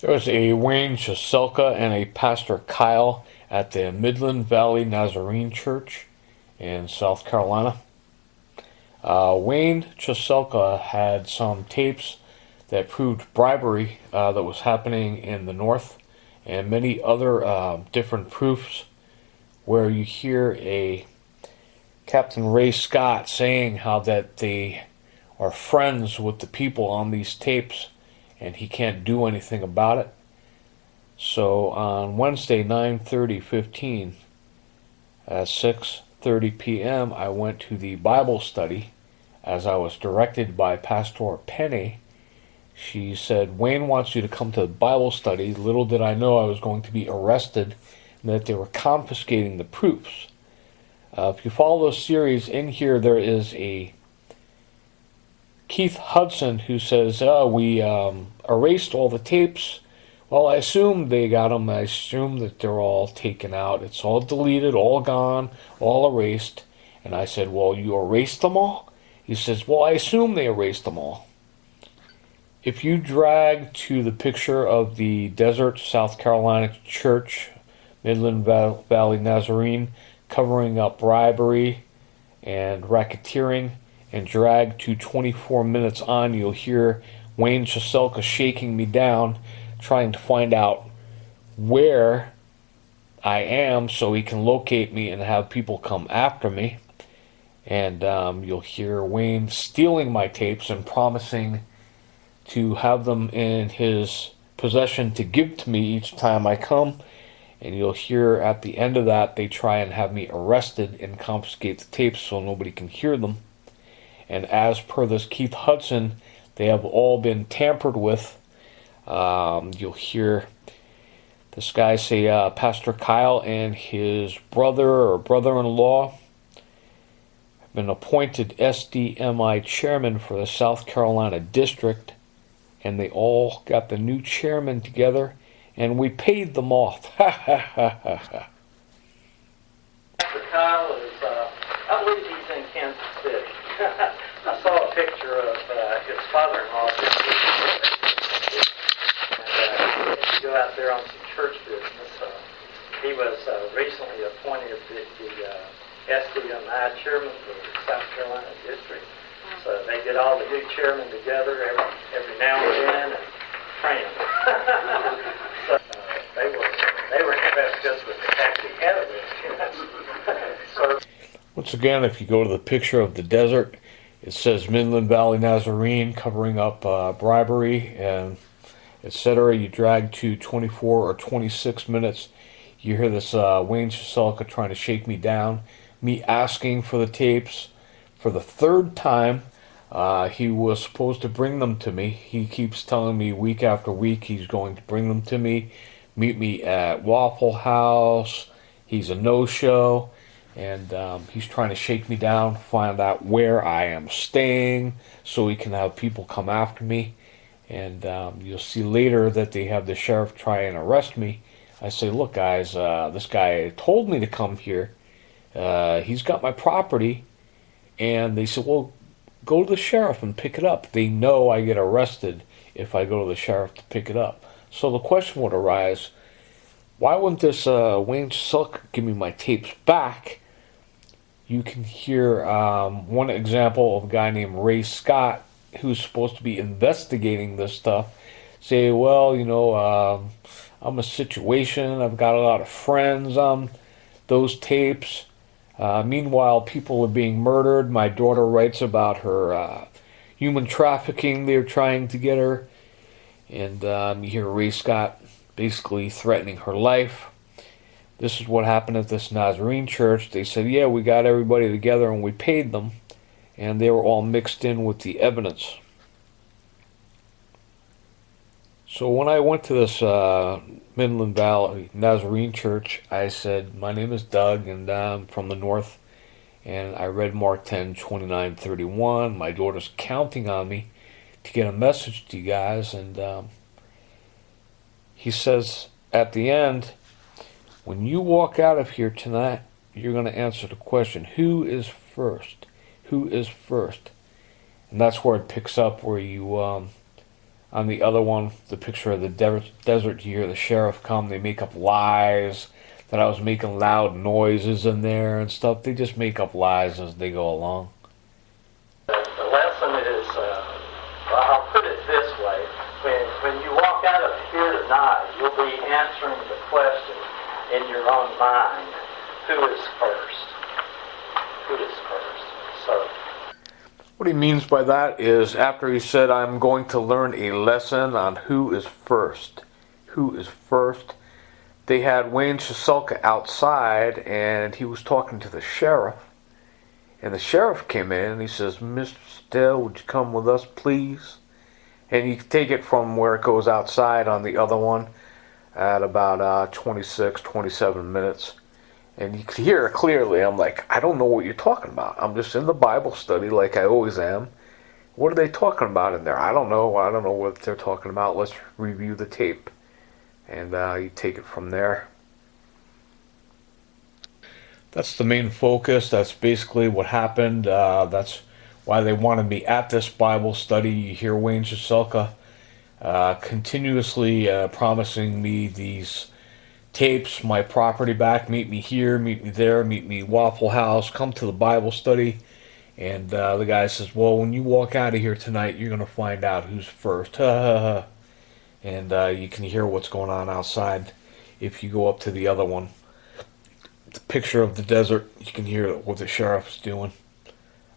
There was a Wayne Cheselka and a Pastor Kyle at the Midland Valley Nazarene Church in South Carolina. Wayne Cheselka had some tapes that proved bribery that was happening in the North, and many other different proofs where you hear a Captain Ray Scott saying how that they are friends with the people on these tapes and he can't do anything about it. So on Wednesday, 9:30:15 at 6:30 p.m., I went to the Bible study as I was directed by Pastor Penny. She said, Wayne wants you to come to the Bible study. Little did I know I was going to be arrested and that they were confiscating the proofs. If you follow the series, in here there is a Keith Hudson who says, we erased all the tapes. Well, I assume they got them. I assume that they're all taken out. It's all deleted, all gone, all erased. And I said, well, you erased them all? He says, well, I assume they erased them all. If you drag to the picture of the Desert, South Carolina church, Midland Valley Nazarene, covering up bribery and racketeering, and drag to 24 minutes on, you'll hear Wayne Cheselka shaking me down, trying to find out where I am so he can locate me and have people come after me. And you'll hear Wayne stealing my tapes and promising to have them in his possession to give to me each time I come. And you'll hear at the end of that, they try and have me arrested and confiscate the tapes so nobody can hear them. And as per this Keith Hudson, they have all been tampered with. You'll hear this guy say Pastor Kyle and his brother or brother-in-law have been appointed SDMI chairman for the South Carolina district, and they all got the new chairman together, and we paid them off. Ha ha ha ha ha. Pastor Kyle is, I believe he's in Kansas City. I saw a picture of his father-in-law this week. And he go out there on some church business. He was recently appointed the SDMI chairman for the South Carolina district. So they get all the new chairmen together every now and then and train them. So they were impressed just with the fact he had it. Once again, if you go to the picture of the desert, it says Midland Valley Nazarene covering up bribery and etc. You drag to 24 or 26 minutes, you hear this Wayne Cheselka trying to shake me down, me asking for the tapes for the third time. He was supposed to bring them to me. He keeps telling me week after week he's going to bring them to me, meet me at Waffle House. He's a no-show. And he's trying to shake me down, find out where I am staying so he can have people come after me. And you'll see later that they have the sheriff try and arrest me. I say, look guys, this guy told me to come here. He's got my property. And they said, well, go to the sheriff and pick it up. They know I get arrested if I go to the sheriff to pick it up. So the question would arise, why wouldn't this Wayne Cheselka give me my tapes back? You can hear one example of a guy named Ray Scott, who's supposed to be investigating this stuff, say, well, you know, I'm a situation, I've got a lot of friends on those tapes. Meanwhile, people are being murdered. My daughter writes about her human trafficking they're trying to get her. And you hear Ray Scott basically threatening her life. This is what happened at this Nazarene church. They said, yeah, we got everybody together and we paid them. And they were all mixed in with the evidence. So when I went to this Midland Valley Nazarene church, I said, my name is Doug and I'm from the north. And I read Mark 10:29-31. My daughter's counting on me to get a message to you guys. And he says at the end, when you walk out of here tonight, you're going to answer the question, who is first? Who is first? And that's where it picks up, where you On the other one, the picture of the desert, you hear the sheriff come. They make up lies that I was making loud noises in there and stuff. They just make up lies as they go along. The lesson is, well, I'll put it this way. When you walk out of here tonight, you'll be answering the question in your own mind, who is first? Who is first? So, What he means by that is after he said, I'm going to learn a lesson on who is first. Who is first? They had Wayne Cheselka outside, and he was talking to the sheriff. And the sheriff came in, and he says, Mr. Still, would you come with us, please? And you can take it from where it goes outside on the other one at about 26, 27 minutes. And you could hear it clearly. I'm like, I don't know what you're talking about. I'm just in the Bible study like I always am. What are they talking about in there? I don't know. I don't know what they're talking about. Let's review the tape. And you take it from there. That's the main focus. That's basically what happened. That's why they wanted me at this Bible study. You hear Wayne Cheselka continuously promising me these tapes, my property back, meet me here, meet me there, meet me Waffle House, come to the Bible study. And the guy says, well, when you walk out of here tonight, you're going to find out who's first. And you can hear what's going on outside if you go up to the other one. The picture of the desert, you can hear what the sheriff's doing.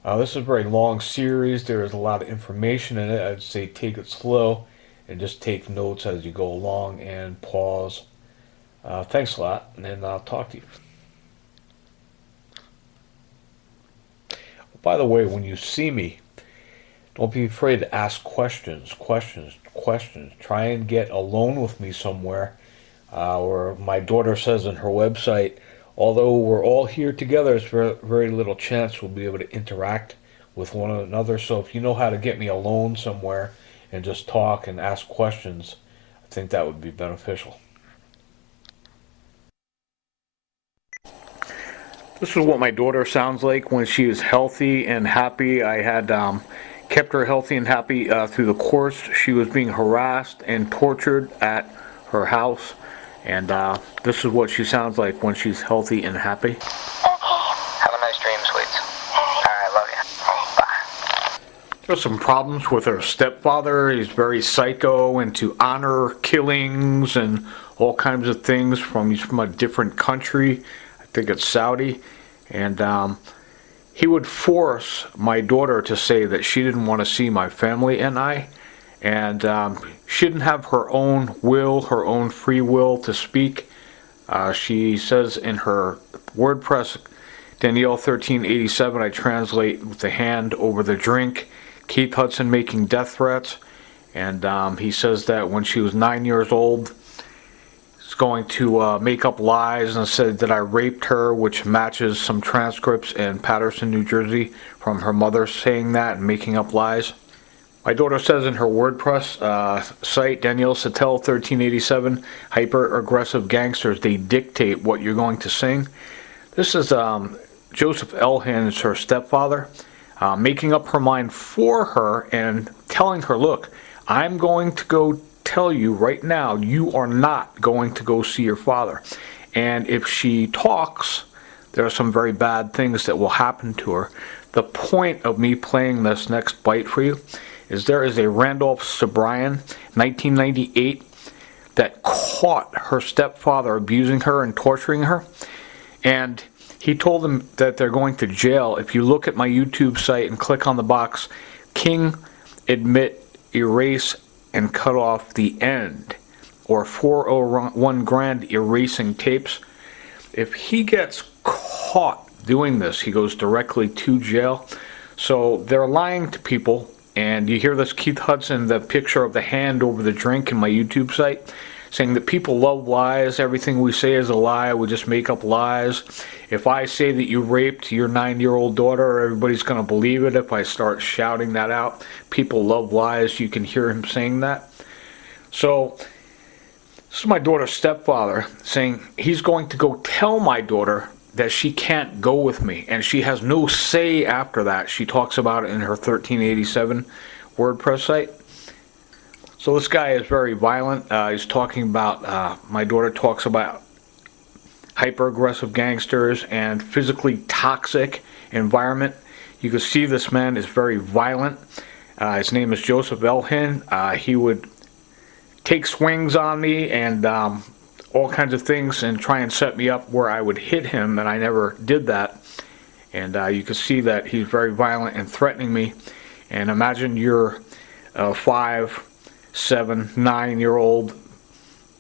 This is a very long series. There is a lot of information in it. I'd say take it slow and just take notes as you go along and pause. Thanks a lot, and I'll talk to you. By the way, when you see me, don't be afraid to ask questions. Try and get alone with me somewhere. Or my daughter says on her website, although we're all here together, there's very, very little chance we'll be able to interact with one another. So if you know how to get me alone somewhere and just talk and ask questions, I think that would be beneficial. This is what my daughter sounds like when she is healthy and happy. I had kept her healthy and happy through the course. She was being harassed and tortured at her house. And this is what she sounds like when she's healthy and happy. Have a nice dream, sweets. Alright, love you. Bye. There's some problems with her stepfather. He's very psycho, into honor killings and all kinds of things. He's from a different country. I think it's Saudi. And he would force my daughter to say that she didn't want to see my family and I. And she didn't have her own will, her own free will to speak. She says in her WordPress, Danielle 1387, I translate with the hand over the drink. Keith Hudson making death threats. And he says that when she was 9 years old, he's going to make up lies and said that I raped her, which matches some transcripts in Paterson, New Jersey, from her mother saying that and making up lies. My daughter says in her WordPress site, Danielle Sattel 1387, hyper-aggressive gangsters, they dictate what you're going to sing. This is Joseph Elhins, her stepfather, making up her mind for her and telling her, look, I'm going to go tell you right now, you are not going to go see your father. And if she talks, there are some very bad things that will happen to her. The point of me playing this next bite for you is there is a Randolph Sobrian, 1998, that caught her stepfather abusing her and torturing her. And he told them that they're going to jail. If you look at my YouTube site and click on the box, King, Admit, Erase, and Cut Off the End, or 401 grand erasing tapes. If he gets caught doing this, he goes directly to jail. So they're lying to people. And you hear this Keith Hudson, the picture of the hand over the drink in my YouTube site, saying that people love lies. Everything we say is a lie. We just make up lies. If I say that you raped your 9-year-old daughter, everybody's going to believe it if I start shouting that out. People love lies. You can hear him saying that. So this is my daughter's stepfather saying he's going to go tell my daughter that she can't go with me, and she has no say after that. She talks about it in her 1387 WordPress site. So this guy is very violent. He's talking about, my daughter talks about hyper-aggressive gangsters and physically toxic environment. You can see this man is very violent. His name is Joseph Elhin. He would take swings on me and all kinds of things and try and set me up where I would hit him, and I never did that. And you can see that he's very violent and threatening me. And imagine you're a 5, 7, 9-year-old,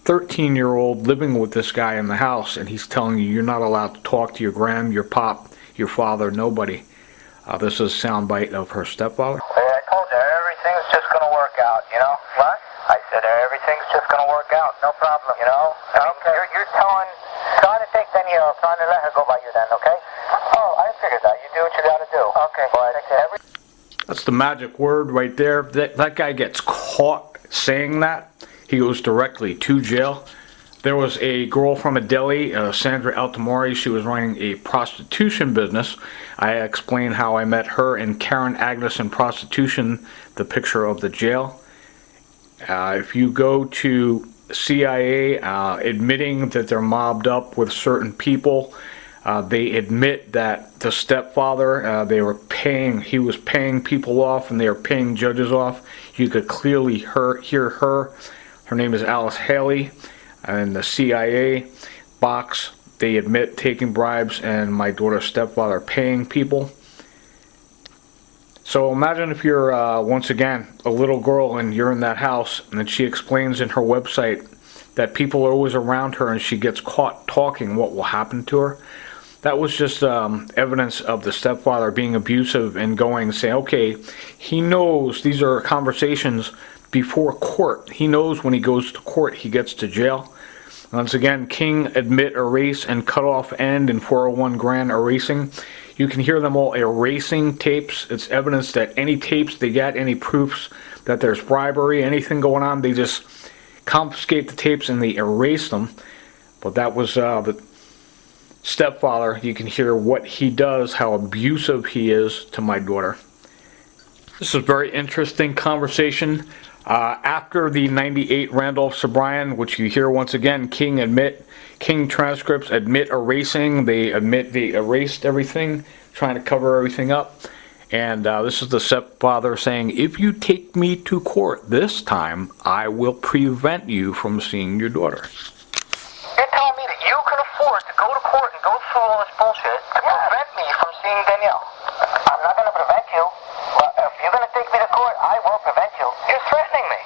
13-year-old living with this guy in the house, and he's telling you you're not allowed to talk to your gram, your pop, your father, nobody. This is a soundbite of her stepfather. Hey, I told you, everything's just going to work out, you know? What? I said everything's just going to work out, no problem, you know? Okay. You're trying to take Danielle, trying to let her go by you then, okay? Oh, I figured that. You do what you got to do. Okay. That's the magic word right there. That guy gets caught saying that, he goes directly to jail. There was a girl from a deli, Sandra Altamari. She was running a prostitution business. I explained how I met her and Karen Agnes in prostitution, the picture of the jail. If you go to CIA admitting that they're mobbed up with certain people, they admit that the stepfather, he was paying people off and they were paying judges off. You could clearly hear her. Her name is Alice Haley. And the CIA box, they admit taking bribes and my daughter's stepfather paying people. So imagine if you're, once again, a little girl and you're in that house, and then she explains in her website that people are always around her and she gets caught talking, what will happen to her. That was just evidence of the stepfather being abusive and going and saying, okay, he knows these are conversations before court. He knows when he goes to court he gets to jail. Once again, King, admit, erase, and cut off end in 401 grand erasing. You can hear them all erasing tapes. It's evidence that any tapes they get, any proofs that there's bribery, anything going on, they just confiscate the tapes and they erase them. But that was the stepfather. You can hear what he does, how abusive he is to my daughter. This is a very interesting conversation. After the 98 Randolph Sobrian, which you hear once again, King transcripts admit erasing. They admit they erased everything, trying to cover everything up. And this is the stepfather saying, if you take me to court this time, I will prevent you from seeing your daughter. You're telling me that you can afford to go to court and go through all this bullshit to prevent me from seeing Danielle? I'm not going to prevent you. But if you're going to take me to court, I will prevent you. You're threatening me.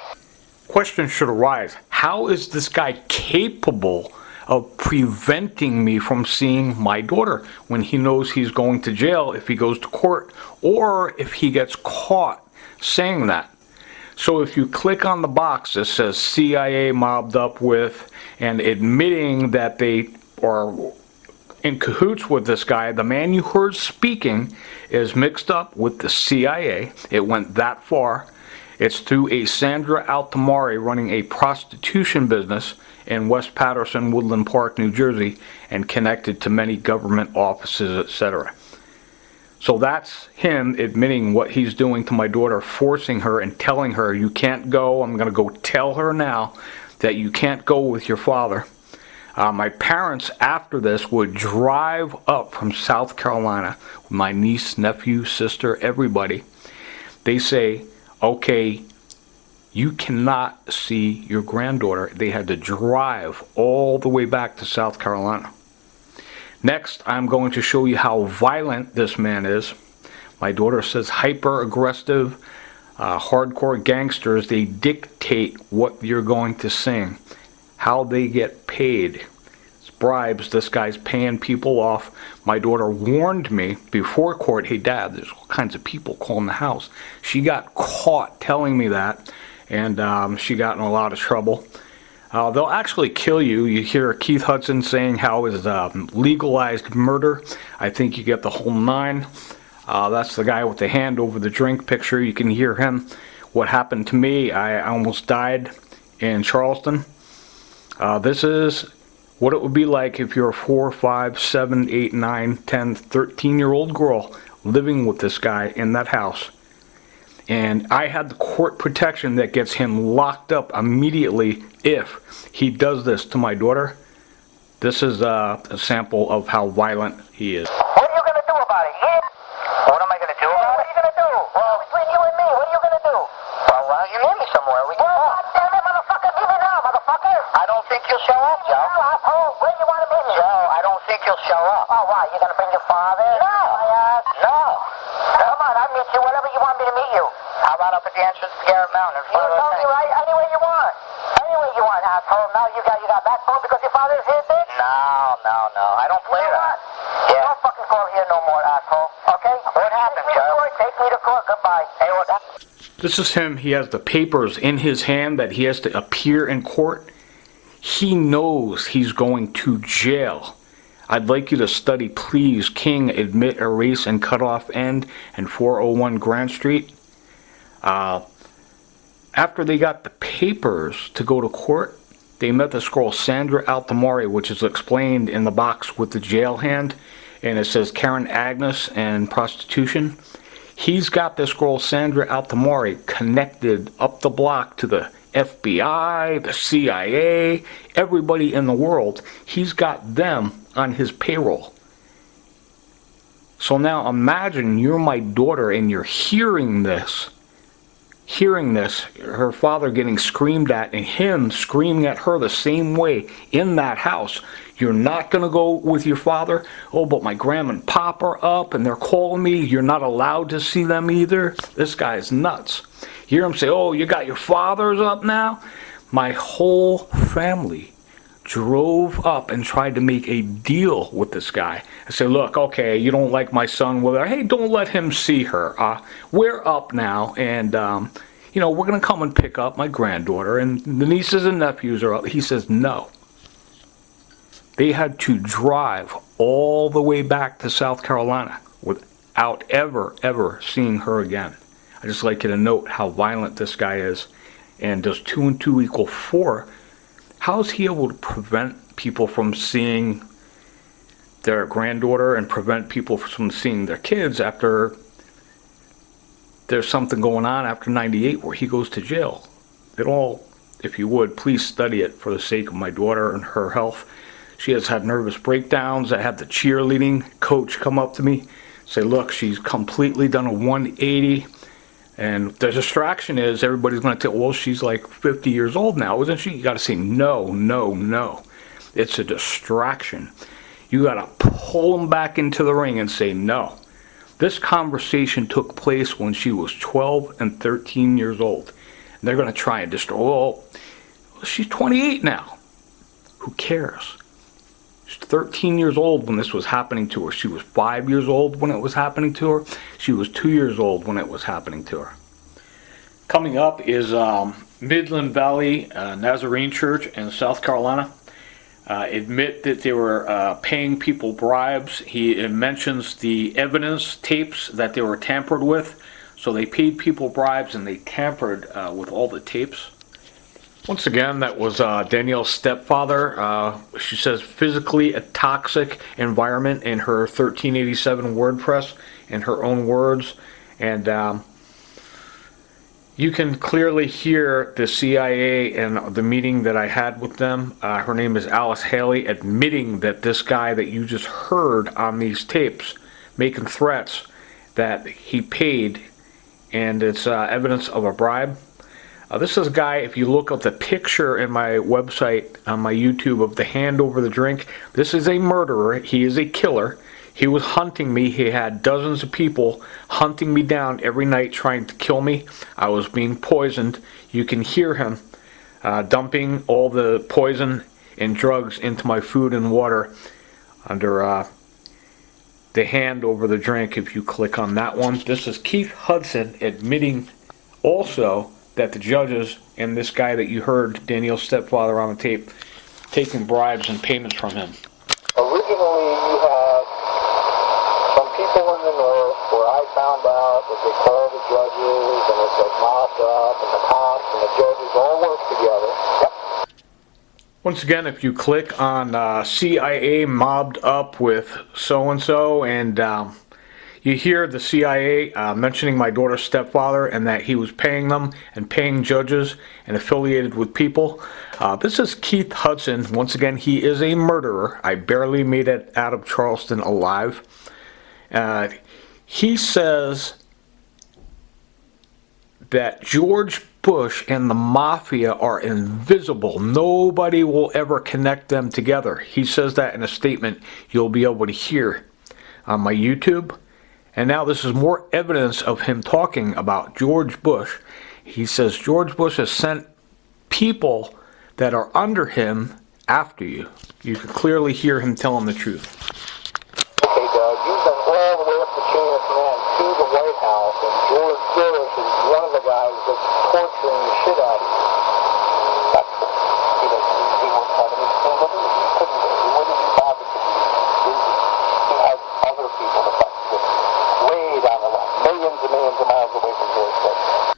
Question should arise. How is this guy capable of preventing me from seeing my daughter when he knows he's going to jail if he goes to court or if he gets caught saying that? So if you click on the box that says CIA mobbed up with and admitting that they are in cahoots with this guy, the man you heard speaking is mixed up with the CIA. It went that far. It's through a Sandra Altamari running a prostitution business in West Patterson, Woodland Park, New Jersey, and connected to many government offices, etc. So that's him admitting what he's doing to my daughter, forcing her and telling her, you can't go. I'm going to go tell her now that you can't go with your father. My parents, after this, would drive up from South Carolina with my niece, nephew, sister, everybody. They say, okay, you cannot see your granddaughter. They had to drive all the way back to South Carolina. Next, I'm going to show you how violent this man is. My daughter says hyper-aggressive, hardcore gangsters. They dictate what you're going to sing, how they get paid. It's bribes. This guy's paying people off. My daughter warned me before court, hey, Dad, there's all kinds of people calling the house. She got caught telling me that, and she got in a lot of trouble. They'll actually kill you. You hear Keith Hudson saying how it's legalized murder. I think you get the whole nine. That's the guy with the hand over the drink picture. You can hear him. What happened to me, I almost died in Charleston. This is what it would be like if you're a 4, 5, 7, 8, 9, 10, 13-year-old girl living with this guy in that house. And I had the court protection that gets him locked up immediately if he does this to my daughter. This is a sample of how violent he is. What are you going to do about it? What am I going to do about it? What are you going to do? Well, between you and me, what are you going to do? Well, you need me somewhere. We can talk. Damn it, motherfucker, meet me now, motherfucker. I don't think you'll show up, Joe. No, asshole. Where do you want to meet me? Joe, I don't think you'll show up. Oh, why? You going to bring your father? No. No. Come on, I'll meet you whenever you want me to meet you. How about up at the entrance to Garrett Mountain? You told me right, anywhere you want. Anywhere you want, asshole. Now you got backbone because your father's here, bitch? No. I don't play that. Yeah. Don't fucking call here no more, asshole. Okay? What happened, Joe? Take me to court. Goodbye. Hey, what happened? This is him. He has the papers in his hand that he has to appear in court. He knows he's going to jail. I'd like you to study, please, King, Admit, Erase, and Cut Off End and 401 Grant Street. After they got the papers to go to court, they met this girl, Sandra Altamari, which is explained in the box with the jail hand, and it says Karen Agnes and prostitution. He's got this girl, Sandra Altamari, connected up the block to the FBI, the CIA, everybody in the world. He's got them on his payroll. So now imagine you're my daughter and you're hearing this, her father getting screamed at and him screaming at her the same way in that house. You're not going to go with your father? Oh, but my grandma and pop are up and they're calling me. You're not allowed to see them either? This guy is nuts. You hear him say, oh, you got your fathers up now? My whole family drove up and tried to make a deal with this guy. I said, look, okay, you don't like my son with her. Hey, don't let him see her. We're up now, and, we're going to come and pick up my granddaughter, and the nieces and nephews are up. He says, no. They had to drive all the way back to South Carolina without ever seeing her again. I just like you to note how violent this guy is. And does 2 and 2 equal 4? How is he able to prevent people from seeing their granddaughter and prevent people from seeing their kids after there's something going on after 98 where he goes to jail? It all, if you would, please study it for the sake of my daughter and her health. She has had nervous breakdowns. I had the cheerleading coach come up to me, say, look, she's completely done a 180. And the distraction is everybody's going to tell, well, she's like 50 years old now, isn't she? You got to say, no. It's a distraction. You got to pull them back into the ring and say, no. This conversation took place when she was 12 and 13 years old. And they're going to try and destroy, well, she's 28 now. Who cares? She's 13 years old when this was happening to her. She was 5 years old when it was happening to her. She was 2 years old when it was happening to her. Coming up is Midland Valley Nazarene Church in South Carolina. Admit that they were paying people bribes. He mentions the evidence tapes that they were tampered with. So they paid people bribes and they tampered with all the tapes. Once again, that was Danielle's stepfather. She says physically a toxic environment in her 1387 WordPress, in her own words. And you can clearly hear the CIA and the meeting that I had with them. Her name is Alice Haley, admitting that this guy that you just heard on these tapes, making threats, that he paid, and it's evidence of a bribe. This is a guy, if you look at the picture in my website, on my YouTube, of the hand over the drink, this is a murderer. He is a killer. He was hunting me. He had dozens of people hunting me down every night trying to kill me. I was being poisoned. You can hear him dumping all the poison and drugs into my food and water under the hand over the drink. If you click on that one, this is Keith Hudson admitting also that the judges and this guy that you heard, Daniel's stepfather on the tape, taking bribes and payments from him. Originally, you had some people in the north where I found out that they called the judges and it said mobbed up and the cops and the judges all work together. Yep. Once again, if you click on CIA mobbed up with so-and-so and You hear the CIA mentioning my daughter's stepfather and that he was paying them and paying judges and affiliated with people. This is Keith Hudson. Once again, he is a murderer. I barely made it out of Charleston alive. He says that George Bush and the mafia are invisible. Nobody will ever connect them together. He says that in a statement you'll be able to hear on my YouTube. And now this is more evidence of him talking about George Bush. He says George Bush has sent people that are under him after you. You can clearly hear him telling the truth. Okay, Doug, you've been all the way up the chain of command to the White House, and George Bush is one of the guys that's torturing the shit out of you. That's what he was having his kingdom. He couldn't do it. He wouldn't be bothered to be busy. He has other people to fight with. Way down the line, millions and millions of miles away from George Bush.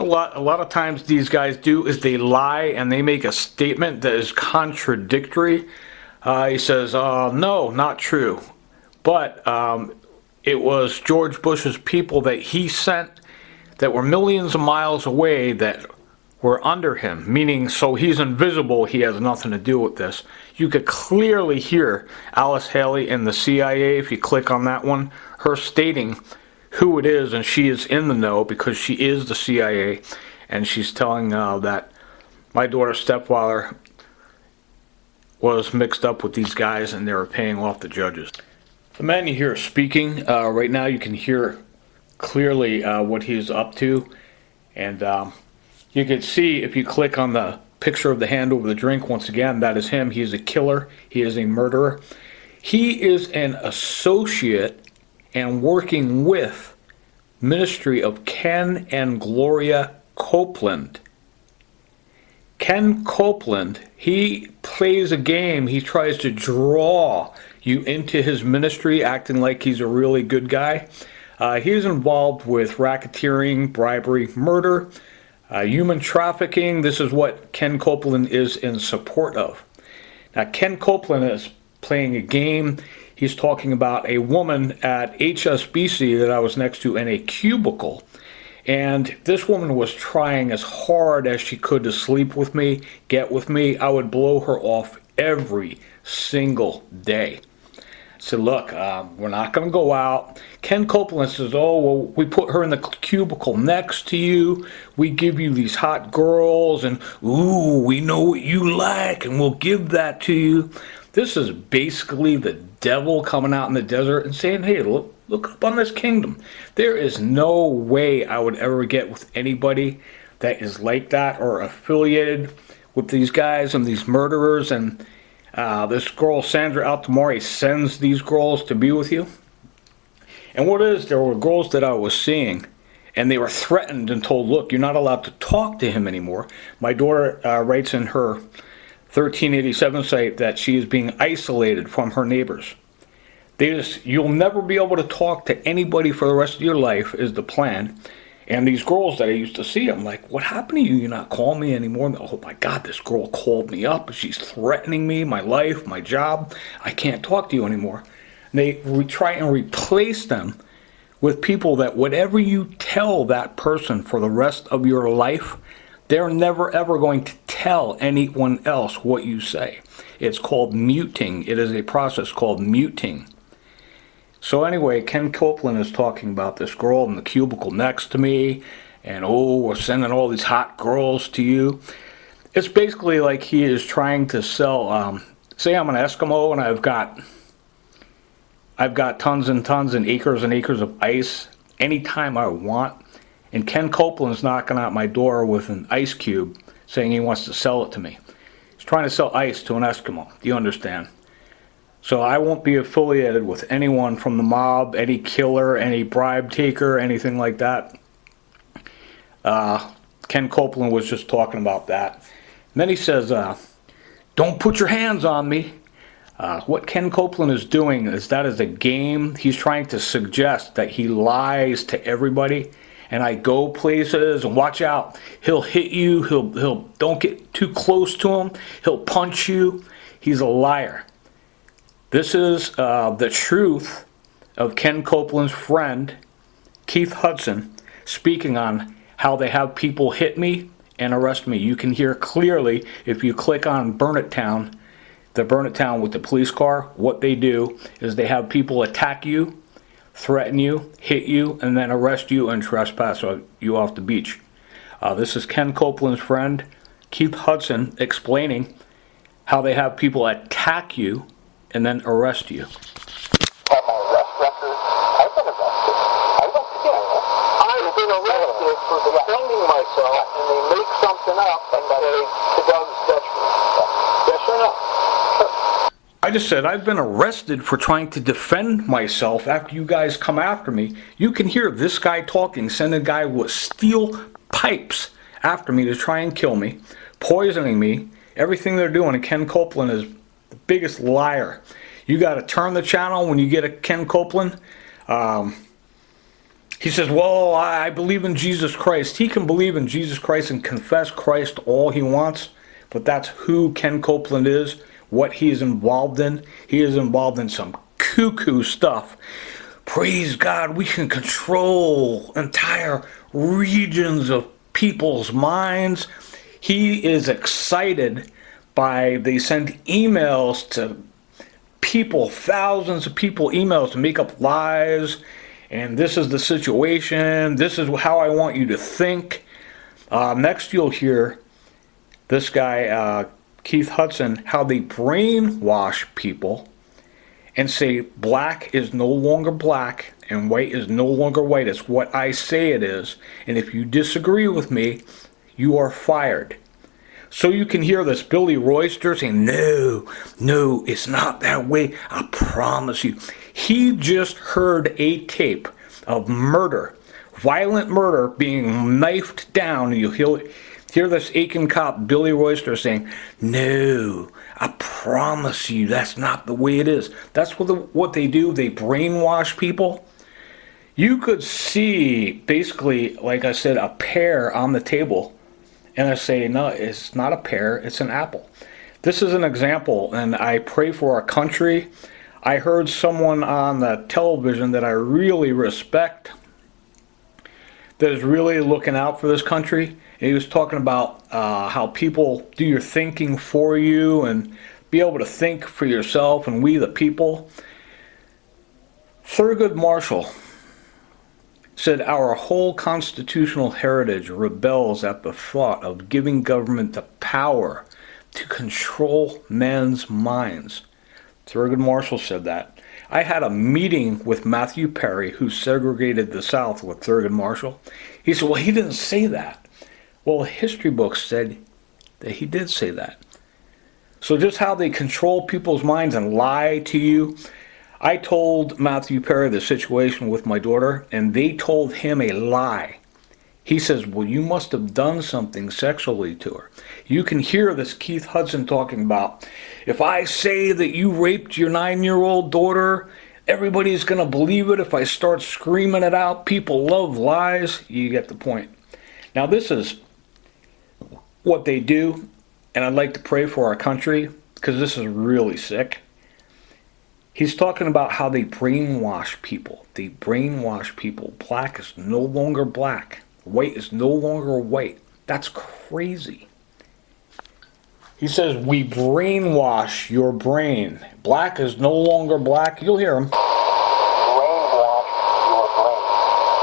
A lot of times these guys do is they lie and they make a statement that is contradictory. He says, no, not true. But it was George Bush's people that he sent that were millions of miles away that were under him, meaning so he's invisible, he has nothing to do with this. You could clearly hear Alice Haley in the CIA, if you click on that one, her stating who it is, and she is in the know because she is the CIA, and she's telling that my daughter's stepfather was mixed up with these guys and they were paying off the judges. The man you hear speaking, right now you can hear clearly what he's up to, and you can see if you click on the picture of the hand over the drink, once again, that is him. He is a killer. He is a murderer. He is an associate and working with ministry of Ken and Gloria Copeland. Ken Copeland, he plays a game. He tries to draw you into his ministry, acting like he's a really good guy. He's involved with racketeering, bribery, murder, human trafficking. This is what Ken Copeland is in support of. Now, Ken Copeland is playing a game. He's talking about a woman at HSBC that I was next to in a cubicle. And this woman was trying as hard as she could to sleep with me, get with me. I would blow her off every single day. I said, look, we're not going to go out. Ken Copeland says, oh, well, we put her in the cubicle next to you. We give you these hot girls, and, ooh, we know what you like, and we'll give that to you. This is basically the devil coming out in the desert and saying, hey, look up on this kingdom. There is no way I would ever get with anybody that is like that or affiliated with these guys and these murderers. And this girl, Sandra Altamari, sends these girls to be with you. And what is, there were girls that I was seeing, and they were threatened and told, look, you're not allowed to talk to him anymore. My daughter writes in her 1387 site that she is being isolated from her neighbors. You'll never be able to talk to anybody for the rest of your life is the plan. And these girls that I used to see, I'm like, what happened to you? You're not calling me anymore. Oh my God, this girl called me up. She's threatening me, my life, my job. I can't talk to you anymore. And they try and replace them with people that whatever you tell that person for the rest of your life, they're never ever going to tell anyone else what you say. It's called muting. It is a process called muting. So anyway, Ken Copeland is talking about this girl in the cubicle next to me, and oh, we're sending all these hot girls to you. It's basically like he is trying to sell, say I'm an Eskimo and I've got tons and tons and acres of ice anytime I want. And Ken Copeland's knocking out my door with an ice cube saying he wants to sell it to me. He's trying to sell ice to an Eskimo. Do you understand? So I won't be affiliated with anyone from the mob, any killer, any bribe taker, anything like that. Ken Copeland was just talking about that. And then he says, don't put your hands on me. What Ken Copeland is doing is that is a game. He's trying to suggest that he lies to everybody. And I go places and watch out. He'll hit you. He'll don't get too close to him. He'll punch you. He's a liar. This is the truth of Ken Copeland's friend, Keith Hudson, speaking on how they have people hit me and arrest me. You can hear clearly if you click on Burn It Town, the Burn It Town with the police car. What they do is they have people attack you, threaten you, hit you, and then arrest you and trespass you off the beach. This is Ken Copeland's friend, Keith Hudson, explaining how they have people attack you and then arrest you. On my arrest record, I've been arrested. I went to jail. I've been arrested for defending myself, and they make something up and say, to Doug's detriment. Yes or no? I just said I've been arrested for trying to defend myself after you guys come after me. You can hear this guy talking, sending a guy with steel pipes after me to try and kill me, poisoning me. Everything they're doing, and Ken Copeland is the biggest liar. You got to turn the channel when you get a Ken Copeland. He says, well, I believe in Jesus Christ. He can believe in Jesus Christ and confess Christ all he wants, but that's who Ken Copeland is, what he is involved in. He is involved in some cuckoo stuff. Praise God, we can control entire regions of people's minds. He is excited by, they send emails to people, thousands of people, emails to make up lies, and this is the situation, this is how I want you to think. Next you'll hear this guy, Keith Hudson, how they brainwash people and say black is no longer black and white is no longer white. It's what I say it is, and if you disagree with me, you are fired. So you can hear this Billy Royster saying, no, it's not that way. I promise you. He just heard a tape of murder, violent murder, being knifed down. And you'll hear this Aiken cop, Billy Royster, saying, no, I promise you that's not the way it is. That's what they do. They brainwash people. You could see, basically, like I said, a pear on the table. And I say, no, it's not a pear, it's an apple. This is an example, and I pray for our country. I heard someone on the television that I really respect that is really looking out for this country. And he was talking about how people do your thinking for you and be able to think for yourself, and we the people. Thurgood Marshall said, our whole constitutional heritage rebels at the thought of giving government the power to control men's minds. Thurgood Marshall said that. I had a meeting with Matthew Perry, who segregated the South, with Thurgood Marshall. He said, well, he didn't say that. Well, history books said that he did say that. So just how they control people's minds and lie to you. I told Matthew Perry the situation with my daughter, and they told him a lie. He says, well, you must have done something sexually to her. You can hear this Keith Hudson talking about, if I say that you raped your 9-year-old daughter, everybody's going to believe it. If I start screaming it out, people love lies. You get the point. Now, this is what they do, and I'd like to pray for our country, because this is really sick. He's talking about how they brainwash people. They brainwash people. Black is no longer black. White is no longer white. That's crazy. He says, we brainwash your brain. Black is no longer black. You'll hear him. Brainwash your brain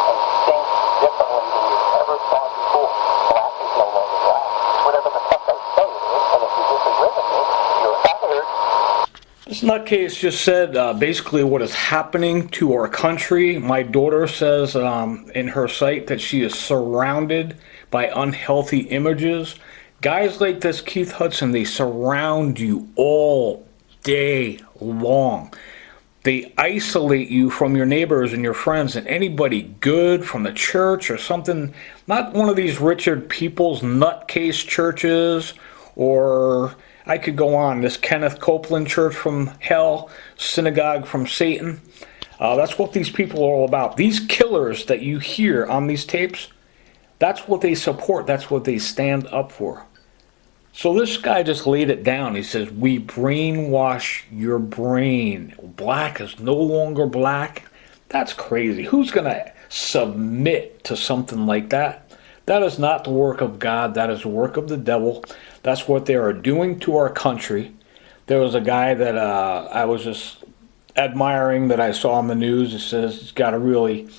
and think differently than you've ever thought before. Black is no longer black. It's whatever the fuck I say it is, and if you disagree with me, you're fired. This nutcase just said basically what is happening to our country. My daughter says in her site that she is surrounded by unhealthy images. Guys like this Keith Hudson, they surround you all day long. They isolate you from your neighbors and your friends and anybody good from the church or something. Not one of these Richard Peoples nutcase churches, or I could go on, this Kenneth Copeland church from hell, synagogue from Satan. That's what these people are all about. These killers that you hear on these tapes, that's what they support. That's what they stand up for. So this guy just laid it down. He says, we brainwash your brain. Black is no longer black. That's crazy. Who's going to submit to something like that? That is not the work of God. That is the work of the devil. That's what they are doing to our country. There was a guy that I was just admiring that I saw on the news. It says he's got to really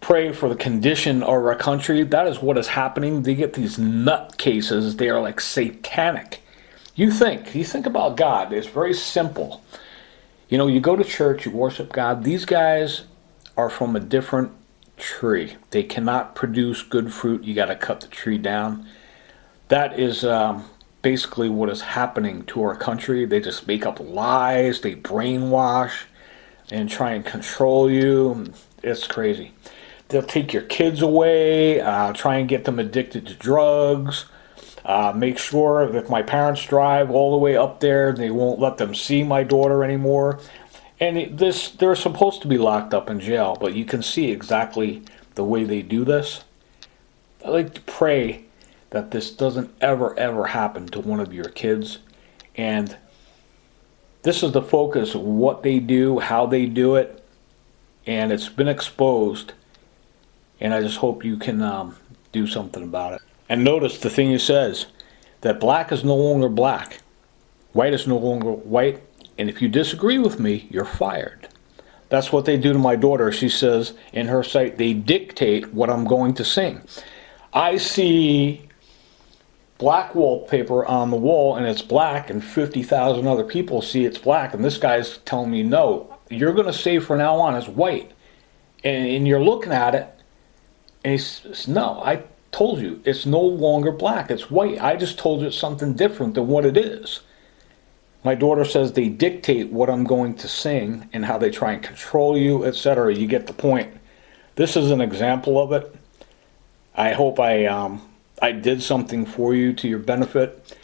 pray for the condition of our country. That is what is happening. They get these nutcases. They are like satanic. You think about God. It's very simple. You know, you go to church, you worship God. These guys are from a different tree. They cannot produce good fruit. You got to cut the tree down. That is basically what is happening to our country. They just make up lies. They brainwash and try and control you. It's crazy. They'll take your kids away, try and get them addicted to drugs. Make sure that my parents drive all the way up there. They won't let them see my daughter anymore. And they're supposed to be locked up in jail, but you can see exactly the way they do this. I like to pray that this doesn't ever happen to one of your kids. And this is the focus of what they do, how they do it, and it's been exposed. And I just hope you can do something about it. And notice the thing he says, that black is no longer black. White is no longer white. And if you disagree with me, you're fired. That's what they do to my daughter. She says in her site, they dictate what I'm going to sing. I see black wallpaper on the wall and it's black, and 50,000 other people see it's black. And this guy's telling me, no, you're going to say from now on it's white. And you're looking at it, and he says, no, I told you it's no longer black, it's white. I just told you it's something different than what it is. My daughter says they dictate what I'm going to sing and how they try and control you, etc. You get the point. This is an example of it. I hope I did something for you to your benefit.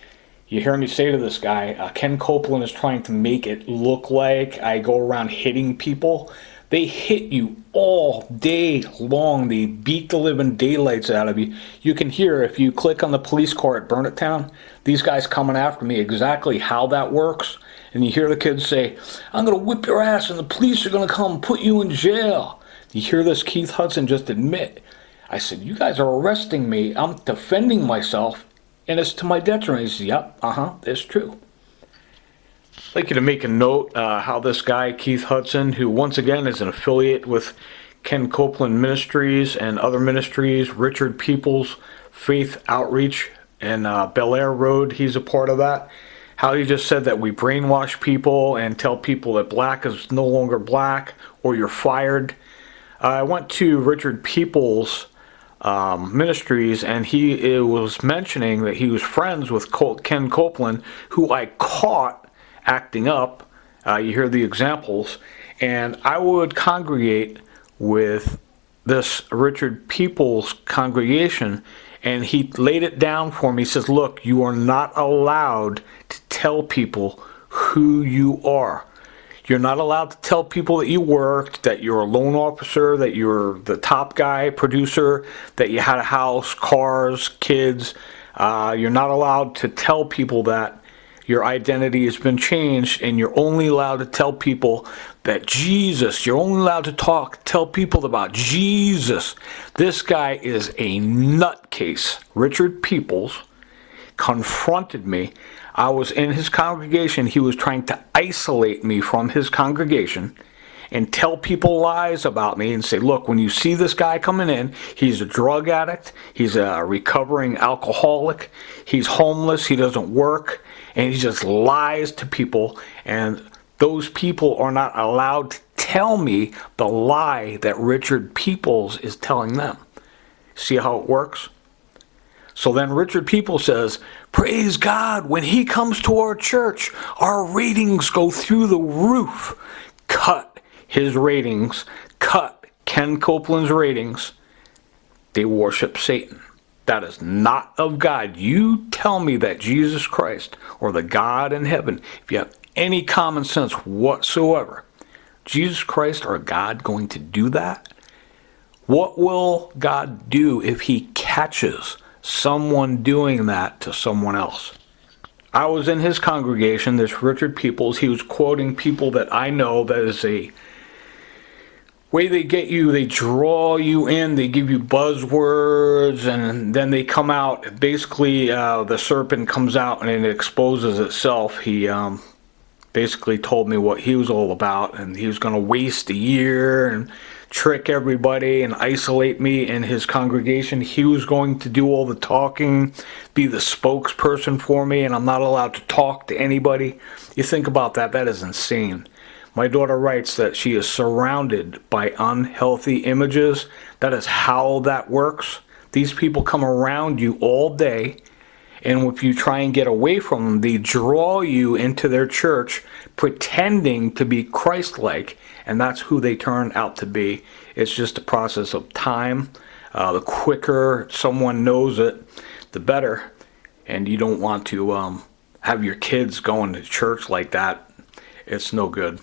You hear me say to this guy, Ken Copeland is trying to make it look like I go around hitting people. They hit you all day long. They beat the living daylights out of you. You can hear, if you click on the police car at Burn It Town, these guys coming after me, exactly how that works. And you hear the kids say, I'm going to whip your ass and the police are going to come put you in jail. You hear this Keith Hudson just admit. I said, you guys are arresting me. I'm defending myself, and it's to my detriment. He said, yep, it's true. I'd like you to make a note how this guy, Keith Hudson, who once again is an affiliate with Ken Copeland Ministries and other ministries, Richard Peoples Faith Outreach and Bel Air Road, he's a part of that. How he just said that we brainwash people and tell people that black is no longer black or you're fired. I went to Richard Peoples Ministries, and he was mentioning that he was friends with Ken Copeland, who I caught acting up. You hear the examples, and I would congregate with this Richard Peoples congregation, and he laid it down for me. He says, look, you are not allowed to tell people who you are. You're not allowed to tell people that you worked, that you're a loan officer, that you're the top guy, producer, that you had a house, cars, kids. You're not allowed to tell people that. Your identity has been changed, and you're only allowed to tell people that Jesus, you're only allowed to tell people about Jesus. This guy is a nutcase. Richard Peoples confronted me. I was in his congregation. He was trying to isolate me from his congregation and tell people lies about me and say, look, when you see this guy coming in, he's a drug addict, he's a recovering alcoholic, he's homeless, he doesn't work, and he just lies to people, and those people are not allowed to tell me the lie that Richard Peoples is telling them. See how it works? So then Richard Peoples says, praise God, when he comes to our church, our ratings go through the roof. Cut his ratings, cut Ken Copeland's ratings. They worship Satan. That is not of God. You tell me that Jesus Christ or the God in heaven, if you have any common sense whatsoever, Jesus Christ or God going to do that? What will God do if he catches someone doing that to someone else? I was in his congregation, this Richard Peoples. He was quoting people that I know that is a way they get you, they draw you in, they give you buzzwords, and then they come out. Basically, the serpent comes out and it exposes itself. He basically told me what he was all about, and he was going to waste a year and trick everybody and isolate me in his congregation. He was going to do all the talking, be the spokesperson for me, and I'm not allowed to talk to anybody. You think about that, that is insane. My daughter writes that she is surrounded by unhealthy images. That is how that works. These people come around you all day, and if you try and get away from them, they draw you into their church pretending to be Christ-like, and that's who they turn out to be. It's just a process of time. The quicker someone knows it, the better. And you don't want to have your kids going to church like that. It's no good.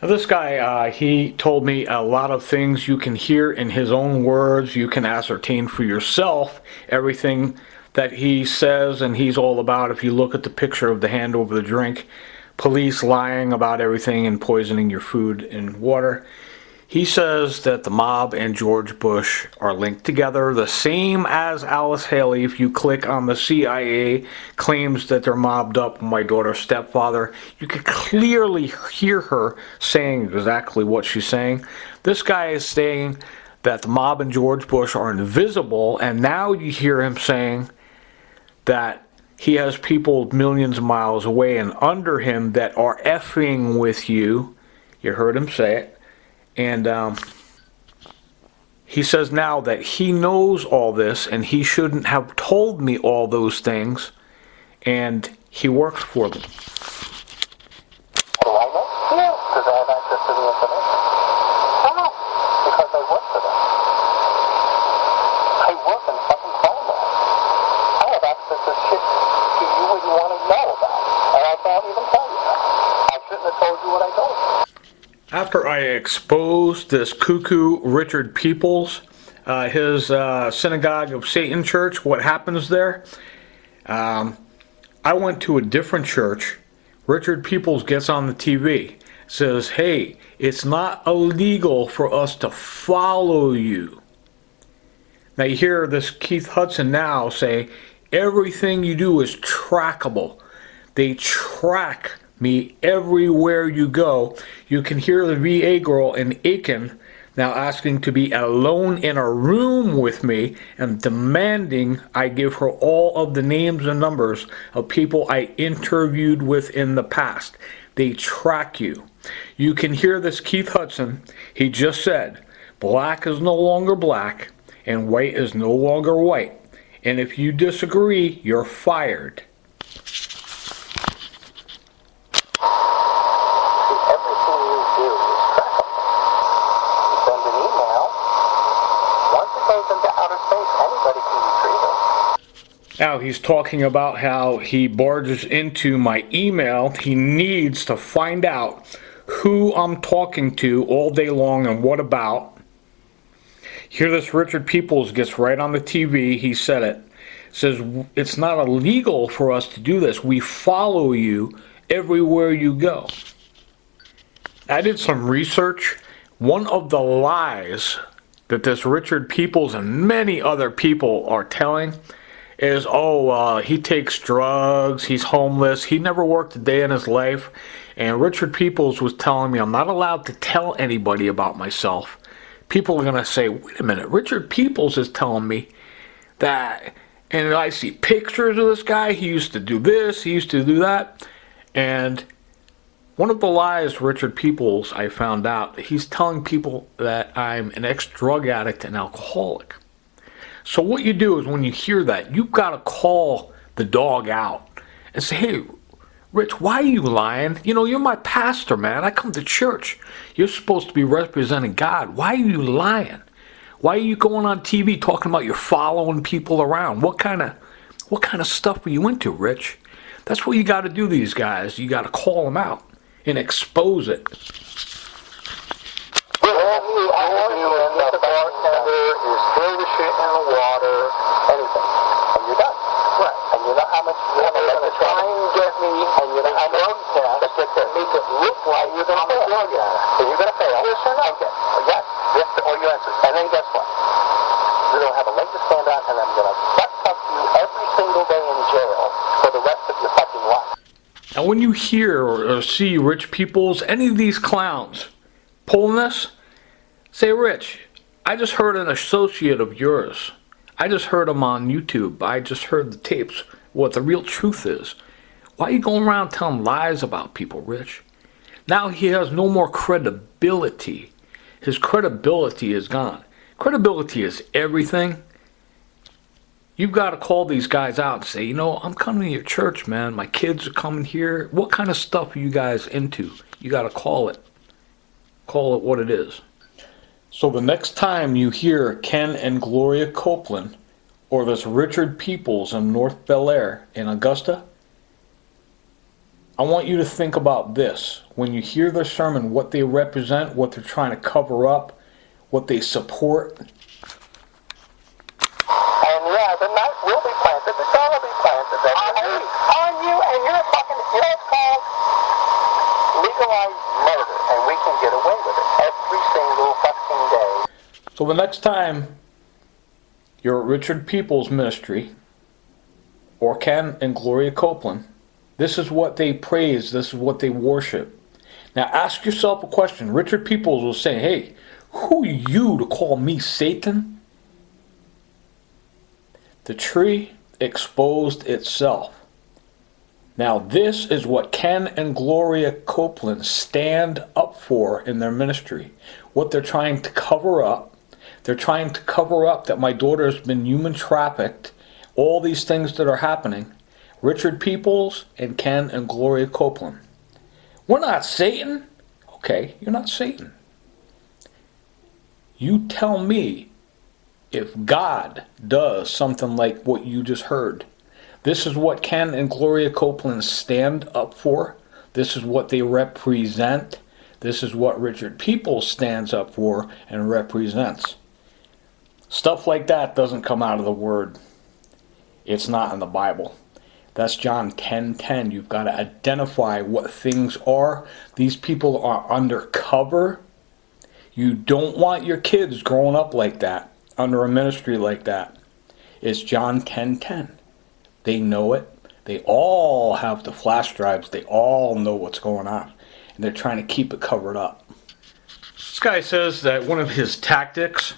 Now, this guy, he told me a lot of things you can hear in his own words. You can ascertain for yourself everything that he says and he's all about. If you look at the picture of the hand over the drink, police lying about everything and poisoning your food and water. He says that the mob and George Bush are linked together, the same as Alice Haley. If you click on the CIA claims that they're mobbed up with my daughter's stepfather, you can clearly hear her saying exactly what she's saying. This guy is saying that the mob and George Bush are invisible, and now you hear him saying that he has people millions of miles away and under him that are effing with you. You heard him say it. And he says now that he knows all this and he shouldn't have told me all those things, and he works for them. Do I know? Yeah, because I have access to the information. How? Because I work for them. I work in fucking China. I have access to shit you wouldn't want to know about, and I can't even tell you that. I shouldn't have told you what I told you. After I exposed this cuckoo Richard Peoples, his Synagogue of Satan church, what happens there? I went to a different church. Richard Peoples gets on the TV, says, hey, it's not illegal for us to follow you. Now you hear this Keith Hudson now say, everything you do is trackable. They track me everywhere you go. You can hear the VA girl in Eccl now asking to be alone in a room with me and demanding I give her all of the names and numbers of people I interviewed with in the past. They track you. You can hear this Keith Hudson. He just said, black is no longer black and white is no longer white. And if you disagree, you're fired. Now he's talking about how he barges into my email. He needs to find out who I'm talking to all day long and what about. Here this Richard Peoples gets right on the TV. He said it. Says it's not illegal for us to do this. We follow you everywhere you go. I did some research. One of the lies that this Richard Peoples and many other people are telling is, he takes drugs, he's homeless, he never worked a day in his life. And Richard Peoples was telling me I'm not allowed to tell anybody about myself. People are going to say, wait a minute, Richard Peoples is telling me that, and I see pictures of this guy, he used to do this, he used to do that. And one of the lies Richard Peoples, I found out, he's telling people that I'm an ex-drug addict and alcoholic. So what you do is when you hear that, you've got to call the dog out and say, hey, Rich, why are you lying? You know, you're my pastor, man. I come to church. You're supposed to be representing God. Why are you lying? Why are you going on TV talking about you're following people around? What kind of stuff are you into, Rich? That's what you got to do, these guys. You got to call them out and expose it. And you know how much you're going to try and get me, and you with a drug test to make it look like you're going to fail. I'm a drug addict. So you're going to fail? Yes or no? Okay. Yes. Yes to all your answers. And then guess what? You don't have a leg to stand on, and I'm going to butt-fuck you every single day in jail for the rest of your fucking life. Now when you hear or see Rich Peoples, any of these clowns pulling this, say, Rich, I just heard an associate of yours. I just heard him on YouTube. I just heard the tapes. What the real truth is. Why are you going around telling lies about people, Rich? Now he has no more credibility. His credibility is gone. Credibility is everything. You've got to call these guys out and say, you know, I'm coming to your church, man. My kids are coming here. What kind of stuff are you guys into? You got to call it. Call it what it is. So the next time you hear Ken and Gloria Copeland or this Richard Peoples in North Bel Air in Augusta, I want you to think about this. When you hear their sermon, what they represent, what they're trying to cover up, what they support. And yeah, the knife will be planted, the gun will be planted. On you, and you're fucking, you know it's called legalized murder, and we can get away with it every single fucking day. So the next time you're at Richard Peoples' ministry, or Ken and Gloria Copeland, this is what they praise, this is what they worship. Now ask yourself a question. Richard Peoples will say, hey, who are you to call me Satan? The tree exposed itself. Now this is what Ken and Gloria Copeland stand up for in their ministry. What they're trying to cover up. They're trying to cover up that my daughter has been human trafficked. All these things that are happening. Richard Peoples and Ken and Gloria Copeland. We're not Satan. Okay, you're not Satan. You tell me if God does something like what you just heard. This is what Ken and Gloria Copeland stand up for. This is what they represent. This is what Richard Peoples stands up for and represents. Stuff like that doesn't come out of the Word. It's not in the Bible. That's John 10:10. You've got to identify what things are. These people are undercover. You don't want your kids growing up like that, under a ministry like that. It's John 10:10. They know it. They all have the flash drives. They all know what's going on. And they're trying to keep it covered up. This guy says that one of his tactics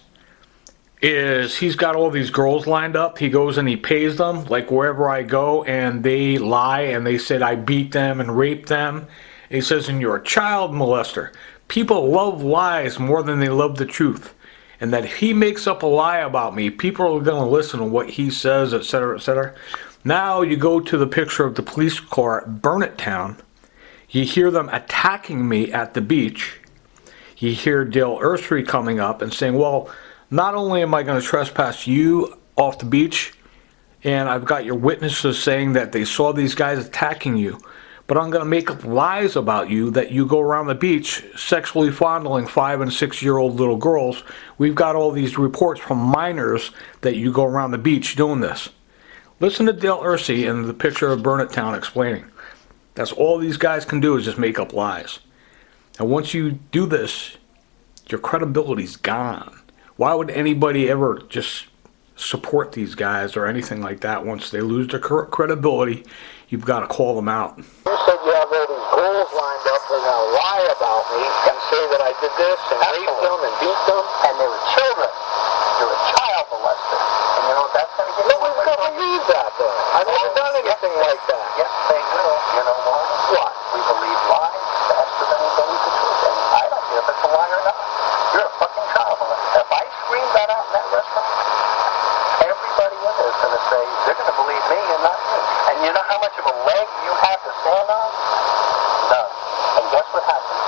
is he's got all these girls lined up. He goes and he pays them, like wherever I go, and they lie and they said I beat them and raped them. And he says, and you're a child molester. People love lies more than they love the truth. And that if he makes up a lie about me, people are going to listen to what he says, etc., etc. Now you go to the picture of the police car at Burnett Town. You hear them attacking me at the beach. You hear Dale Ursery coming up and saying, well, not only am I going to trespass you off the beach, and I've got your witnesses saying that they saw these guys attacking you, but I'm going to make up lies about you that you go around the beach sexually fondling 5- and 6-year-old little girls. We've got all these reports from minors that you go around the beach doing this. Listen to Dale Ursery in the picture of Burnett Town explaining. That's all these guys can do is just make up lies. And once you do this, your credibility's gone. Why would anybody ever just support these guys or anything like that? Once they lose their credibility, you've got to call them out. You said you have all these girls lined up. They're going to lie about me and say that I did this and raped them and beat them, and they were children. You're a child molester. And you know what that's going to get? Nobody's going to believe that, though. I've never done anything like that. Yes, they will. You know what? What? We believe lies faster than we believe the truth. And I don't care if it's a lie or not. You're a fucking child molester. If I scream that out in that restaurant, everybody in there is going to say, they're going to believe me and not you. And you know how much of a leg you have to stand on? None. And guess what happened?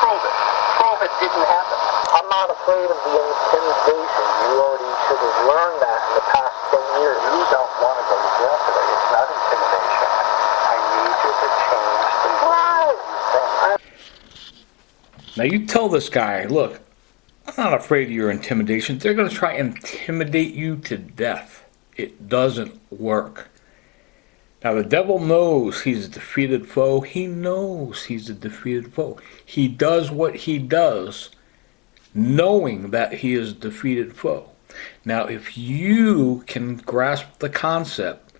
Prove it. Prove it didn't happen. I'm not afraid of the intimidation. You already should have learned that in the past 10 years. You don't want to go to jail today. It's not intimidation. I need you to change the way you think. Now you tell this guy, look, I'm not afraid of your intimidation. They're going to try and intimidate you to death. It doesn't work. Now the devil knows he's a defeated foe. He knows he's a defeated foe. He does what he does knowing that he is a defeated foe. Now if you can grasp the concept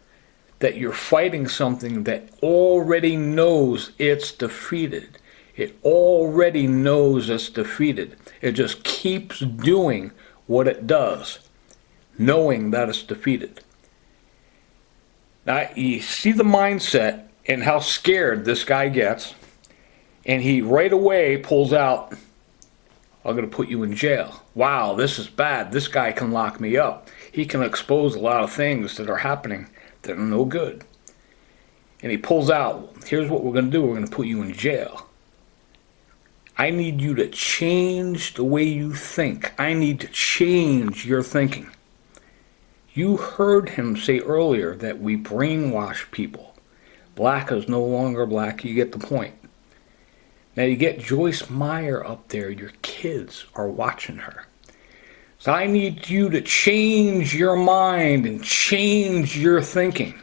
that you're fighting something that already knows it's defeated, it already knows it's defeated. It just keeps doing what it does, knowing that it's defeated. Now, you see the mindset and how scared this guy gets, and he right away pulls out, I'm going to put you in jail. Wow, this is bad. This guy can lock me up. He can expose a lot of things that are happening that are no good. And he pulls out, here's what we're going to do. We're going to put you in jail. I need you to change the way you think. I need to change your thinking. You heard him say earlier that we brainwash people. Black is no longer black. You get the point. Now you get Joyce Meyer up there. Your kids are watching her. So I need you to change your mind and change your thinking.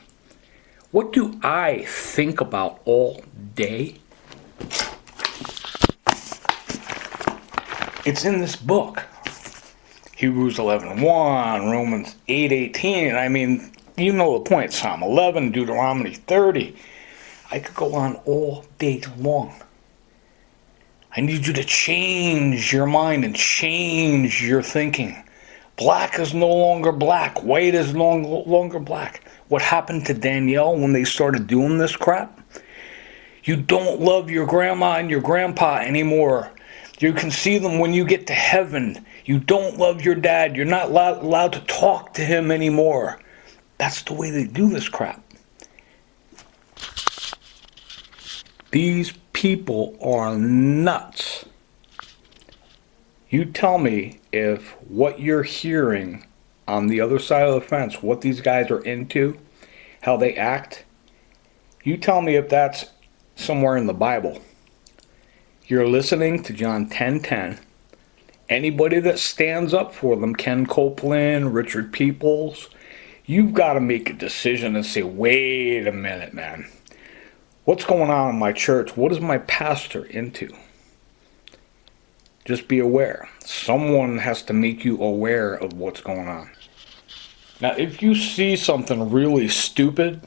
What do I think about all day? It's in this book. Hebrews 11:1, Romans 8:18. I mean, you know the point. Psalm 11, Deuteronomy 30. I could go on all day long. I need you to change your mind and change your thinking. Black is no longer black. White is no longer black. What happened to Danielle when they started doing this crap? You don't love your grandma and your grandpa anymore. You can see them when you get to heaven. You don't love your dad. You're not allowed to talk to him anymore. That's the way they do this crap. These people are nuts. You tell me if what you're hearing on the other side of the fence, what these guys are into, how they act, you tell me if that's somewhere in the Bible. You're listening to John 10:10. Anybody that stands up for them, Ken Copeland, Richard Peoples, you've got to make a decision and say, wait a minute, man. What's going on in my church? What is my pastor into? Just be aware. Someone has to make you aware of what's going on. Now, if you see something really stupid,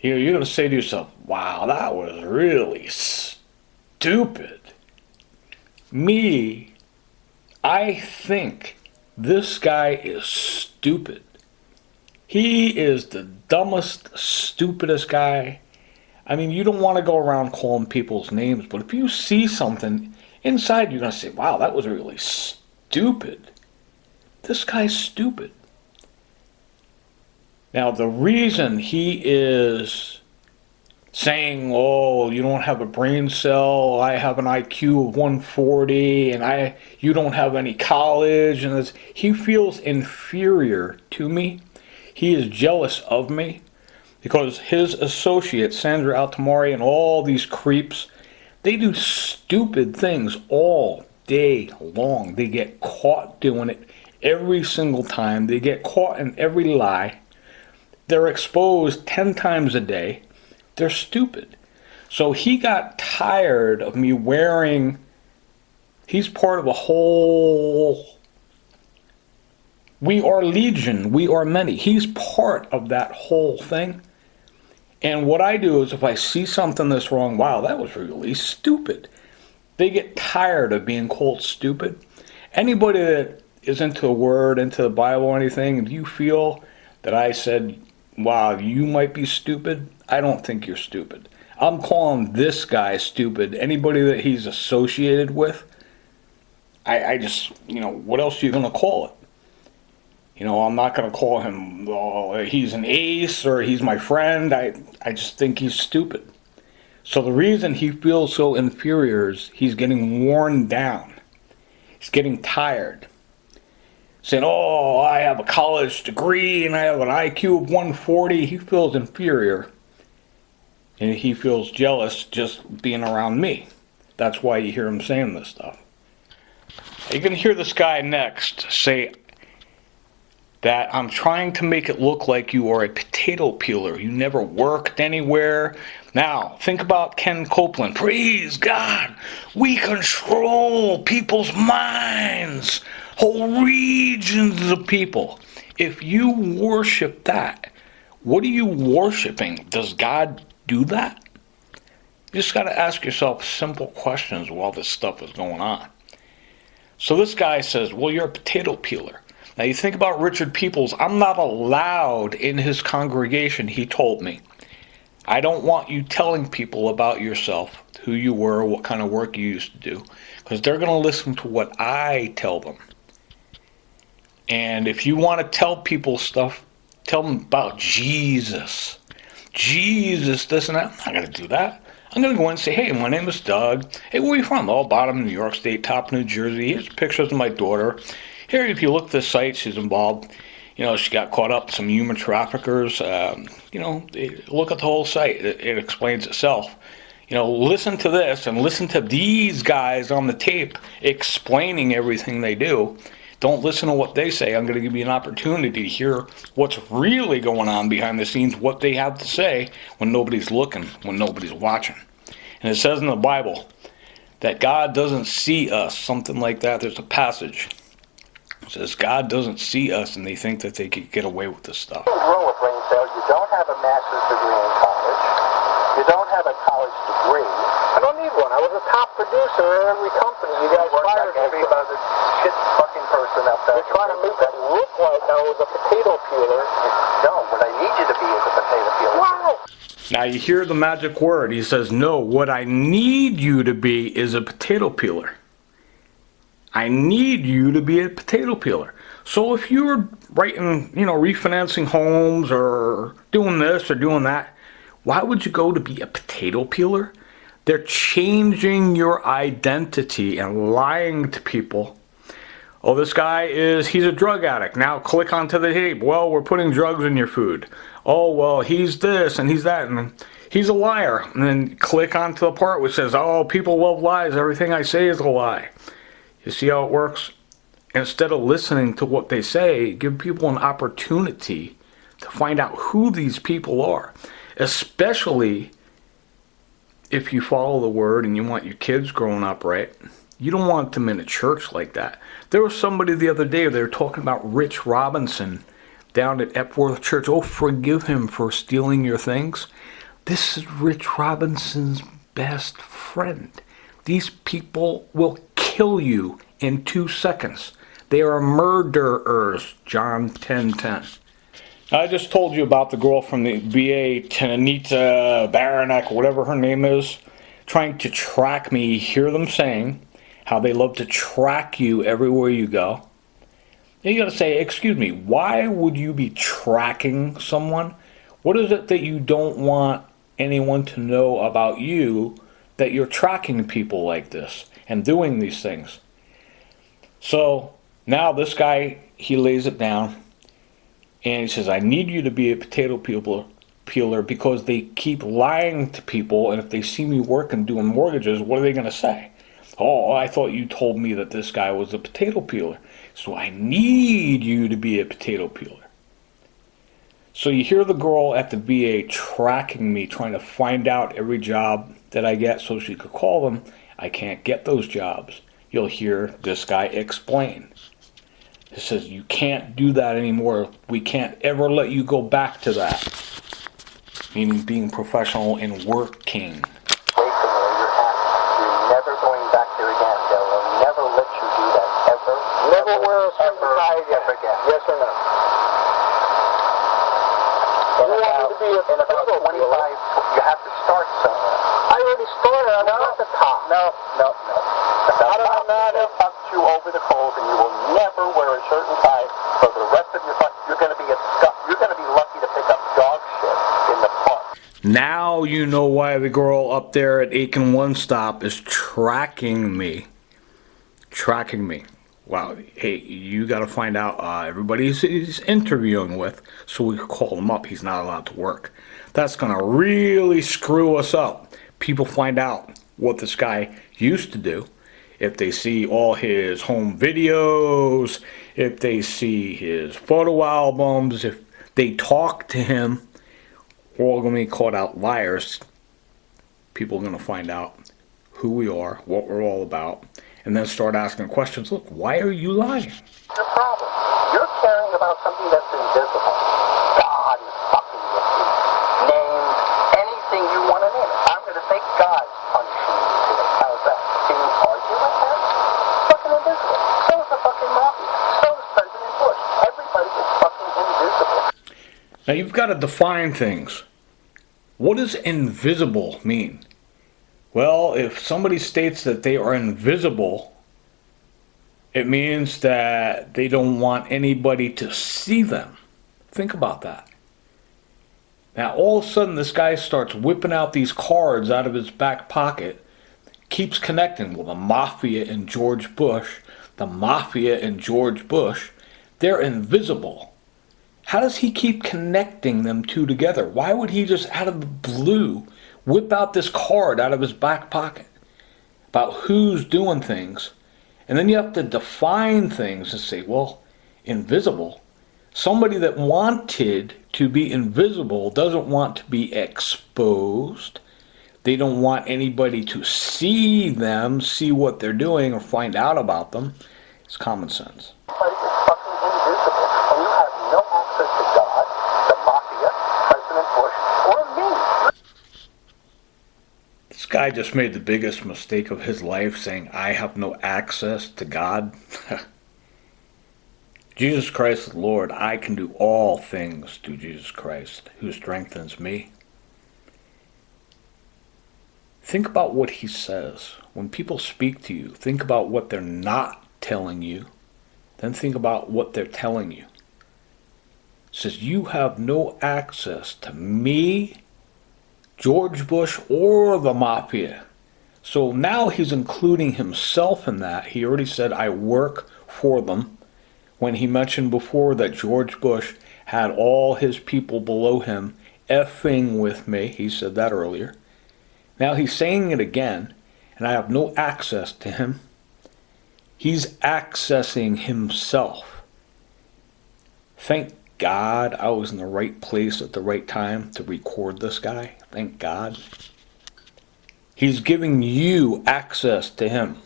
you're going to say to yourself, wow, that was really stupid. Me, I think this guy is stupid. He is the dumbest, stupidest guy. I mean, you don't want to go around calling people's names, but if you see something inside, you're going to say, wow, that was really stupid. This guy's stupid. Now, the reason he is saying, oh, you don't have a brain cell, I have an IQ of 140, and you don't have any college, and he feels inferior to me. He is jealous of me because his associate, Sandra Altamari, and all these creeps, they do stupid things all day long. They get caught doing it every single time. They get caught in every lie. They're exposed 10 times a day. They're stupid. So he got tired of me wearing, he's part of a whole, we are legion, we are many. He's part of that whole thing. And what I do is if I see something that's wrong, wow, that was really stupid. They get tired of being called stupid. Anybody that is into the Word, into the Bible or anything, if you feel that I said, wow, you might be stupid, I don't think you're stupid. I'm calling this guy stupid. Anybody that he's associated with, I just, what else are you going to call it? I'm not going to call him, oh, he's an ace or he's my friend. I just think he's stupid. So the reason he feels so inferior is he's getting worn down. He's getting tired. Saying, oh, I have a college degree and I have an IQ of 140. He feels inferior. And he feels jealous just being around me. That's why you hear him saying this stuff. You can hear this guy next say, that I'm trying to make it look like you are a potato peeler. You never worked anywhere. Now, think about Ken Copeland. Praise God, we control people's minds, whole regions of people. If you worship that, what are you worshiping? Does God do that? You just got to ask yourself simple questions while this stuff is going on. So this guy says, well, you're a potato peeler. Now you think about Richard Peoples. I'm not allowed in his congregation, he told me. I don't want you telling people about yourself, who you were, what kind of work you used to do, because they're going to listen to what I tell them. And if you want to tell people stuff, tell them about Jesus. Jesus, this and that. I'm not going to do that. I'm going to go in and say, hey, my name is Doug. Hey, where are you from? Oh, bottom of New York State, top of New Jersey. Here's pictures of my daughter. Here, if you look at this site, she's involved. You know, she got caught up with some human traffickers. You know, look at the whole site. It explains itself. You know, listen to this and listen to these guys on the tape explaining everything they do. Don't listen to what they say. I'm going to give you an opportunity to hear what's really going on behind the scenes, what they have to say when nobody's looking, when nobody's watching. And it says in the Bible that God doesn't see us, something like that. There's a passage. It says God doesn't see us, and they think that they could get away with this stuff. What's wrong with brain cells? You don't have a master's degree in college. You don't have a college degree. I don't need one. I was a top producer in every company. You guys fired me because of shit fucking person up there. You're trying to make it look like I was a potato peeler. No, what I need you to be is a potato peeler. Wow. Now you hear the magic word. He says, no, what I need you to be is a potato peeler. I need you to be a potato peeler. So if you're writing, you know, refinancing homes or doing this or doing that, why would you go to be a potato peeler? They're changing your identity and lying to people. Oh, this guy he's a drug addict. Now click onto the tape. Well, we're putting drugs in your food. Oh, well, he's this and he's that and he's a liar. And then click onto the part which says, oh, people love lies. Everything I say is a lie. You see how it works? Instead of listening to what they say, give people an opportunity to find out who these people are. Especially if you follow the word and you want your kids growing up right. You don't want them in a church like that. There was somebody the other day, they were talking about Rich Robinson down at Epworth Church. Oh, forgive him for stealing your things. This is Rich Robinson's best friend. These people will kill you in 2 seconds. They are murderers. John 10:10. I just told you about the girl from the VA, Tanita Baranek, whatever her name is, trying to track me. You hear them saying how they love to track you everywhere you go. Then you got to say, excuse me, why would you be tracking someone? What is it that you don't want anyone to know about you that you're tracking people like this and doing these things? So now this guy, he lays it down and he says, I need you to be a potato peeler because they keep lying to people, and if they see me working doing mortgages, what are they going to say? Oh, I thought you told me that this guy was a potato peeler. So I need you to be a potato peeler. So you hear the girl at the VA tracking me, trying to find out every job that I get so she could call them. I can't get those jobs. You'll hear this guy explain. He says, you can't do that anymore. We can't ever let you go back to that. Meaning being professional and working. You're never going back there again. They will never let you do that ever. Never wear a certain tie again. Yes or no? You want me to be in about 25, you have to start somewhere. I already started. I'm at the top. No. How do I not up you over the coals, and you will never wear a shirt and tie for the rest of your life. You're going to be lucky to pick up dog shit in the park. Now you know why the girl up there at Eccl One Stop is tracking me. Wow, hey, you got to find out everybody he's interviewing with so we can call him up. He's not allowed to work. That's going to really screw us up. People find out what this guy used to do. if they see all his home videos, if they see his photo albums, if they talk to him, we're all going to be caught out liars. People are going to find out who we are, what we're all about, and then start asking questions. Look, why are you lying? The problem. You're caring about something that's invisible. God is fucking with you. Name anything you want to name it. I'm going to say God's punishing you today. How's that? Can you argue with that? It's fucking invisible. So is the fucking mafia. So is President Bush. Everybody is fucking invisible. Now you've got to define things. What does invisible mean? Well, if somebody states that they are invisible, it means that they don't want anybody to see them. Think about that. Now, all of a sudden, this guy starts whipping out these cards out of his back pocket, keeps connecting. Well, the mafia and George Bush, the mafia and George Bush, they're invisible. How does he keep connecting them two together? Why would he just out of the blue whip out this card out of his back pocket about who's doing things? And then you have to define things and say, well, invisible. Somebody that wanted to be invisible doesn't want to be exposed. They don't want anybody to see them, see what they're doing, or find out about them. It's common sense. Everybody is fucking invisible. And you have no access to God, the mafia, President Bush, or me. This guy just made the biggest mistake of his life saying, I have no access to God. Jesus Christ the Lord, I can do all things through Jesus Christ, who strengthens me. Think about what he says. When people speak to you, think about what they're not telling you. Then think about what they're telling you. It says, you have no access to me, George Bush, or the mafia. So now he's including himself in that. He already said, I work for them. When he mentioned before that George Bush had all his people below him effing with me. He said that earlier. Now he's saying it again, and I have no access to him. He's accessing himself. Thank God I was in the right place at the right time to record this guy. Thank God. He's giving you access to him.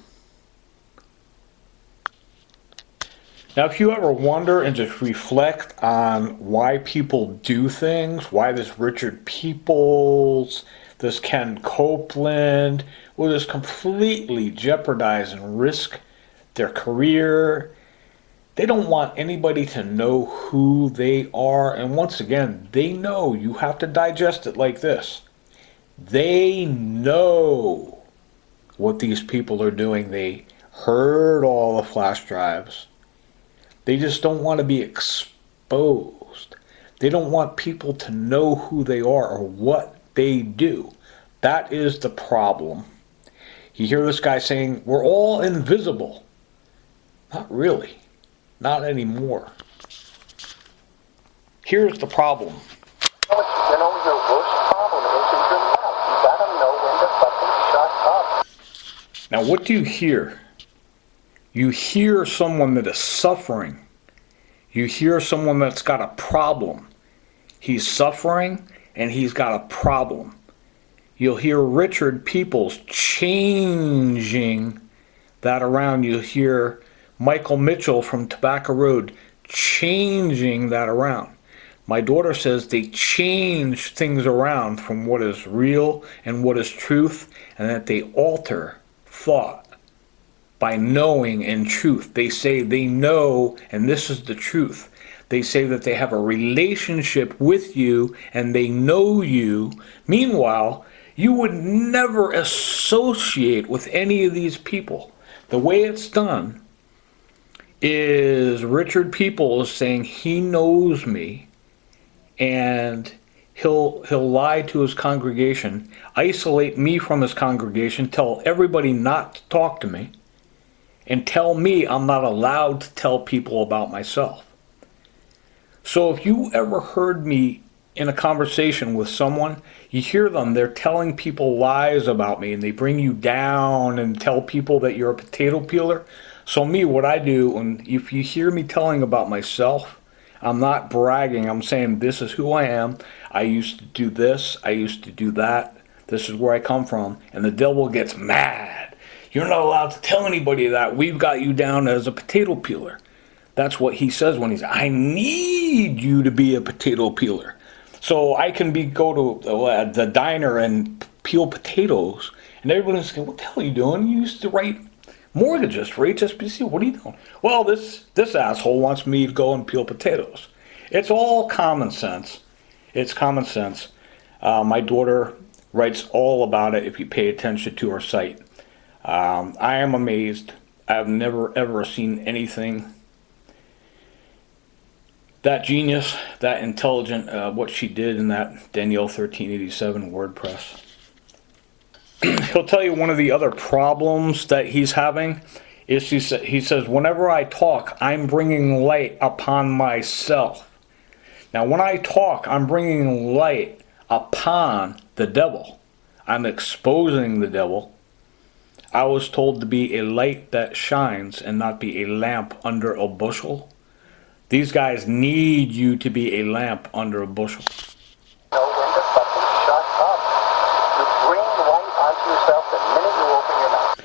Now, if you ever wonder and just reflect on why people do things, why this Richard Peoples, this Ken Copeland will just completely jeopardize and risk their career. They don't want anybody to know who they are. And once again, they know. You have to digest it like this. They know what these people are doing. They heard all the flash drives. They just don't want to be exposed. They don't want people to know who they are or what they do. That is the problem. You hear this guy saying, we're all invisible. Not really. Not anymore. Here's the problem. You know, your worst problem is in your mouth. You gotta know when to fucking shut up. Now, what do you hear? You hear someone that is suffering. You hear someone that's got a problem. He's suffering and he's got a problem. You'll hear Richard Peoples changing that around. You'll hear Michael Mitchell from Tobacco Road changing that around. My daughter says they change things around from what is real and what is truth, and that they alter thought by knowing and truth. They say they know, and this is the truth. They say that they have a relationship with you and they know you. Meanwhile, you would never associate with any of these people. The way it's done is Richard Peoples saying he knows me, and he'll lie to his congregation, isolate me from his congregation, tell everybody not to talk to me, and tell me I'm not allowed to tell people about myself. So if you ever heard me in a conversation with someone, You hear them, they're telling people lies about me, and they bring you down and tell people that you're a potato peeler. So me, what I do, and if you hear me telling about myself, I'm not bragging. I'm saying this is who I am. I used to do this. I used to do that. This is where I come from. And the devil gets mad. You're not allowed to tell anybody that. We've got you down as a potato peeler. That's what he says when he's, I need you to be a potato peeler. So I can go to the diner and peel potatoes. And everybody's going, what the hell are you doing? You used to write mortgages for HSBC. What are you doing? Well, this asshole wants me to go and peel potatoes. It's all common sense. It's common sense. My daughter writes all about it if you pay attention to her site. I am amazed. I've never ever seen anything that genius, that intelligent, what she did in that Danielle 1387 WordPress. He'll tell you one of the other problems that he's having is he says, whenever I talk, I'm bringing light upon myself. Now, when I talk, I'm bringing light upon the devil. I'm exposing the devil. I was told to be a light that shines and not be a lamp under a bushel. These guys need you to be a lamp under a bushel. Know when to fucking shut up. You bring light onto yourself the minute you open your mouth.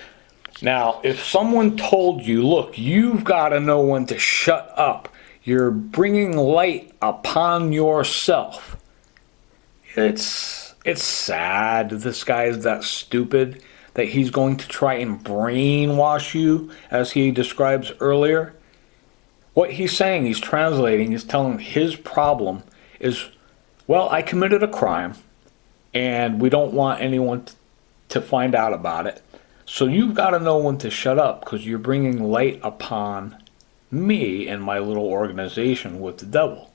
Now, if someone told you, look, you've got to know when to shut up, you're bringing light upon yourself. It's sad this guy is that stupid that he's going to try and brainwash you, as he describes earlier. What he's saying, he's translating, he's telling his problem is, well, I committed a crime, and we don't want anyone to find out about it. So you've got to know when to shut up, because you're bringing light upon me and my little organization with the devil.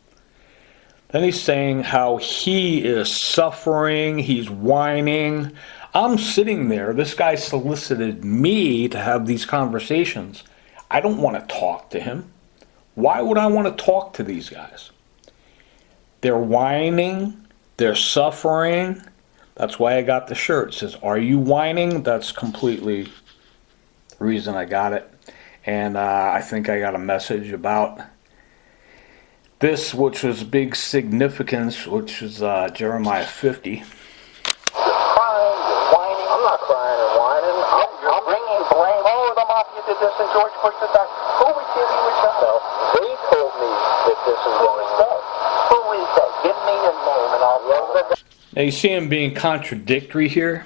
Then he's saying how he is suffering, he's whining. I'm sitting there, this guy solicited me to have these conversations. I don't want to talk to him. Why would I want to talk to these guys? They're whining, they're suffering. That's why I got the shirt. It says, are you whining? That's completely the reason I got it. And I think I got a message about this, which was big significance, which is Jeremiah 50. You're crying, you're whining. I'm not crying and whining. You're bringing blame. Oh, the mafia did this and George Bush did that. Who would give you a shot? No, they told me that this is going on. Who is that? Give me a name and I'll run the... Now you see him being contradictory here.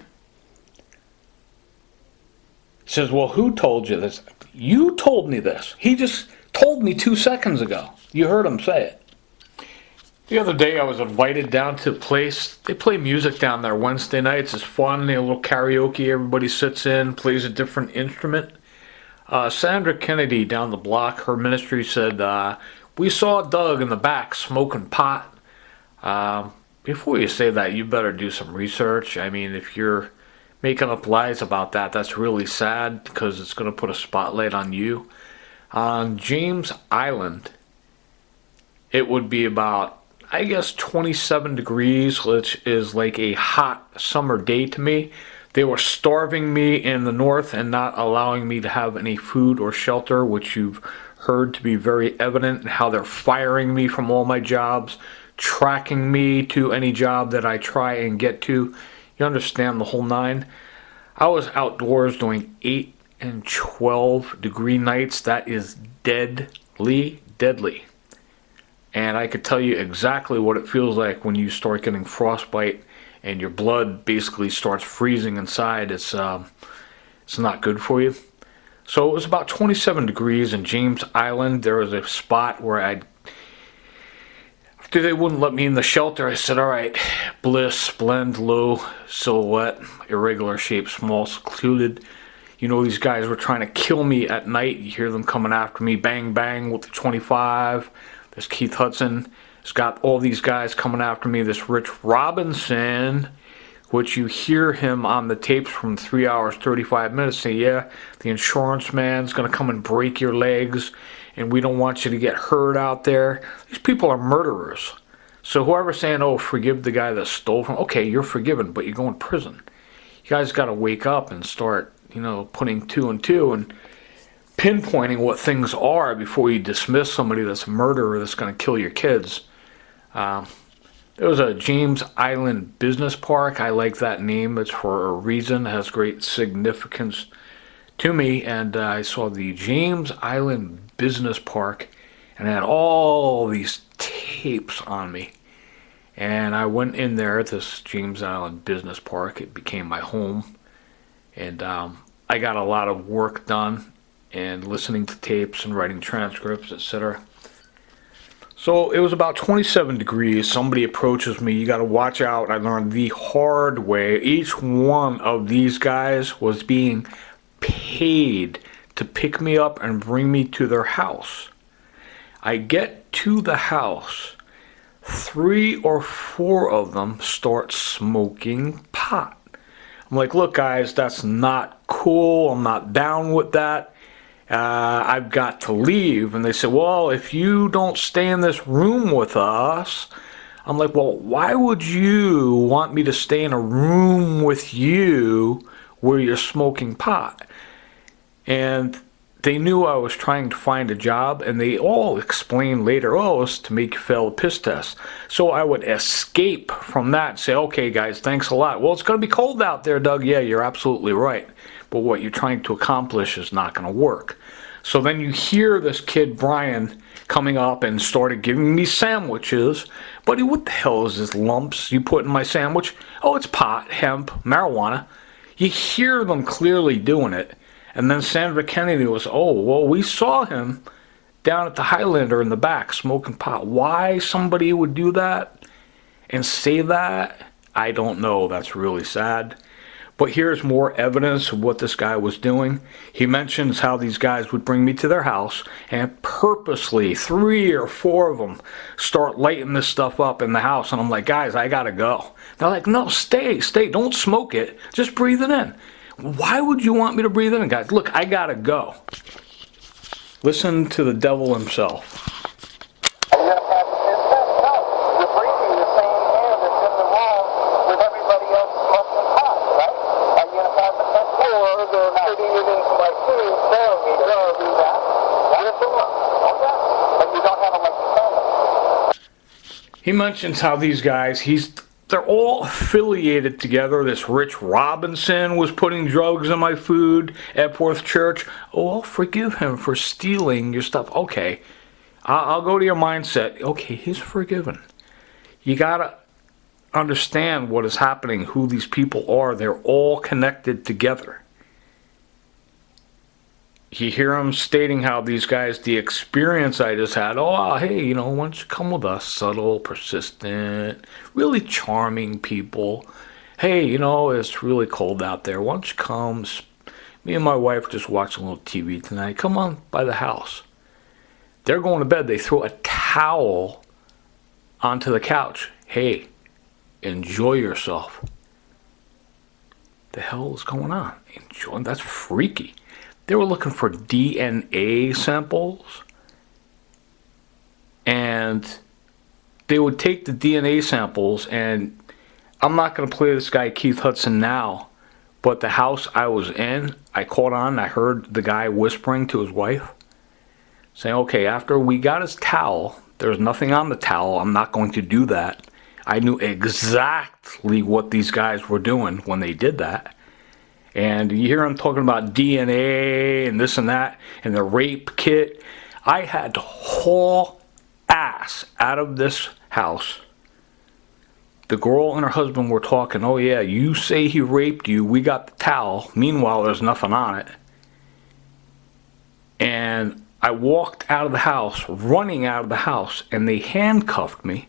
He says, well, who told you this? You told me this. He just told me 2 seconds ago. You heard him say it. The other day I was invited down to a place. They play music down there Wednesday nights. It's fun. They have a little karaoke. Everybody sits in, plays a different instrument. Sandra Kennedy down the block, her ministry said, we saw Doug in the back smoking pot. Before you say that, you better do some research. I mean, if you're making up lies about that, that's really sad because it's going to put a spotlight on you. On James Island, it would be about, I guess, 27 degrees, which is like a hot summer day to me. They were starving me in the north and not allowing me to have any food or shelter, which you've heard to be very evident, and how they're firing me from all my jobs, tracking me to any job that I try and get to. You understand the whole nine. I was outdoors doing 8 and 12 degree nights. That is deadly. And I could tell you exactly what it feels like when you start getting frostbite and your blood basically starts freezing inside. It's not good for you. So it was about 27 degrees in James Island. There was a spot where after they wouldn't let me in the shelter, I said, all right, bliss, blend, low, silhouette, irregular shape, small, secluded. You know, these guys were trying to kill me at night. You hear them coming after me, bang, bang, with the 25. There's Keith Hudson. It's got all these guys coming after me. This Rich Robinson, which you hear him on the tapes from 3 hours, 35 minutes, say, yeah, the insurance man's going to come and break your legs, and we don't want you to get hurt out there. These people are murderers. So whoever's saying, oh, forgive the guy that stole from, okay, you're forgiven, but you're going to prison. You guys got to wake up and start, putting two and two and pinpointing what things are before you dismiss somebody that's a murderer that's going to kill your kids. There was a James Island Business Park. I like that name. It's for a reason. It has great significance to me. And I saw the James Island Business Park, and it had all these tapes on me. And I went in there at this James Island Business Park. It became my home. And I got a lot of work done and listening to tapes and writing transcripts, etc. So it was about 27 degrees. Somebody approaches me. You got to watch out. I learned the hard way. Each one of these guys was being paid to pick me up and bring me to their house. I get to the house. 3 or 4 of them start smoking pot. I'm like, look, guys, that's not cool. I'm not down with that. I've got to leave. And they said, well, if you don't stay in this room with us. I'm like, well, why would you want me to stay in a room with you where you're smoking pot? And they knew I was trying to find a job, and they all explained later, oh, it's to make you fail a piss test. So I would escape from that and say, okay, guys, thanks a lot. Well, it's going to be cold out there, Doug. Yeah, you're absolutely right. But what you're trying to accomplish is not going to work. So then you hear this kid, Brian, coming up and started giving me sandwiches. Buddy, what the hell is this lumps you put in my sandwich? Oh, it's pot, hemp, marijuana. You hear them clearly doing it. And then Sandra Kennedy was, oh, well, we saw him down at the Highlander in the back smoking pot. Why somebody would do that and say that, I don't know. That's really sad. But here's more evidence of what this guy was doing. He mentions how these guys would bring me to their house and purposely, 3 or 4 of them, start lighting this stuff up in the house. And I'm like, guys, I gotta go. They're like, no, stay, don't smoke it. Just breathe it in. Why would you want me to breathe in, guys? Look, I gotta go. Listen to the devil himself. He mentions how these guys, they're all affiliated together. This Rich Robinson was putting drugs in my food, Epworth Church. Oh, I'll forgive him for stealing your stuff. Okay, I'll go to your mindset. Okay, he's forgiven. You gotta understand what is happening, who these people are. They're all connected together. You hear him stating how these guys, the experience I just had, oh, hey, why don't you come with us? Subtle, persistent, really charming people. Hey, it's really cold out there. Why don't you come? Me and my wife just watching a little TV tonight. Come on by the house. They're going to bed. They throw a towel onto the couch. Hey, enjoy yourself. The hell is going on? That's freaky. They were looking for DNA samples, and they would take the DNA samples, and I'm not going to play this guy Keith Hudson now, but the house I was in, I caught on, I heard the guy whispering to his wife, saying, okay, after we got his towel, there's nothing on the towel, I'm not going to do that. I knew exactly what these guys were doing when they did that. And you hear him talking about DNA and this and that and the rape kit. I had to haul ass out of this house. The girl and her husband were talking, oh yeah, you say he raped you, we got the towel. Meanwhile, there's nothing on it. And I walked out of the house, running out of the house, and they handcuffed me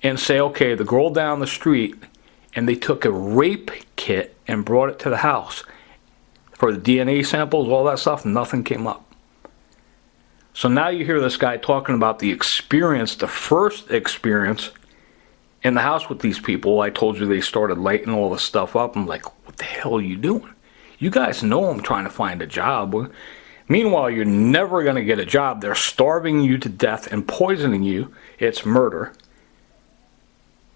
and say, okay, the girl down the street, and they took a rape kit and brought it to the house. For the DNA samples, all that stuff, nothing came up. So now you hear this guy talking about the experience, the first experience in the house with these people. I told you they started lighting all this stuff up. I'm like, what the hell are you doing? You guys know I'm trying to find a job. Meanwhile, you're never going to get a job. They're starving you to death and poisoning you. It's murder.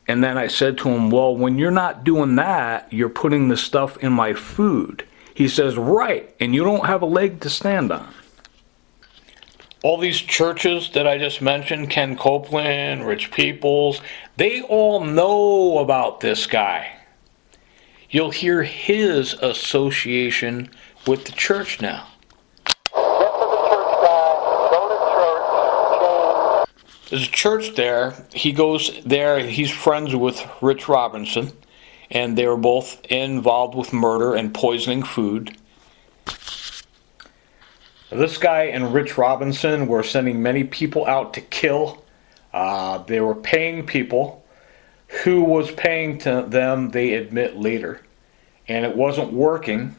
And then I said to him, well, when you're not doing that, you're putting the stuff in my food. He says, right, and you don't have a leg to stand on. All these churches that I just mentioned, Ken Copeland, Rich Peoples, they all know about this guy. You'll hear his association with the church now. Get to the church guy, go to church, change. There's a church there. He goes there. He's friends with Rich Robinson, and they were both involved with murder and poisoning food. This guy and Rich Robinson were sending many people out to kill. They were paying people. Who was paying to them, they admit later. And it wasn't working.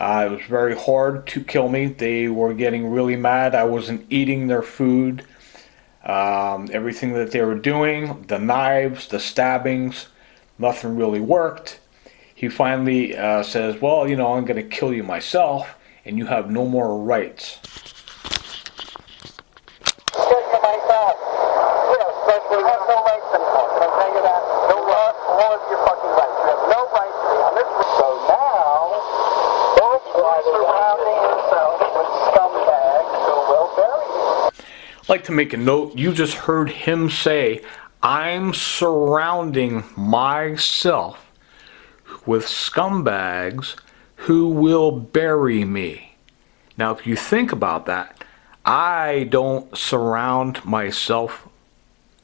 It was very hard to kill me. They were getting really mad. I wasn't eating their food. Everything that they were doing, the knives, the stabbings, nothing really worked. He finally says, well, you know, I'm going to kill you myself, and you have no more rights. Kill you myself. Yeah, especially you have no rights anymore. Can I tell you that? No rights. All of your fucking rights. You have no rights to be on this. So now, that's why they're surrounding themselves with scumbags who will bury you. I'd like to make a note. You just heard him say, I'm surrounding myself with scumbags who will bury me. Now, if you think about that, I don't surround myself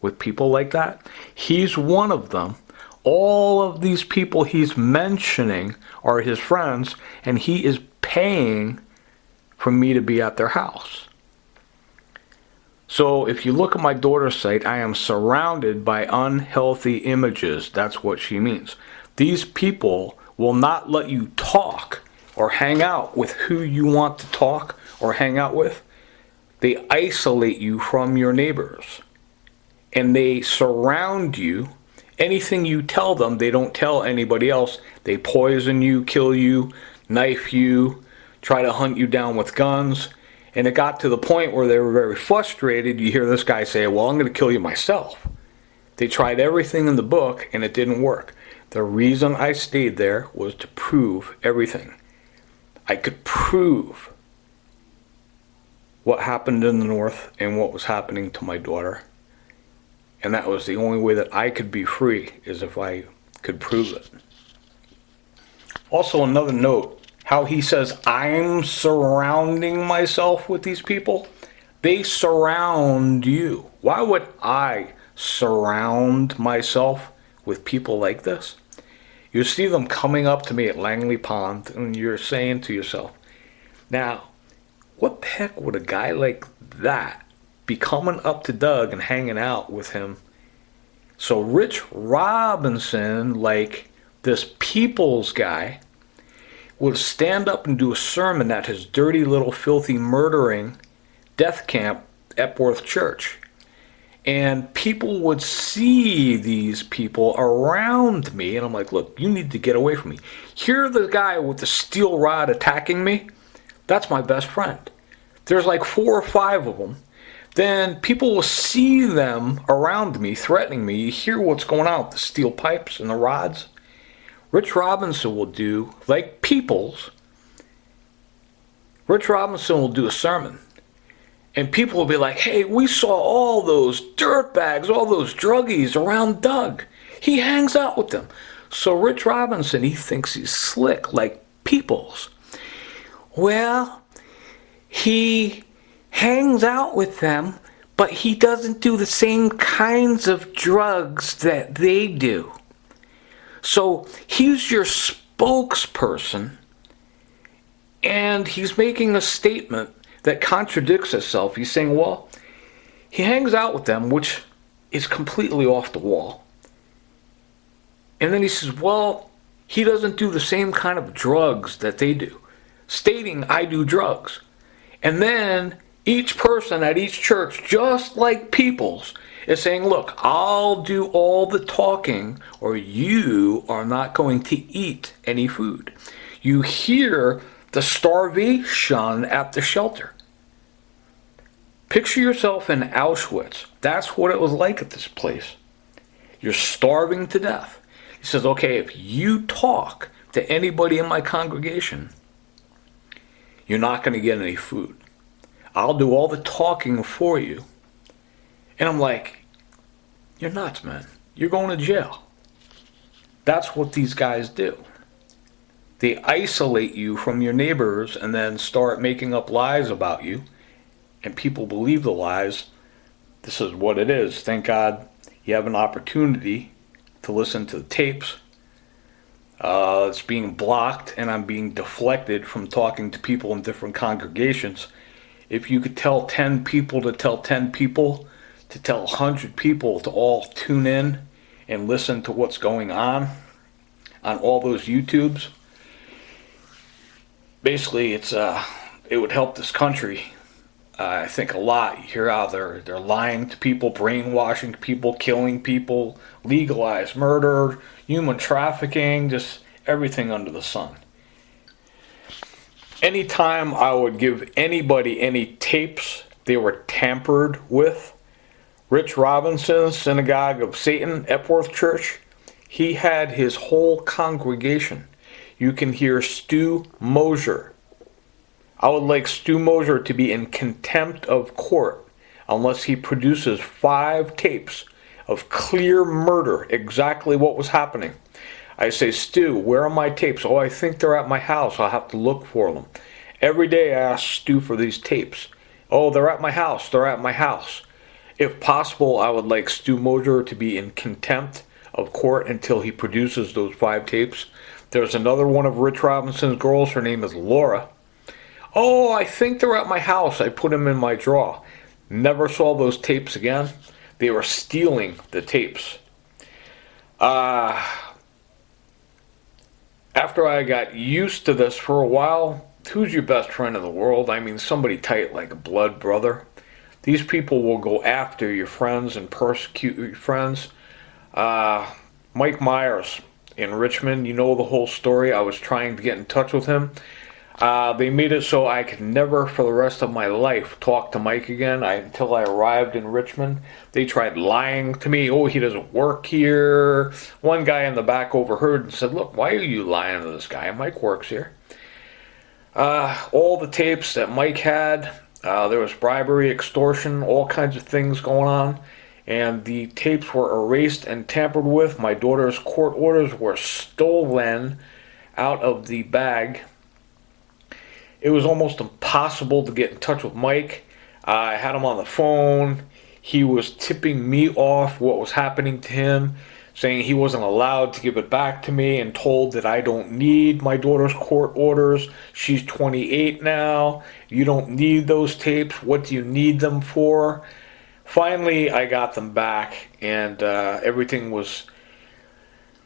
with people like that. He's one of them. All of these people he's mentioning are his friends, and he is paying for me to be at their house. So if you look at my daughter's site, I am surrounded by unhealthy images. That's what she means. These people will not let you talk or hang out with who you want to talk or hang out with. They isolate you from your neighbors. And they surround you. Anything you tell them, they don't tell anybody else. They poison you, kill you, knife you, try to hunt you down with guns. And it got to the point where they were very frustrated. You hear this guy say, well, I'm going to kill you myself. They tried everything in the book, and it didn't work. The reason I stayed there was to prove everything. I could prove what happened in the North and what was happening to my daughter. And that was the only way that I could be free, is if I could prove it. Also, another note, how he says, I'm surrounding myself with these people. They surround you. Why would I surround myself with people like this? You see them coming up to me at Langley Pond, and you're saying to yourself, now, what the heck would a guy like that be coming up to Doug and hanging out with him? So Rich Robinson, like this Peoples guy, would stand up and do a sermon at his dirty little filthy murdering death camp, Epworth Church. And people would see these people around me, and I'm like, look, you need to get away from me. Here, the guy with the steel rod attacking me, that's my best friend. There's like 4 or 5 of them. Then people will see them around me, threatening me. You hear what's going on with the steel pipes and the rods. Rich Robinson will do, like Peoples, Rich Robinson will do a sermon. And people will be like, hey, we saw all those dirtbags, all those druggies around Doug. He hangs out with them. So Rich Robinson, he thinks he's slick, like Peoples. Well, he hangs out with them, but he doesn't do the same kinds of drugs that they do. So he's your spokesperson, and he's making a statement that contradicts itself. He's saying, well, he hangs out with them, which is completely off the wall. And then he says, well, he doesn't do the same kind of drugs that they do, stating I do drugs. And then each person at each church, just like Peoples, is saying, look, I'll do all the talking, or you are not going to eat any food. You hear the starvation at the shelter. Picture yourself in Auschwitz. That's what it was like at this place. You're starving to death. He says, okay, if you talk to anybody in my congregation, you're not going to get any food. I'll do all the talking for you. And I'm like, you're nuts, man. You're going to jail. That's what these guys do. They isolate you from your neighbors and then start making up lies about you. And people believe the lies. This is what it is. Thank God you have an opportunity to listen to the tapes. It's being blocked, and I'm being deflected from talking to people in different congregations. If you could tell 10 people to tell 10 people to tell 100 people to all tune in and listen to what's going on all those YouTubes, basically it would help this country. I think a lot. You hear how they're lying to people, brainwashing people, killing people, legalize murder, human trafficking, just everything under the sun. Anytime I would give anybody any tapes they were tampered with, Rich Robinson's Synagogue of Satan, Epworth Church, he had his whole congregation. You can hear Stu Mosier. I would like Stu Mosier to be in contempt of court unless he produces 5 tapes of clear murder, exactly what was happening. I say, Stu, where are my tapes? Oh, I think they're at my house. I'll have to look for them. Every day I ask Stu for these tapes. Oh, they're at my house. They're at my house. If possible, I would like Stu Mosier to be in contempt of court until he produces those 5 tapes. There's another one of Rich Robinson's girls. Her name is Laura. Oh, I think they're at my house. I put them in my drawer. Never saw those tapes again. They were stealing the tapes. After I got used to this for a while, who's your best friend in the world? I mean, somebody tight like a blood brother. These people will go after your friends and persecute your friends. Mike Myers in Richmond, you know the whole story. I was trying to get in touch with him. They made it so I could never, for the rest of my life, talk to Mike again until I arrived in Richmond. They tried lying to me. Oh, he doesn't work here. One guy in the back overheard and said, look, why are you lying to this guy? Mike works here. All the tapes that Mike had, there was bribery, extortion, all kinds of things going on. And the tapes were erased and tampered with. My daughter's court orders were stolen out of the bag. It was almost impossible to get in touch with Mike. I had him on the phone. He was tipping me off what was happening to him, saying he wasn't allowed to give it back to me, and told that I don't need my daughter's court orders. She's 28 now. You don't need those tapes. What do you need them for? Finally, I got them back, and everything was...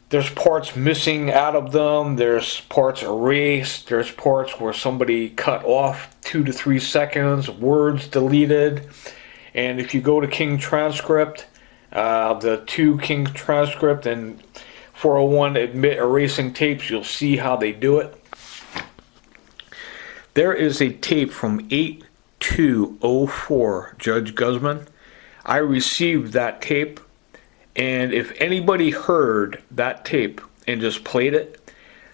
There's parts missing out of them. There's parts erased. There's parts where somebody cut off 2 to 3 seconds, words deleted. And if you go to King Transcript, the 2 King Transcript and 401 admit erasing tapes, you'll see how they do it. There is a tape from 8/2/04, Judge Guzman. I received that tape. And if anybody heard that tape and just played it,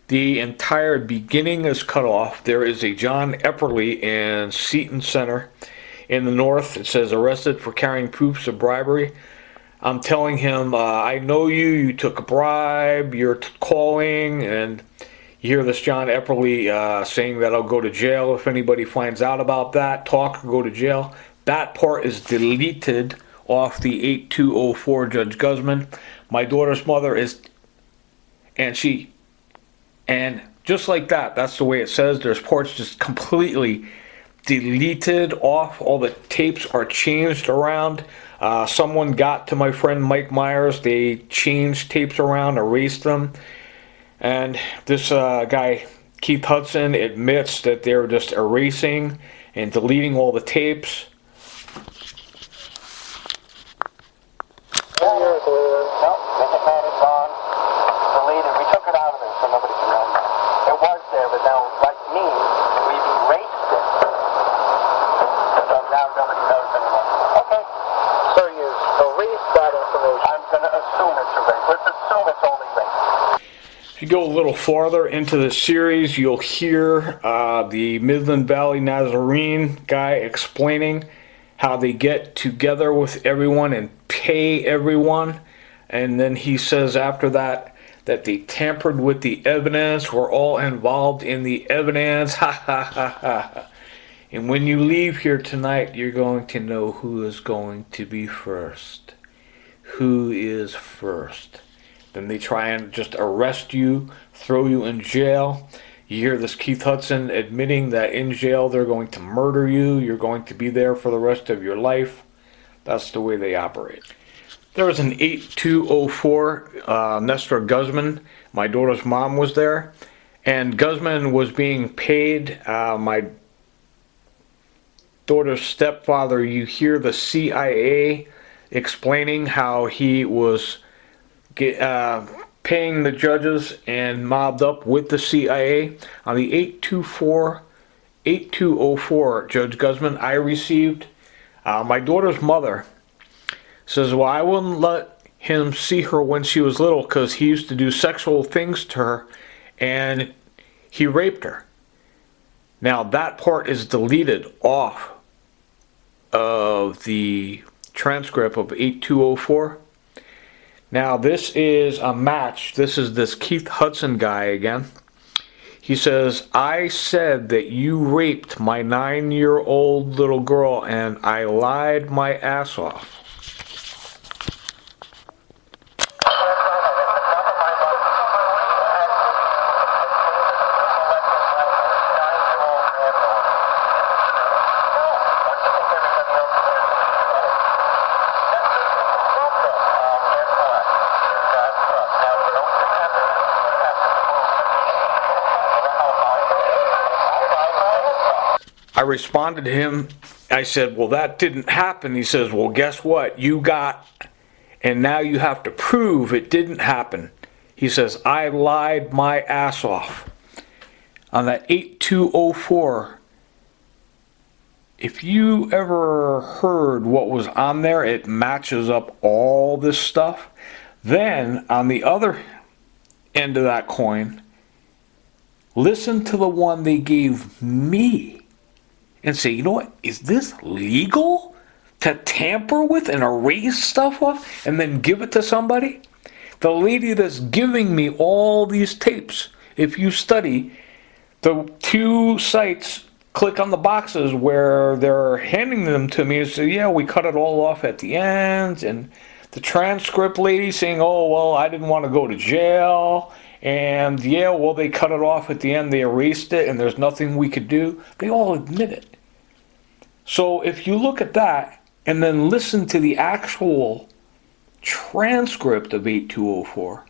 the entire beginning is cut off. There is a John Epperly in Seton Center in the north. It says, arrested for carrying proofs of bribery. I'm telling him, I know you, you took a bribe, you're calling, and you hear this John Epperly saying that I'll go to jail if anybody finds out about that. Talk or go to jail. That part is deleted off the 8/2/04 Judge Guzman. My daughter's mother is, and just like that, that's the way it says. There's parts just completely deleted off. All the tapes are changed around. Someone got to my friend Mike Myers. They changed tapes around, erased them. And this guy, Keith Hudson, admits that they're just erasing and deleting all the tapes. I'm going to assume it's go a little farther into the series, you'll hear the Midland Valley Nazarene guy explaining how they get together with everyone and pay everyone. And then he says after that they tampered with the evidence, we're all involved in the evidence, ha ha ha ha. And when you leave here tonight, you're going to know who is going to be first. Who is first? Then they try and just arrest you, throw you in jail. You hear this Keith Hudson admitting that in jail they're going to murder you. You're going to be there for the rest of your life. That's the way they operate. There was an 8204, Nestor Guzman. My daughter's mom was there. And Guzman was being paid. My daughter's stepfather, you hear the CIA explaining how he was paying the judges and mobbed up with the CIA. On the 8204, Judge Guzman, I received, my daughter's mother says, well, I wouldn't let him see her when she was little because he used to do sexual things to her and he raped her. Now that part is deleted off of the transcript of 8204. Now this is a match. This is this Keith Hudson guy again. He says, I said that you raped my 9-year-old little girl and I lied my ass off. I responded to him. I said, well, that didn't happen. He says, well, guess what? You got, and now you have to prove it didn't happen. He says, I lied my ass off. On that 8204, if you ever heard what was on there, it matches up all this stuff. Then, on the other end of that coin, listen to the one they gave me. And say, you know what, is this legal to tamper with and erase stuff off and then give it to somebody? The lady that's giving me all these tapes, if you study the 2 sites, click on the boxes where they're handing them to me and say, yeah, we cut it all off at the end. And the transcript lady saying, oh, well, I didn't want to go to jail. And yeah, well, they cut it off at the end, they erased it, and there's nothing we could do. They all admit it. So if you look at that and then listen to the actual transcript of 8204,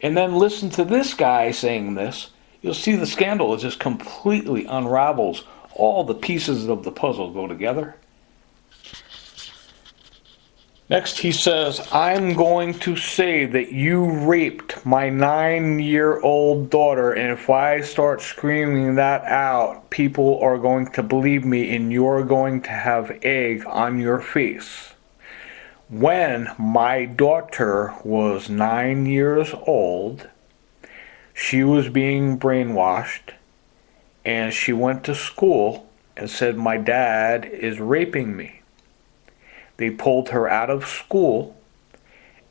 and then listen to this guy saying this, you'll see the scandal just completely unravels. All the pieces of the puzzle go together. Next he says, I'm going to say that you raped my 9-year-old daughter, and if I start screaming that out, people are going to believe me and you're going to have egg on your face. When my daughter was 9 years old, she was being brainwashed, and she went to school and said, my dad is raping me. They pulled her out of school,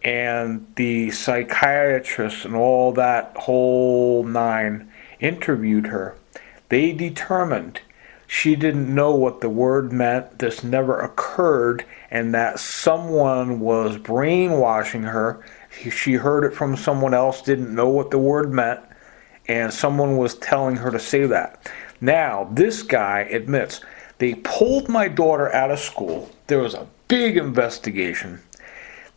and the psychiatrist and all that whole nine interviewed her. They determined she didn't know what the word meant, this never occurred, and that someone was brainwashing her. She heard it from someone else, didn't know what the word meant, and someone was telling her to say that. Now, this guy admits, they pulled my daughter out of school. There was a big investigation.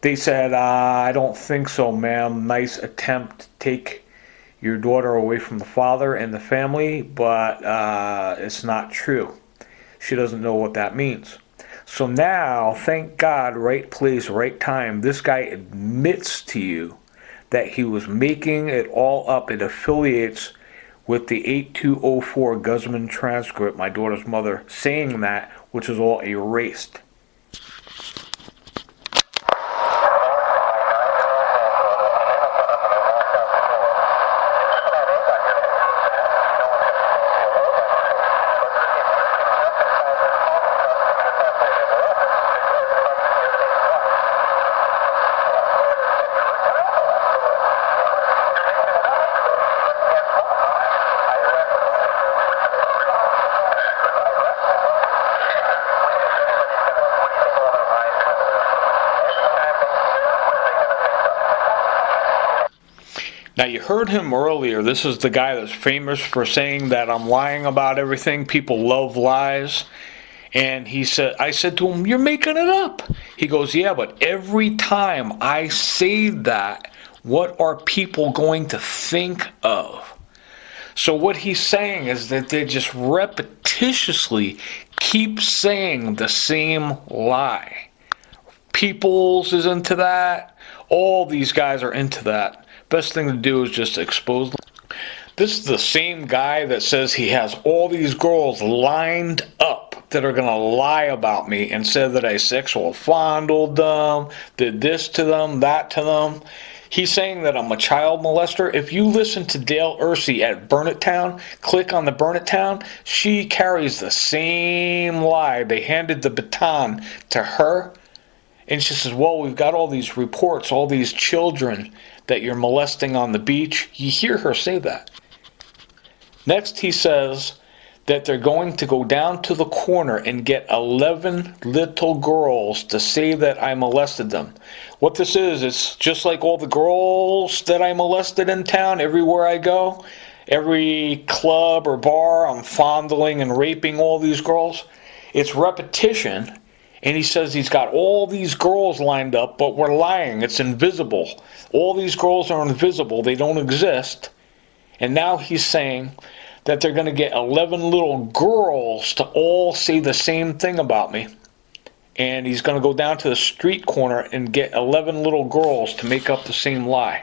They said, I don't think so, ma'am. Nice attempt to take your daughter away from the father and the family, but it's not true. She doesn't know what that means. So now, thank God, right place, right time, this guy admits to you that he was making it all up. It affiliates with the 8204 Guzman transcript, my daughter's mother saying that, which is all erased. Now, you heard him earlier. This is the guy that's famous for saying that I'm lying about everything. People love lies. And I said to him, you're making it up. He goes, yeah, but every time I say that, what are people going to think of? So what he's saying is that they just repetitiously keep saying the same lie. Peoples is into that. All these guys are into that. Best thing to do is just expose them. This is the same guy that says he has all these girls lined up that are going to lie about me and said that I sexual fondled them, did this to them, that to them. He's saying that I'm a child molester. If you listen to Dale Ursey at Burn It Town, click on the Burn It Town, she carries the same lie. They handed the baton to her, and she says, well, we've got all these reports, all these children that you're molesting on the beach. You hear her say that. Next, he says that they're going to go down to the corner and get 11 little girls to say that I molested them. What this is, it's just like all the girls that I molested in town, everywhere I go, every club or bar, I'm fondling and raping all these girls. It's repetition, and he says he's got all these girls lined up, but we're lying. It's invisible. All these girls are invisible. They don't exist. And now he's saying that they're going to get 11 little girls to all say the same thing about me. And he's going to go down to the street corner and get 11 little girls to make up the same lie.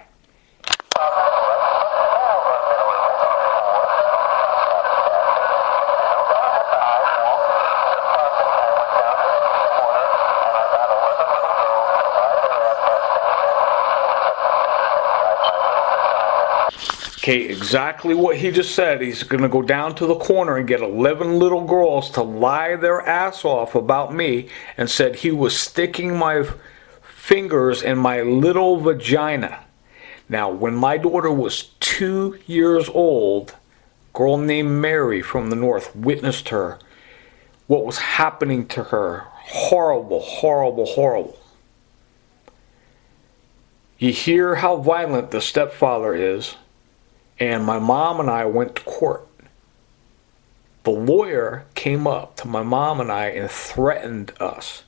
Okay, exactly what he just said. He's going to go down to the corner and get 11 little girls to lie their ass off about me and said he was sticking my fingers in my little vagina. Now, when my daughter was 2 years old, a girl named Mary from the north witnessed her, what was happening to her. Horrible, horrible, horrible. You hear how violent the stepfather is. And my mom and I went to court. The lawyer came up to my mom and I and threatened us.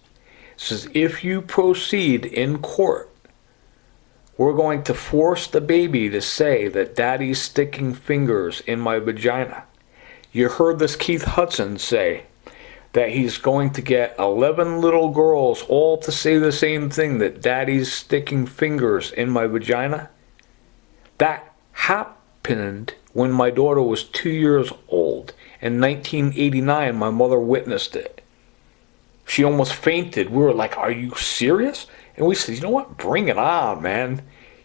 He says, if you proceed in court, we're going to force the baby to say that daddy's sticking fingers in my vagina. You heard this Keith Hudson say that he's going to get 11 little girls all to say the same thing, that daddy's sticking fingers in my vagina. That happened when my daughter was 2 years old. In 1989, my mother witnessed it. She almost fainted. We were like, are you serious? And we said, you know what? Bring it on, man.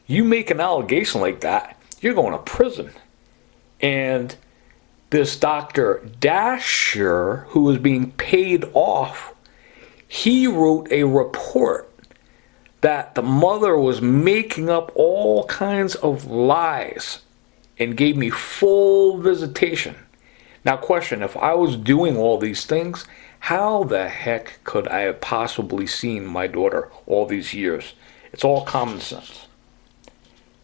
You make an allegation like that, you're going to prison. And this Dr. Dasher, who was being paid off, he wrote a report that the mother was making up all kinds of lies and gave me full visitation. Now question, if I was doing all these things, how the heck could I have possibly seen my daughter all these years? It's all common sense.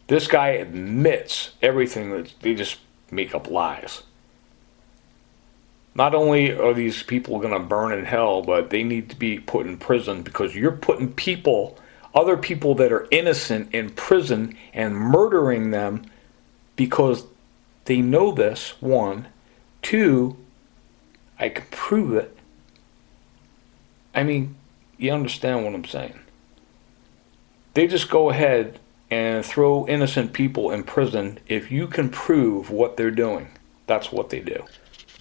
This guy admits everything, that they just make up lies. Not only are these people going to burn in hell, but they need to be put in prison, because you're putting people, other people that are innocent, in prison and murdering them because they know this, one. Two, I can prove it. I mean, you understand what I'm saying. They just go ahead and throw innocent people in prison if you can prove what they're doing. That's what they do.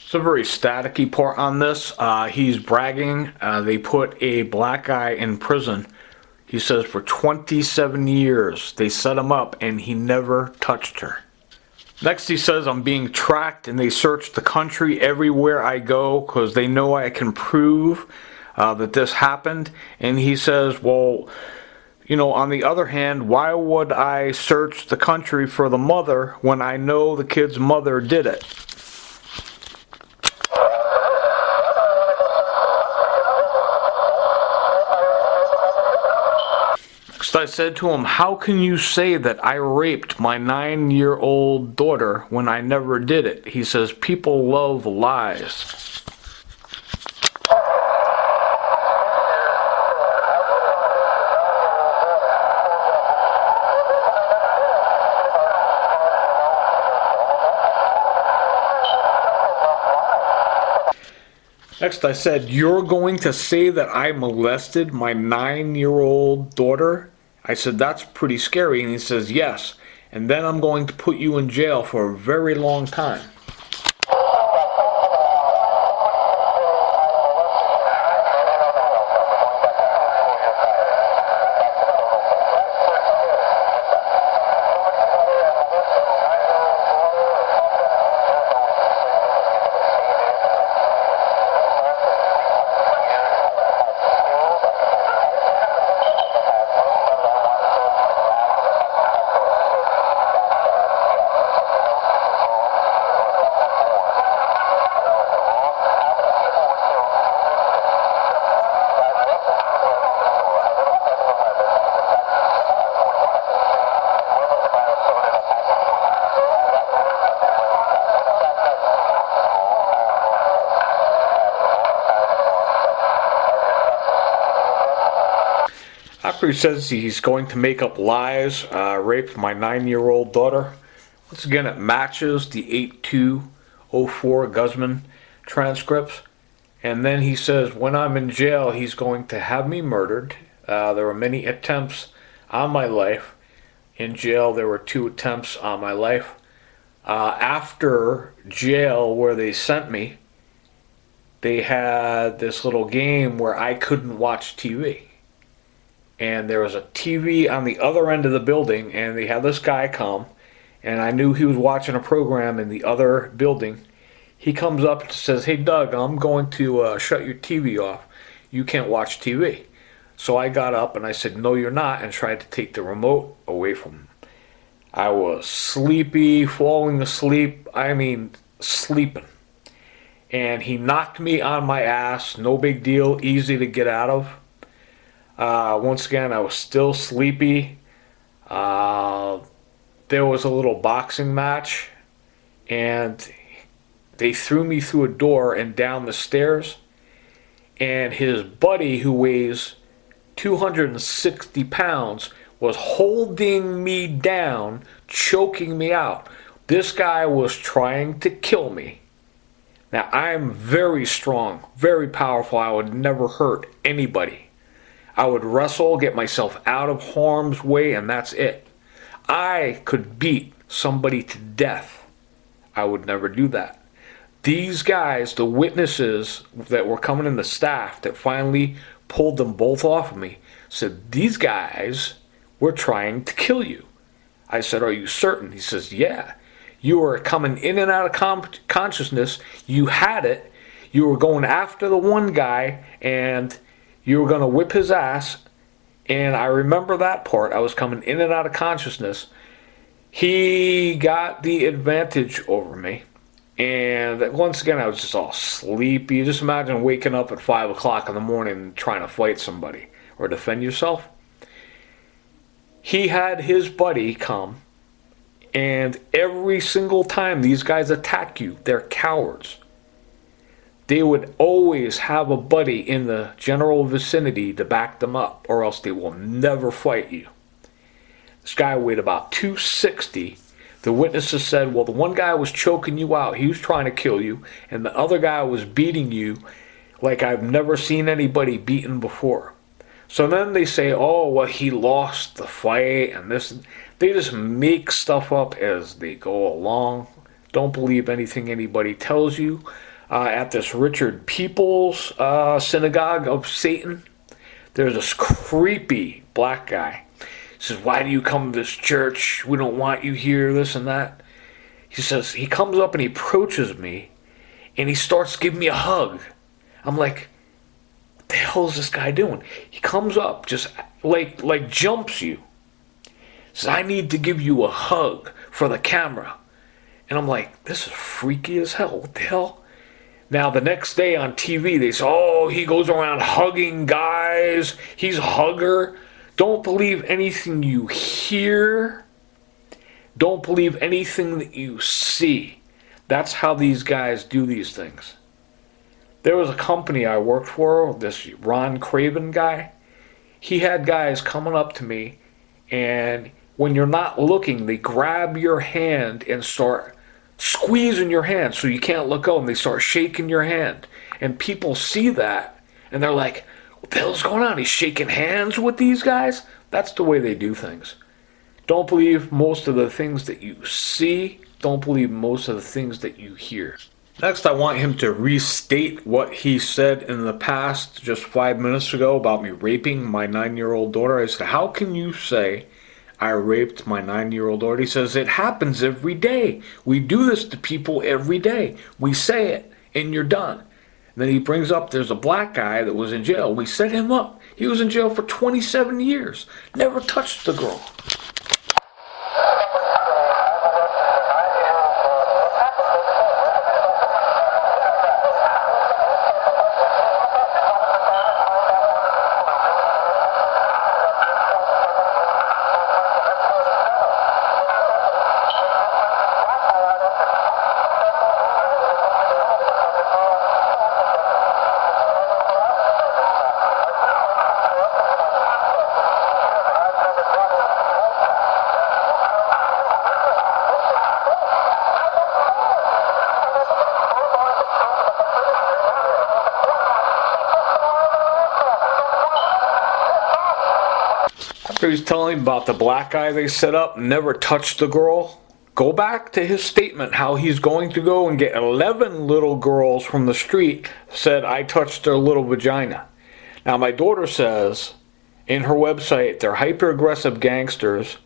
It's a very staticky part on this. He's bragging. They put a black guy in prison. He says for 27 years they set him up and he never touched her. Next he says I'm being tracked and they search the country everywhere I go because they know I can prove that this happened. And he says, well, you know, on the other hand, why would I search the country for the mother when I know the kid's mother did it? I said to him, how can you say that I raped my 9-year-old daughter when I never did it? He says, people love lies. Next, I said, you're going to say that I molested my 9-year-old daughter? I said, that's pretty scary. And he says, yes. And then I'm going to put you in jail for a very long time. After he says he's going to make up lies, raped my 9-year-old daughter, once again it matches the 8204 Guzman transcripts. And then he says, when I'm in jail, he's going to have me murdered. There were many attempts on my life. In jail, there were 2 attempts on my life. After jail, where they sent me, they had this little game where I couldn't watch TV. And there was a TV on the other end of the building, and they had this guy come, and I knew he was watching a program in the other building. He comes up and says, hey Doug, I'm going to shut your TV off. You can't watch TV. So I got up and I said, no you're not, and tried to take the remote away from him. I was sleepy, falling asleep, sleeping. And he knocked me on my ass, no big deal, easy to get out of. Once again, I was still sleepy. There was a little boxing match, and they threw me through a door and down the stairs. And his buddy, who weighs 260 pounds, was holding me down, choking me out. This guy was trying to kill me. Now, I'm very strong, very powerful. I would never hurt anybody. I would wrestle, get myself out of harm's way, and that's it. I could beat somebody to death. I would never do that. These guys, the witnesses that were coming in, the staff that finally pulled them both off of me, said, these guys were trying to kill you. I said, are you certain? He says, yeah. You were coming in and out of consciousness. You had it. You were going after the one guy, and you were going to whip his ass, and I remember that part. I was coming in and out of consciousness. He got the advantage over me, and once again, I was just all sleepy. Just imagine waking up at 5 o'clock in the morning and trying to fight somebody or defend yourself. He had his buddy come, and every single time these guys attack you, they're cowards. They would always have a buddy in the general vicinity to back them up, or else they will never fight you. This guy weighed about 260. The witnesses said, well, the one guy was choking you out. He was trying to kill you. And the other guy was beating you like I've never seen anybody beaten before. So then they say, oh, well, he lost the fight and this. They just make stuff up as they go along. Don't believe anything anybody tells you. At this Richard Peoples synagogue of Satan, there's this creepy black guy. He says, why do you come to this church? We don't want you here, this and that. He says, he comes up and he approaches me, and he starts giving me a hug. I'm like, what the hell is this guy doing? He comes up, just like jumps you. Says, I need to give you a hug for the camera. And I'm like, this is freaky as hell. What the hell? Now, the next day on TV, they say, oh, he goes around hugging guys. He's a hugger. Don't believe anything you hear. Don't believe anything that you see. That's how these guys do these things. There was a company I worked for, this Ron Craven guy. He had guys coming up to me, and when you're not looking, they grab your hand and start squeezing your hand so you can't let go, and they start shaking your hand. And people see that, and they're like, what the hell's going on? He's shaking hands with these guys? That's the way they do things. Don't believe most of the things that you see. Don't believe most of the things that you hear. Next, I want him to restate what he said in the past, just 5 minutes ago, about me raping my 9-year-old daughter. I said, how can you say I raped my 9-year-old daughter? He says, it happens every day. We do this to people every day. We say it, and you're done. And then he brings up, there's a black guy that was in jail. We set him up. He was in jail for 27 years. Never touched the girl. After he's telling about the black guy they set up, never touched the girl, go back to his statement how he's going to go and get 11 little girls from the street said I touched their little vagina. Now my daughter says in her website they're hyper-aggressive gangsters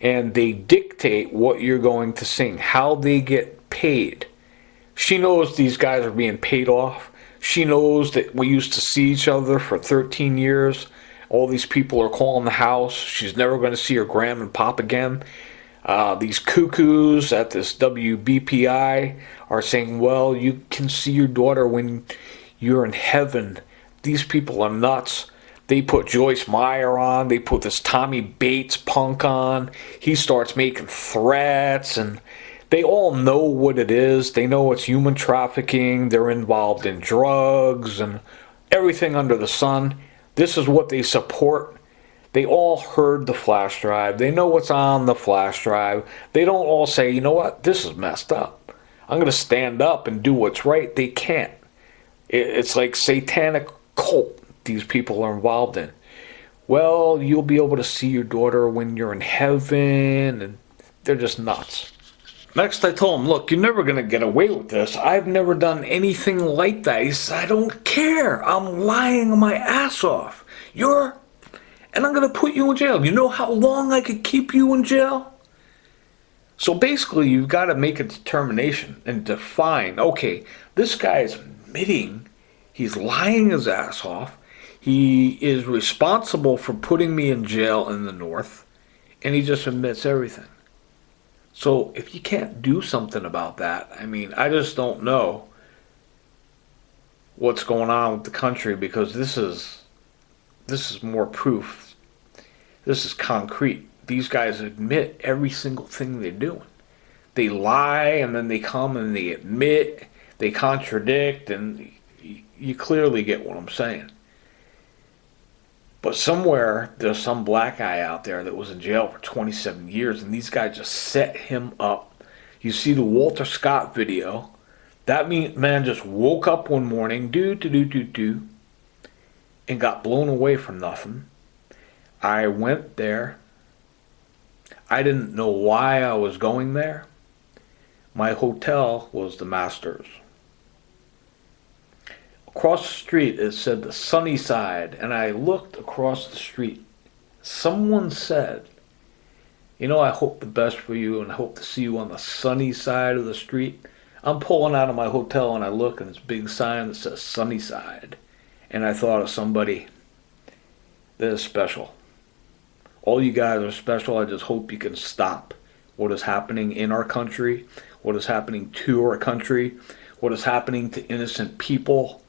and they dictate what you're going to sing, how they get paid. She knows these guys are being paid off. She knows that we used to see each other for 13 years. All these people are calling the house. She's never going to see her gram and pop again. These cuckoos at this WBPI are saying, well, you can see your daughter when you're in heaven. These people are nuts. They put Joyce Meyer on. They put this Tommy Bates punk on. He starts making threats, and they all know what it is. They know it's human trafficking. They're involved in drugs and everything under the sun. This is what they support. They all heard the flash drive. They know what's on the flash drive. They don't all say, you know what, this is messed up. I'm going to stand up and do what's right. They can't. It's like satanic cult these people are involved in. Well, you'll be able to see your daughter when you're in heaven, and they're just nuts. Next, I told him, look, you're never going to get away with this. I've never done anything like that. He said, I don't care. I'm lying my ass off. And I'm going to put you in jail. You know how long I could keep you in jail? So basically, you've got to make a determination and define, okay, this guy is admitting he's lying his ass off. He is responsible for putting me in jail in the North, and he just admits everything. So if you can't do something about that, I mean, I just don't know what's going on with the country, because this is more proof. This is concrete. These guys admit every single thing they're doing. They lie, and then they come and they admit, they contradict, and you clearly get what I'm saying. But somewhere, there's some black guy out there that was in jail for 27 years, and these guys just set him up. You see the Walter Scott video. That man just woke up one morning, and got blown away from nothing. I went there. I didn't know why I was going there. My hotel was the Masters. Across the street, it said the sunny side, and I looked across the street. Someone said, you know, I hope the best for you, and I hope to see you on the sunny side of the street. I'm pulling out of my hotel, and I look, and this big sign that says sunny side. And I thought of somebody that is special. All you guys are special. I just hope you can stop what is happening in our country, what is happening to our country, what is happening to innocent people.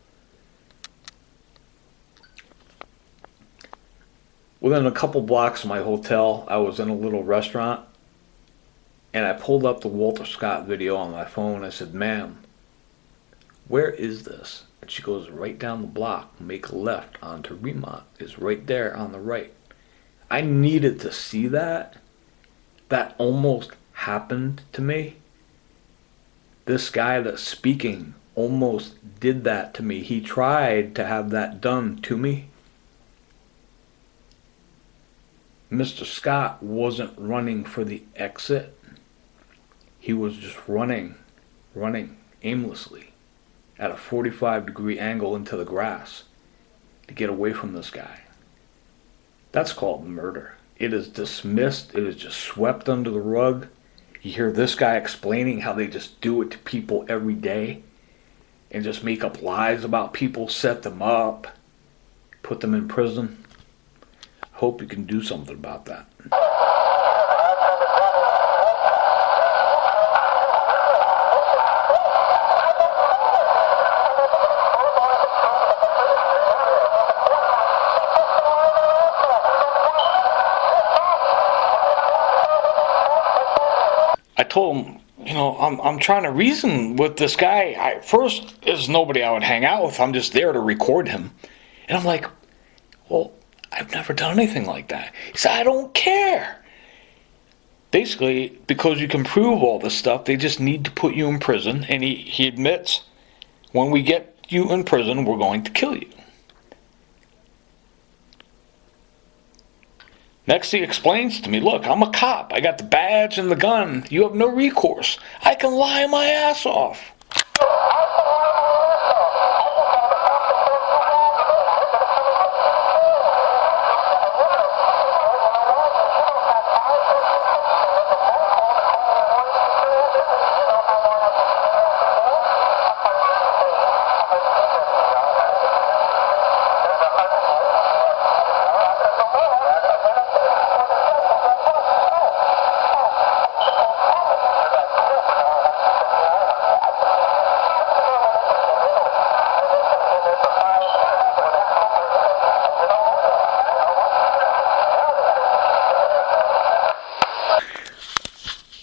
Within a couple blocks of my hotel, I was in a little restaurant, and I pulled up the Walter Scott video on my phone. I said, "Ma'am, where is this?" And she goes, "Right down the block, make a left onto Remont. It's right there on the right." I needed to see that. That almost happened to me. This guy that's speaking almost did that to me. He tried to have that done to me. Mr. Scott wasn't running for the exit. He was just running aimlessly at a 45-degree angle into the grass to get away from this guy. That's called murder. It is dismissed. It is just swept under the rug. You hear this guy explaining how they just do it to people every day and just make up lies about people, set them up, put them in prison. Hope you can do something about that. I told him, I'm trying to reason with this guy. First, there's nobody I would hang out with. I'm just there to record him. And I'm like, well, I've never done anything like that. He said, I don't care. Basically, because you can prove all this stuff, they just need to put you in prison. And he admits, when we get you in prison, we're going to kill you. Next, he explains to me, look, I'm a cop. I got the badge and the gun. You have no recourse. I can lie my ass off.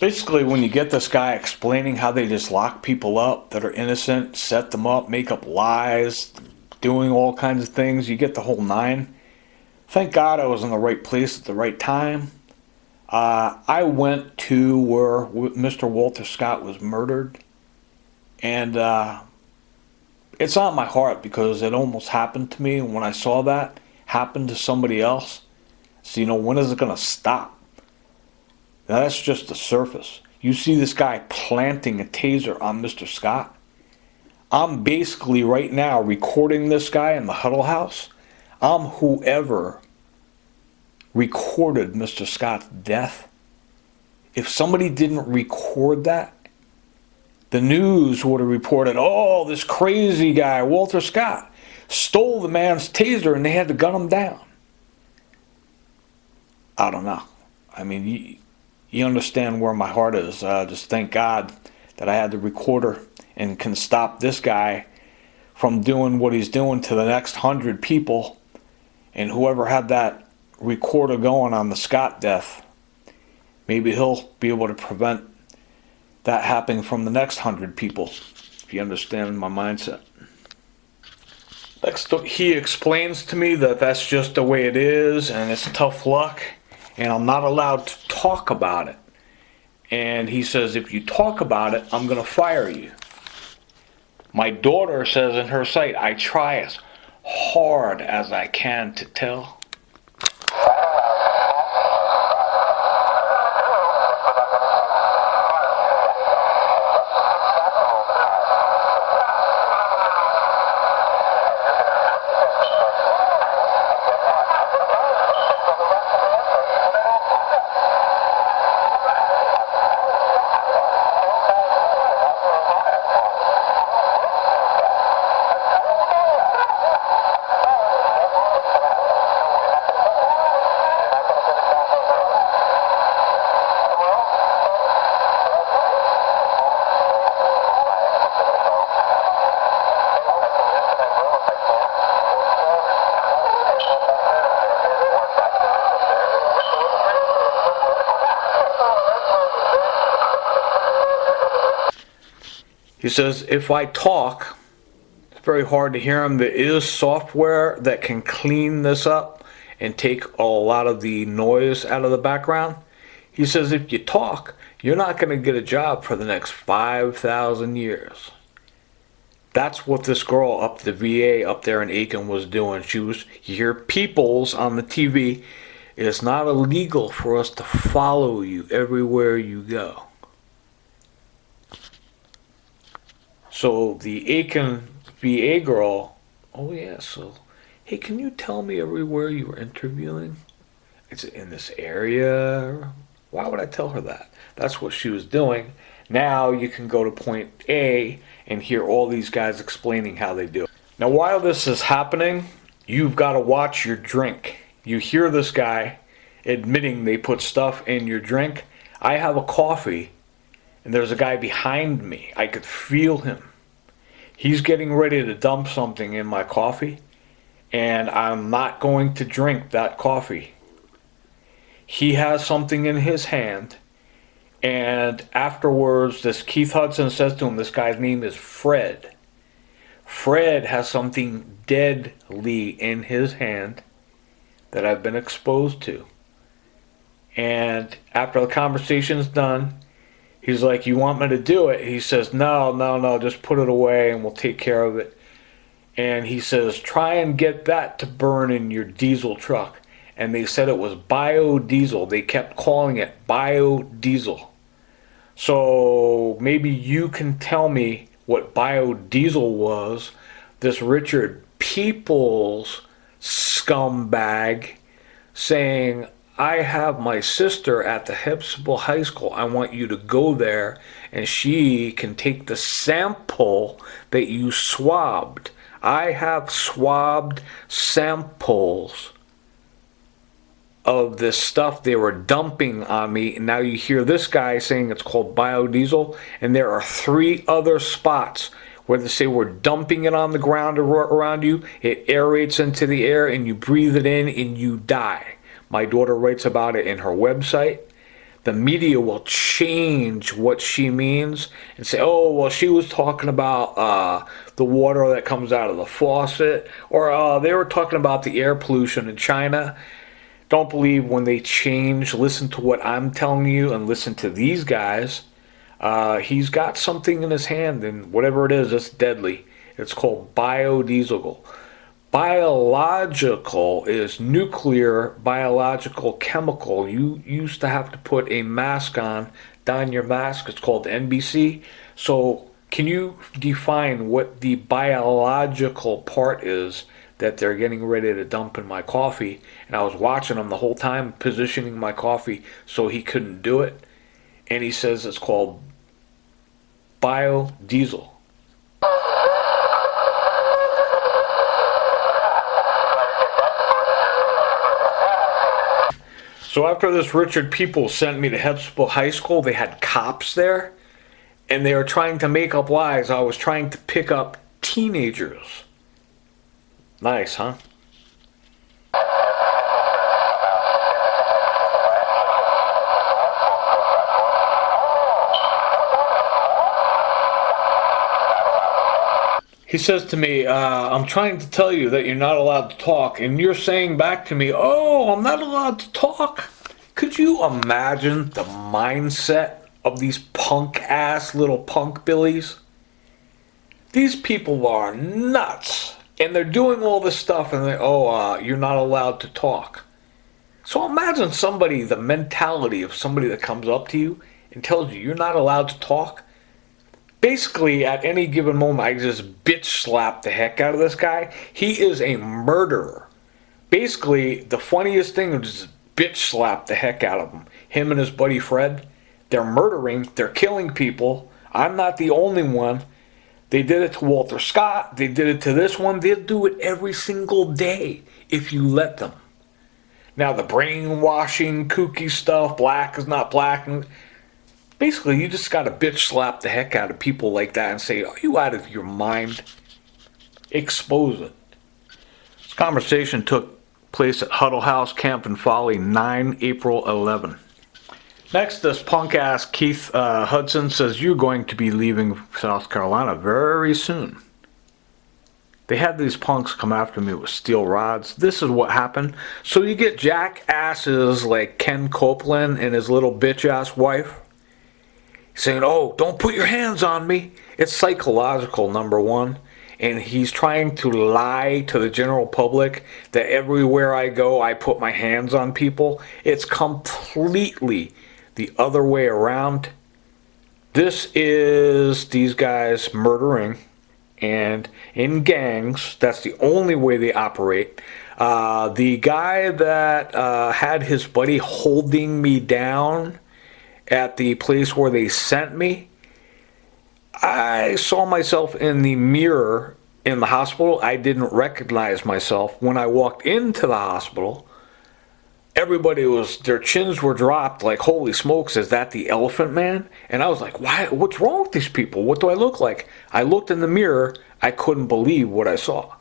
Basically, when you get this guy explaining how they just lock people up that are innocent, set them up, make up lies, doing all kinds of things, you get the whole nine. Thank God I was in the right place at the right time. I went to where Mr. Walter Scott was murdered, and it's on my heart because it almost happened to me, and when I saw that happen to somebody else, so when is it going to stop? Now that's just the surface. You see this guy planting a taser on Mr. Scott. I'm basically right now recording this guy in the Huddle House. I'm whoever recorded Mr. Scott's death. If somebody didn't record that, the news would have reported, oh, this crazy guy, Walter Scott, stole the man's taser and they had to gun him down. I don't know. I mean, you understand where my heart is. Just thank God that I had the recorder and can stop this guy from doing what he's doing to the next 100 people. And whoever had that recorder going on the Scott death, maybe he'll be able to prevent that happening from the next 100 people, if you understand my mindset. Next, he explains to me that that's just the way it is and it's tough luck. And I'm not allowed to talk about it. And he says, if you talk about it, I'm going to fire you. My daughter says in her site, I try as hard as I can to tell. He says, if I talk, it's very hard to hear him. There is software that can clean this up and take a lot of the noise out of the background. He says, if you talk, you're not going to get a job for the next 5,000 years. That's what this girl up the VA up there in Eccl was doing. You hear peoples on the TV. It's not illegal for us to follow you everywhere you go. So the Eccl VA girl, oh yeah, so, hey, can you tell me everywhere you were interviewing? It's in this area. Why would I tell her that? That's what she was doing. Now you can go to point A and hear all these guys explaining how they do it. Now while this is happening, you've got to watch your drink. You hear this guy admitting they put stuff in your drink. I have a coffee and there's a guy behind me. I could feel him. He's getting ready to dump something in my coffee and I'm not going to drink that coffee. He has something in his hand. And afterwards, this Keith Hudson says to him, this guy's name is Fred. Fred has something deadly in his hand that I've been exposed to. And after the conversation's done, he's like, you want me to do it? He says, no, just put it away and we'll take care of it. And he says, try and get that to burn in your diesel truck. And they said it was biodiesel. They kept calling it biodiesel. So maybe you can tell me what biodiesel was. This Richard Peoples scumbag saying, I have my sister at the Eccl High School. I want you to go there and she can take the sample that you swabbed. I have swabbed samples of this stuff they were dumping on me, and now you hear this guy saying it's called biodiesel, and there are 3 other spots where they say we're dumping it on the ground around you. It aerates into the air and you breathe it in and you die. My daughter writes about it in her website. The media will change what she means and say, oh, well, she was talking about the water that comes out of the faucet, or they were talking about the air pollution in China. Don't believe when they change. Listen to what I'm telling you and listen to these guys. He's got something in his hand, and whatever it is, it's deadly. It's called biodiesel. Biological is nuclear, biological, chemical. You used to have to put a mask on, don your mask. It's called NBC. So can you define what the biological part is that they're getting ready to dump in my coffee? And I was watching him the whole time, positioning my coffee so he couldn't do it. And he says it's called biodiesel. So after this Richard People sent me to Eccl High School, they had cops there. And they were trying to make up lies. I was trying to pick up teenagers. Nice, huh? He says to me, I'm trying to tell you that you're not allowed to talk, and you're saying back to me, oh, I'm not allowed to talk. Could you imagine the mindset of these punk-ass little punk billies? These people are nuts, and they're doing all this stuff, and you're not allowed to talk. So imagine the mentality of somebody that comes up to you and tells you you're not allowed to talk. Basically, at any given moment, I just bitch slap the heck out of this guy. He is a murderer. Basically, the funniest thing is just bitch slap the heck out of him. Him and his buddy Fred, they're murdering, they're killing people. I'm not the only one. They did it to Walter Scott. They did it to this one. They'll do it every single day if you let them. Now, the brainwashing, kooky stuff, black is not black. Basically, you just got to bitch slap the heck out of people like that and say, are you out of your mind? Expose it. This conversation took place at Huddle House Camp and Folly, 9 April 11. Next, this punk ass Keith Hudson says you're going to be leaving South Carolina very soon. They had these punks come after me with steel rods. This is what happened. So you get jackasses like Ken Copeland and his little bitch ass wife saying, "Oh, don't put your hands on me." It's psychological, number one. And he's trying to lie to the general public that everywhere I go, I put my hands on people. It's completely the other way around. This is these guys murdering, and in gangs. That's the only way they operate. The guy that had his buddy holding me down at the place where they sent me, I saw myself in the mirror in the hospital. I didn't recognize myself. When I walked into the hospital, everybody was, their chins were dropped like, holy smokes, is that the Elephant Man? And I was like, why? What's wrong with these people? What do I look like? I looked in the mirror. I couldn't believe what I saw.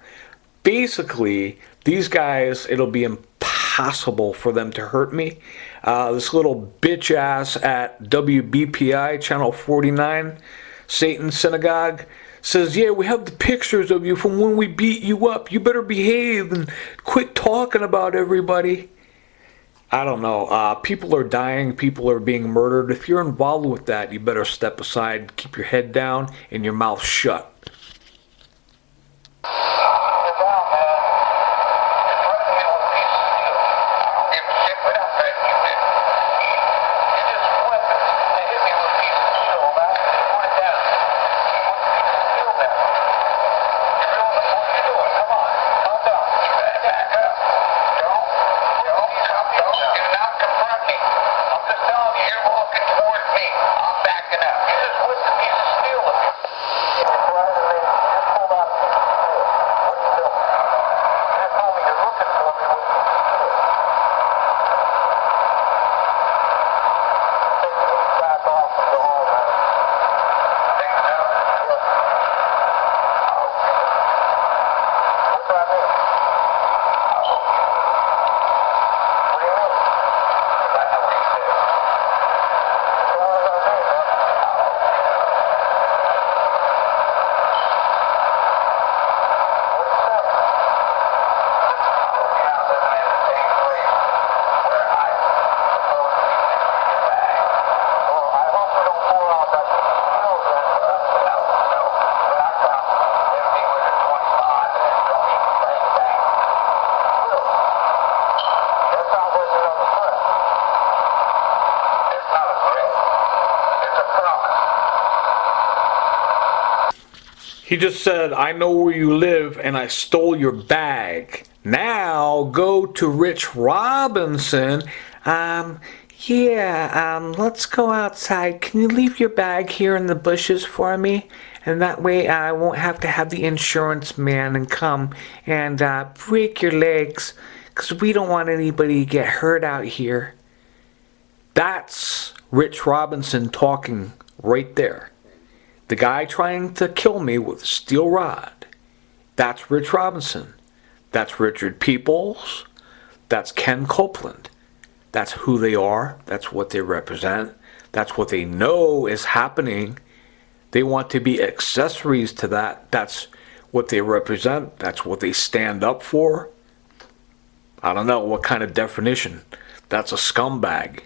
Basically, these guys, it'll be impossible for them to hurt me. This little bitch ass at WBPI, Channel 49, Satan Synagogue, says, yeah, we have the pictures of you from when we beat you up. You better behave and quit talking about everybody. I don't know. People are dying. People are being murdered. If you're involved with that, you better step aside, keep your head down, and your mouth shut. He just said, I know where you live and I stole your bag. Now go to Rich Robinson. Let's go outside. Can you leave your bag here in the bushes for me? And that way I won't have to have the insurance man come and break your legs, because we don't want anybody to get hurt out here. That's Rich Robinson talking right there. The guy trying to kill me with a steel rod. That's Rich Robinson. That's Richard Peoples. That's Ken Copeland. That's who they are. That's what they represent. That's what they know is happening. They want to be accessories to that. That's what they represent. That's what they stand up for. I don't know what kind of definition. That's a scumbag.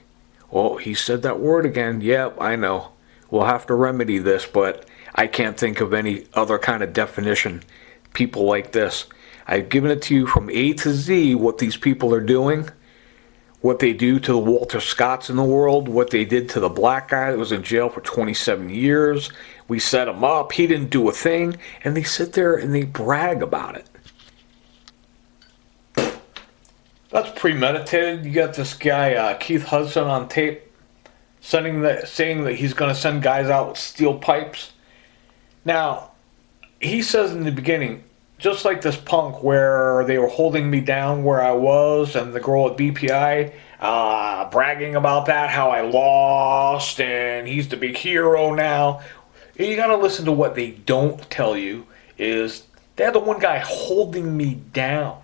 Oh, he said that word again. Yep, I know. We'll have to remedy this, but I can't think of any other kind of definition. People like this. I've given it to you from A to Z what these people are doing, what they do to the Walter Scotts in the world, what they did to the black guy that was in jail for 27 years. We set him up. He didn't do a thing. And they sit there and they brag about it. That's premeditated. You got this guy, Keith Hudson, on tape, saying that he's going to send guys out with steel pipes. Now, he says in the beginning, just like this punk where they were holding me down where I was, and the girl at BPI bragging about that, how I lost, and he's the big hero now. You got to listen to what they don't tell you is they had the one guy holding me down.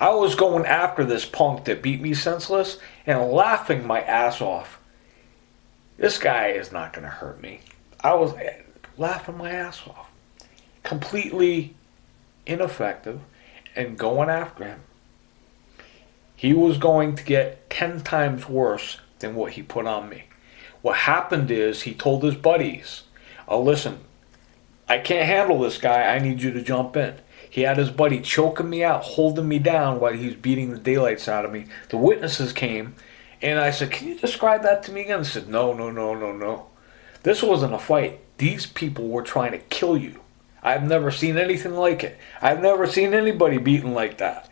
I was going after this punk that beat me senseless and laughing my ass off. This guy is not going to hurt me. I was laughing my ass off. Completely ineffective and going after him. He was going to get 10 times worse than what he put on me. What happened is he told his buddies, oh, listen, I can't handle this guy. I need you to jump in. He had his buddy choking me out, holding me down while he was beating the daylights out of me. The witnesses came, and I said, can you describe that to me again? They said, no, no, no, no, no. This wasn't a fight. These people were trying to kill you. I've never seen anything like it. I've never seen anybody beaten like that.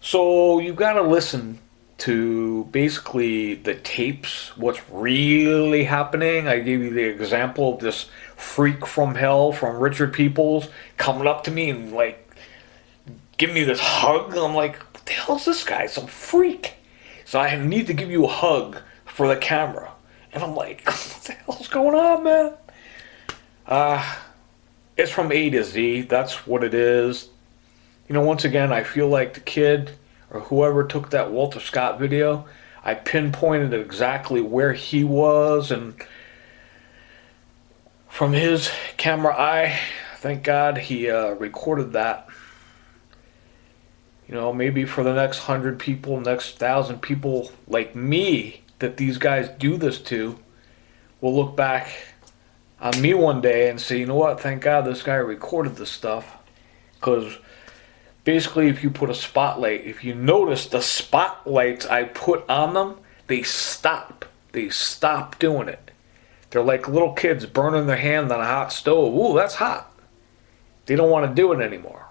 So you've got to listen to basically the tapes, what's really happening. I gave you the example of this freak from hell from Richard Peoples coming up to me and like give me this hug. I'm like, what the hell is this guy? Some freak. So I need to give you a hug for the camera. And I'm like, what the hell's going on, man? It's from A to Z. That's what it is. You know, once again, I feel like the kid or whoever took that Walter Scott video, I pinpointed exactly where he was, and from his camera eye, thank God he recorded that. You know, maybe for the next 100 people, next 1,000 people like me that these guys do this to, will look back on me one day and say, you know what, thank God this guy recorded this stuff. Because basically if you put a spotlight, if you notice the spotlights I put on them, they stop. They stop doing it. They're like little kids burning their hand on a hot stove. Ooh, that's hot. They don't want to do it anymore.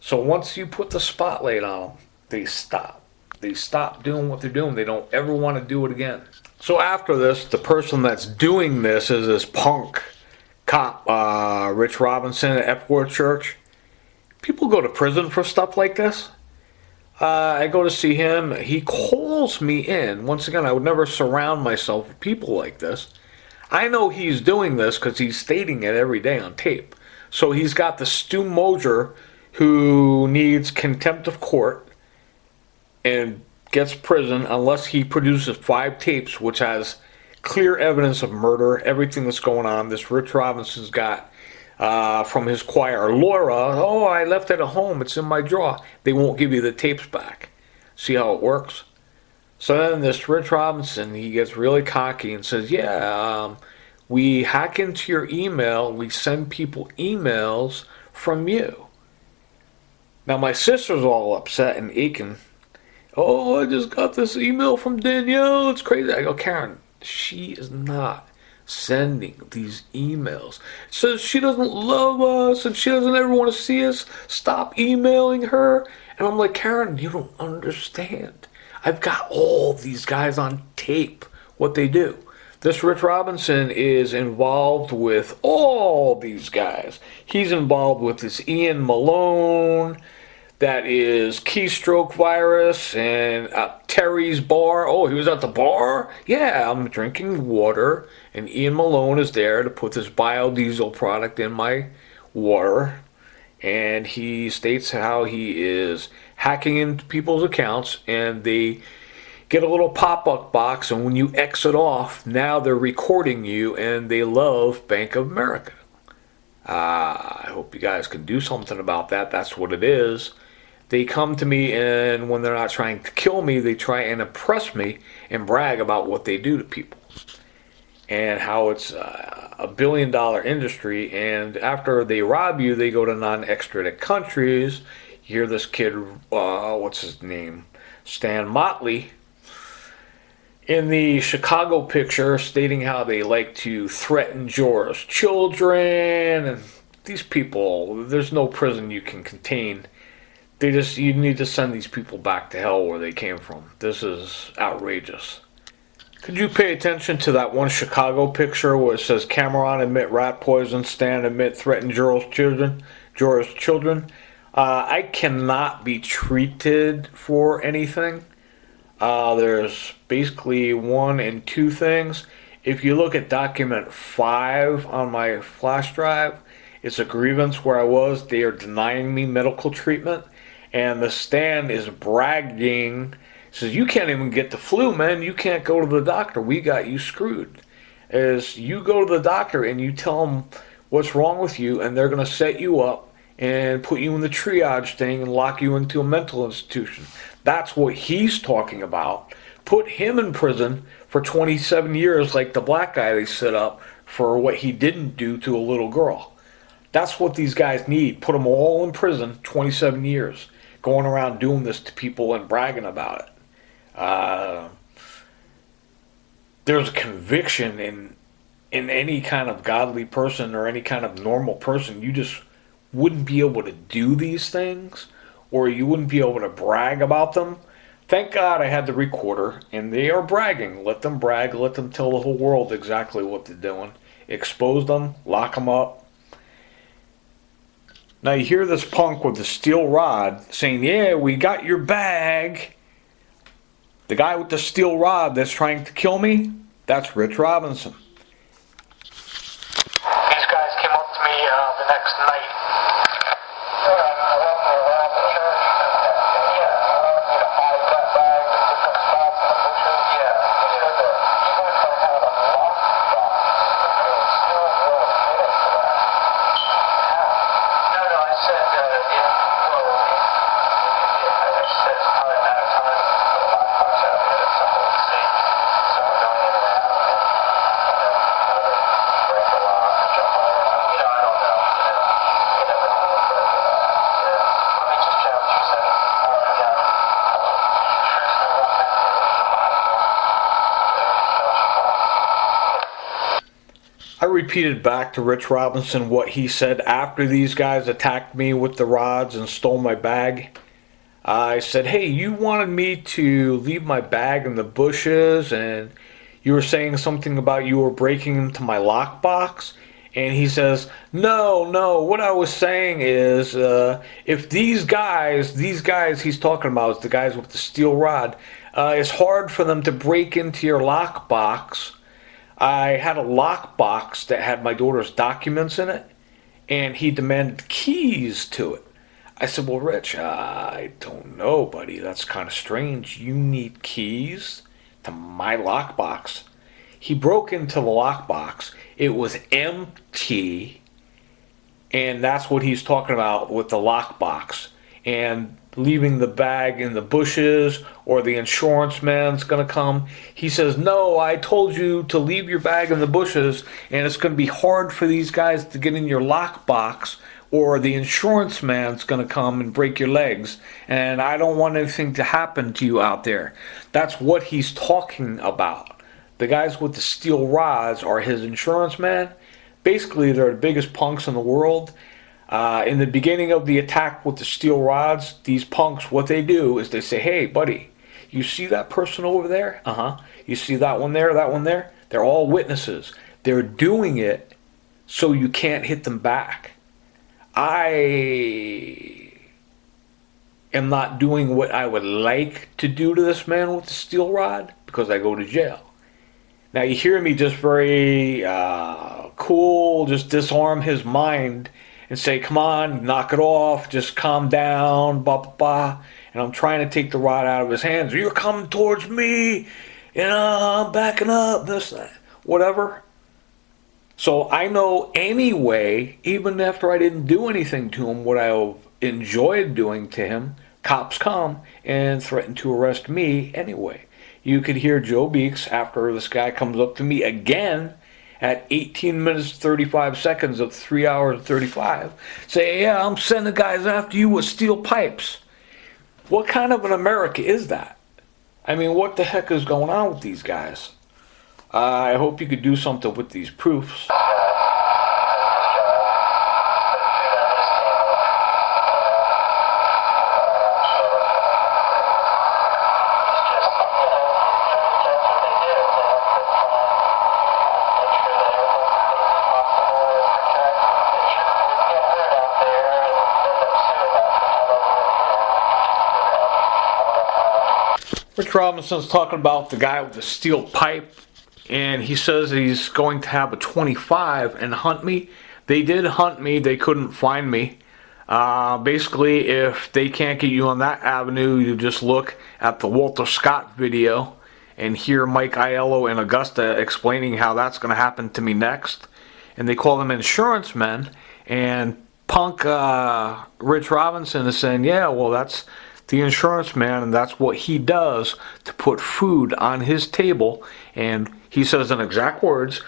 So once you put the spotlight on them, they stop. They stop doing what they're doing. They don't ever want to do it again. So after this, the person that's doing this is this punk cop, Rich Robinson at Eccl Church. People go to prison for stuff like this. I go to see him. He calls me in. Once again, I would never surround myself with people like this. I know he's doing this because he's stating it every day on tape. So he's got the Stu Mosier who needs contempt of court and gets prison unless he produces 5 tapes which has clear evidence of murder, everything that's going on. This Rich Robinson's got from his choir, Laura, oh, I left it at home, it's in my drawer. They won't give you the tapes back. See how it works? So then this Rich Robinson, he gets really cocky and says, yeah, we hack into your email, we send people emails from you. Now my sister's all upset and aching. Oh, I just got this email from Danielle, it's crazy. I go, Karen, she is not sending these emails. It says she doesn't love us and she doesn't ever want to see us. Stop emailing her. And I'm like, Karen, you don't understand. I've got all these guys on tape, what they do. This Rich Robinson is involved with all these guys. He's involved with this Ian Malone, that is keystroke virus, and Terry's bar. Oh, he was at the bar? Yeah, I'm drinking water, and Ian Malone is there to put this biodiesel product in my water. And he states how he is hacking into people's accounts, and they get a little pop-up box, and when you exit off, now they're recording you, and they love Bank of America. I hope you guys can do something about that. That's what it is. They come to me, and when they're not trying to kill me, they try and impress me and brag about what they do to people and how it's a billion-dollar industry. And after they rob you, they go to non-extradited countries. You hear this kid, what's his name, Stan Motley, in the Chicago picture, stating how they like to threaten jurors' children. And these people, there's no prison you can contain. You need to send these people back to hell where they came from. This is outrageous. Could you pay attention to that one Chicago picture where it says Cameron admit rat poison, Stan admit threaten jurors' children? I cannot be treated for anything. There's basically 1 and 2 things. If you look at document 5 on my flash drive, it's a grievance where I was. They are denying me medical treatment. And the Stan is bragging He says, you can't even get the flu, man. You can't go to the doctor. We got you screwed. As you go to the doctor and you tell them what's wrong with you, and they're going to set you up and put you in the triage thing and lock you into a mental institution. That's what he's talking about. Put him in prison for 27 years like the black guy they set up for what he didn't do to a little girl. That's what these guys need. Put them all in prison, 27 years, going around doing this to people and bragging about it. There's a conviction in any kind of godly person or any kind of normal person. You just wouldn't be able to do these things, or you wouldn't be able to brag about them. Thank God I had the recorder, and they are bragging. Let them brag. Let them tell the whole world exactly what they're doing. Expose them. Lock them up. Now you hear this punk with the steel rod saying, yeah, we got your bag. The guy with the steel rod that's trying to kill me, that's Rich Robinson. These guys came up to me the next night. I repeated back to Rich Robinson what he said after these guys attacked me with the rods and stole my bag. I said, hey, you wanted me to leave my bag in the bushes, and you were saying something about you were breaking into my lockbox. And he says, no, what I was saying is, if these guys he's talking about is the guys with the steel rod, it's hard for them to break into your lockbox. I had a lockbox that had my daughter's documents in it, and he demanded keys to it. I said, well, Rich, I don't know, buddy. That's kind of strange. You need keys to my lockbox. He broke into the lockbox. It was empty, and that's what he's talking about with the lockbox. And leaving the bag in the bushes, or the insurance man's going to come. He says, no, I told you to leave your bag in the bushes, and it's going to be hard for these guys to get in your lockbox, or the insurance man's going to come and break your legs, and I don't want anything to happen to you out there. That's what he's talking about. The guys with the steel rods are his insurance man. Basically, they're the biggest punks in the world. In the beginning of the attack with the steel rods, these punks, what they do is they say, hey, buddy, you see that person over there? You see that one there, that one there? They're all witnesses. They're doing it so you can't hit them back. I am not doing what I would like to do to this man with the steel rod because I go to jail. Now you hear me just very cool, just disarm his mind and say, come on, knock it off, just calm down, blah, blah, blah. And I'm trying to take the rod out of his hands. You're coming towards me, I'm backing up, this, that, whatever. So I know anyway, even after I didn't do anything to him, what I enjoyed doing to him, cops come and threaten to arrest me anyway. You could hear Joe Beeks after this guy comes up to me again at 18 minutes 35 seconds of 3 hours and 35, say, yeah, I'm sending guys after you with steel pipes. What kind of an America is that? I mean, what the heck is going on with these guys? I hope you could do something with these proofs. Rich Robinson's talking about the guy with the steel pipe, and he says he's going to have a 25 and hunt me. They did hunt me. They couldn't find me. Basically, if they can't get you on that avenue, you just look at the Walter Scott video and hear Mike Aiello in Augusta explaining how that's going to happen to me next. And they call them insurance men. And punk Rich Robinson is saying, yeah, well, that's the insurance man, and that's what he does to put food on his table. And he says in exact words,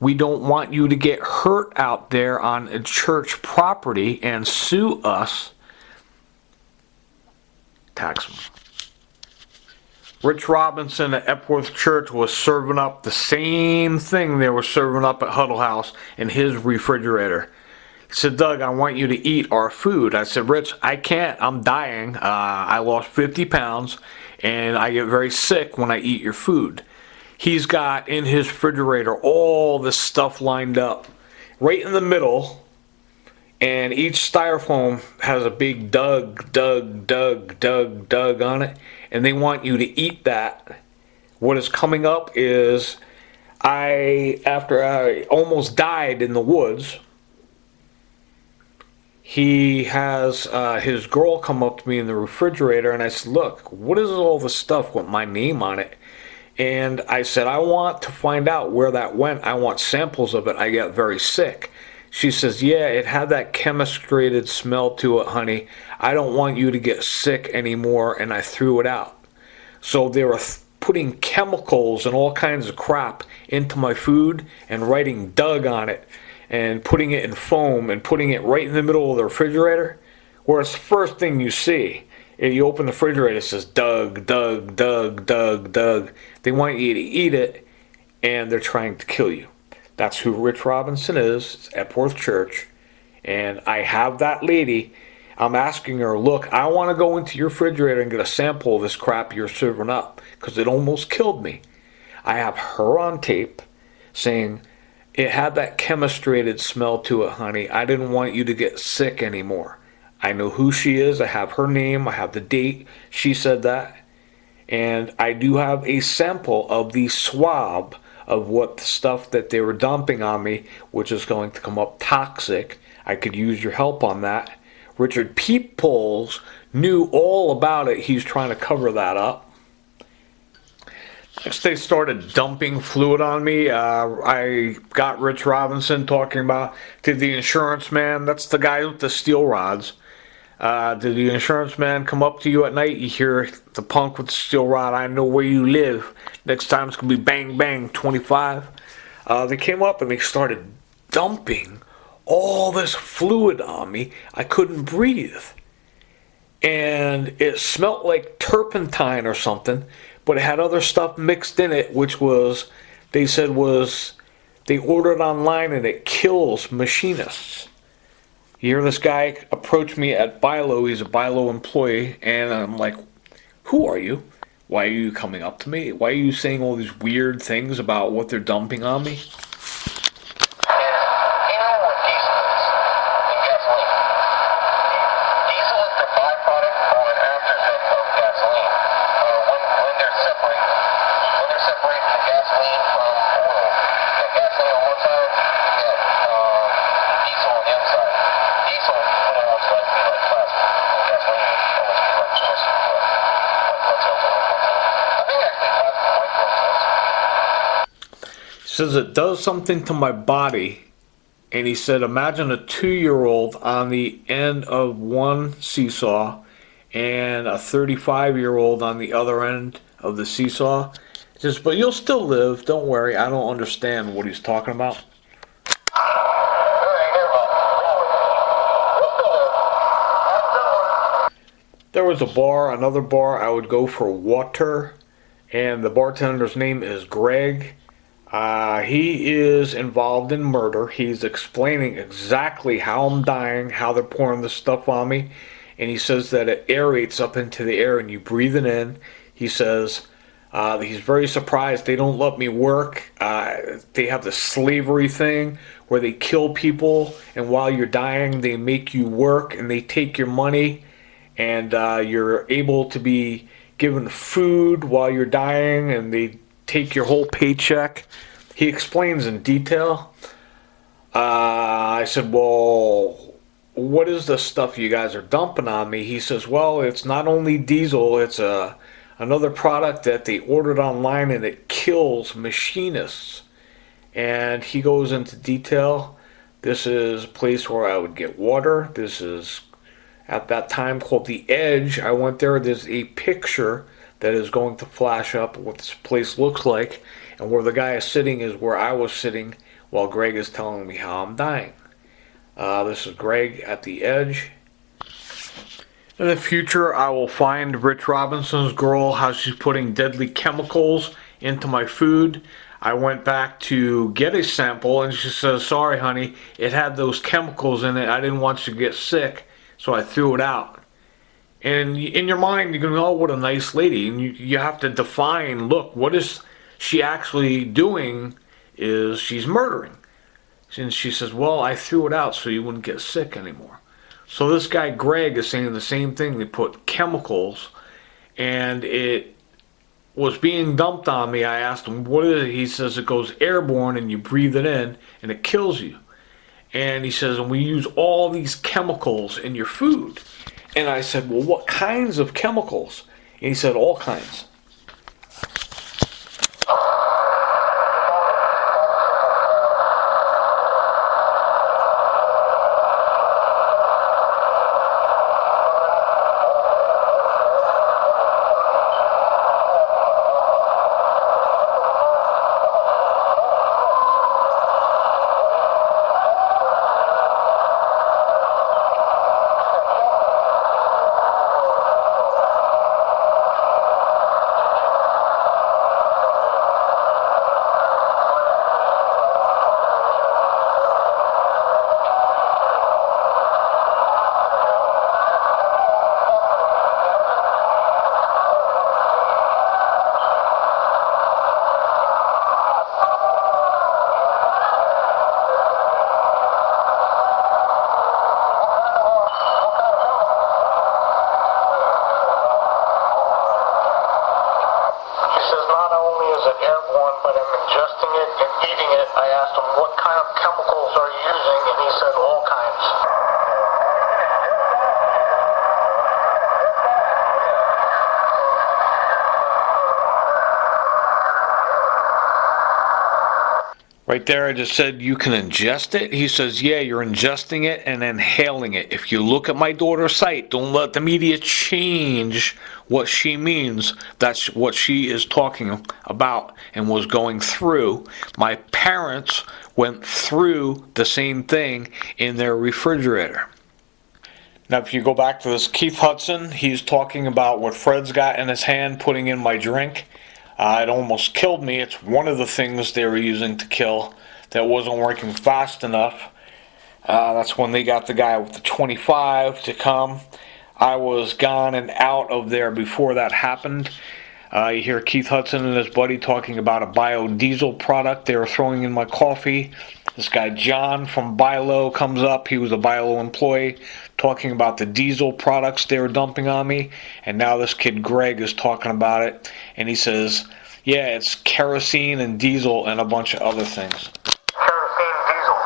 we don't want you to get hurt out there on a church property and sue us. Tax them. Rich Robinson at Epworth Church was serving up the same thing they were serving up at Huddle House in his refrigerator. He said, Doug, I want you to eat our food. I said, Rich, I can't. I'm dying. I lost 50 pounds, and I get very sick when I eat your food. He's got in his refrigerator all this stuff lined up right in the middle, and each styrofoam has a big Doug on it, and they want you to eat that. What is coming up is after I almost died in the woods, he has his girl come up to me in the refrigerator, and I said, look, what is all this stuff with my name on it? And I said, I want to find out where that went. I want samples of it. I got very sick. She says, yeah, it had that chemistrated smell to it, honey. I don't want you to get sick anymore, and I threw it out. So they were putting chemicals and all kinds of crap into my food and writing Doug on it and putting it in foam and putting it right in the middle of the refrigerator, where it's the first thing you see. You open the refrigerator, it says Doug. They want you to eat it, and they're trying to kill you. That's who Rich Robinson is. It's Epworth Church. And I have that lady. I'm asking her, look, I want to go into your refrigerator and get a sample of this crap you're serving up, because it almost killed me. I have her on tape saying, it had that chemistrated smell to it, honey. I didn't want you to get sick anymore. I know who she is. I have her name. I have the date. She said that. And I do have a sample of the swab of what the stuff that they were dumping on me, which is going to come up toxic. I could use your help on that. Richard Peoples knew all about it. He's trying to cover that up. Next, they started dumping fluid on me. I got Rich Robinson talking about, did the insurance man, that's the guy with the steel rods, did the insurance man come up to you at night? You hear the punk with the steel rod, I know where you live. Next time it's going to be bang, bang, 25. They came up and they started dumping all this fluid on me. I couldn't breathe. And it smelled like turpentine or something, but it had other stuff mixed in it, which was, they said was, they ordered online and it kills machinists. You hear this guy approach me at Bilo, he's a Bilo employee, and I'm like, who are you? Why are you coming up to me? Why are you saying all these weird things about what they're dumping on me? Says it does something to my body, and he said, imagine a 2-year-old on the end of one seesaw and a 35-year-old on the other end of the seesaw. He says, but you'll still live, don't worry. I don't understand what he's talking about. There was a bar, another bar, I would go for water, and the bartender's name is Greg. He is involved in murder. He's explaining exactly how I'm dying, how they're pouring this stuff on me, and he says that it aerates up into the air and you breathe it in. He says he's very surprised they don't let me work. They have the slavery thing where they kill people, and while you're dying, they make you work and they take your money, and you're able to be given food while you're dying, and they take your whole paycheck. He explains in detail. I said, well, what is the stuff you guys are dumping on me? He says, well, it's not only diesel, it's another product that they ordered online and it kills machinists. And he goes into detail. This is a place where I would get water. This is at that time called the Edge. I went there. There's a picture that is going to flash up what this place looks like. And where the guy is sitting is where I was sitting while Greg is telling me how I'm dying. This is Greg at the Edge. In the future, I will find Rich Robinson's girl, how she's putting deadly chemicals into my food. I went back to get a sample, and she says, sorry, honey, it had those chemicals in it. I didn't want you to get sick, so I threw it out. And in your mind, you're going, oh, what a nice lady. And you have to define, look, what is she actually doing is she's murdering. And she says, well, I threw it out so you wouldn't get sick anymore. So this guy Greg is saying the same thing. They put chemicals, and it was being dumped on me. I asked him, what is it? He says it goes airborne, and you breathe it in, and it kills you. And he says, and we use all these chemicals in your food. And I said, well, what kinds of chemicals? And he said, all kinds. I asked him, what kind of chemicals are you using? And he said, all kinds. Right there, I just said you can ingest it. He says, yeah, you're ingesting it and inhaling it. If you look at my daughter's site, don't let the media change what she means. That's what she is talking about and was going through. My parents went through the same thing in their refrigerator. Now, if you go back to this Keith Hudson, he's talking about what Fred's got in his hand, putting in my drink. It almost killed me. It's one of the things they were using to kill that wasn't working fast enough. That's when they got the guy with the 25 to come. I was gone and out of there before that happened. You hear Keith Hudson and his buddy talking about a biodiesel product they were throwing in my coffee. This guy John from Bilo comes up. He was a Bilo employee, talking about the diesel products they were dumping on me. And now this kid Greg is talking about it. And he says, yeah, it's kerosene and diesel and a bunch of other things. Kerosene, diesel.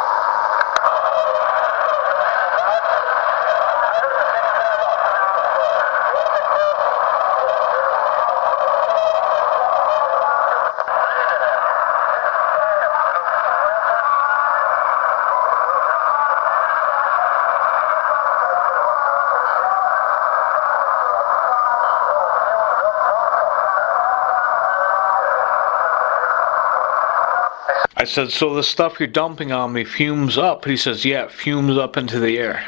I said, so the stuff you're dumping on me fumes up? He says, yeah, it fumes up into the air.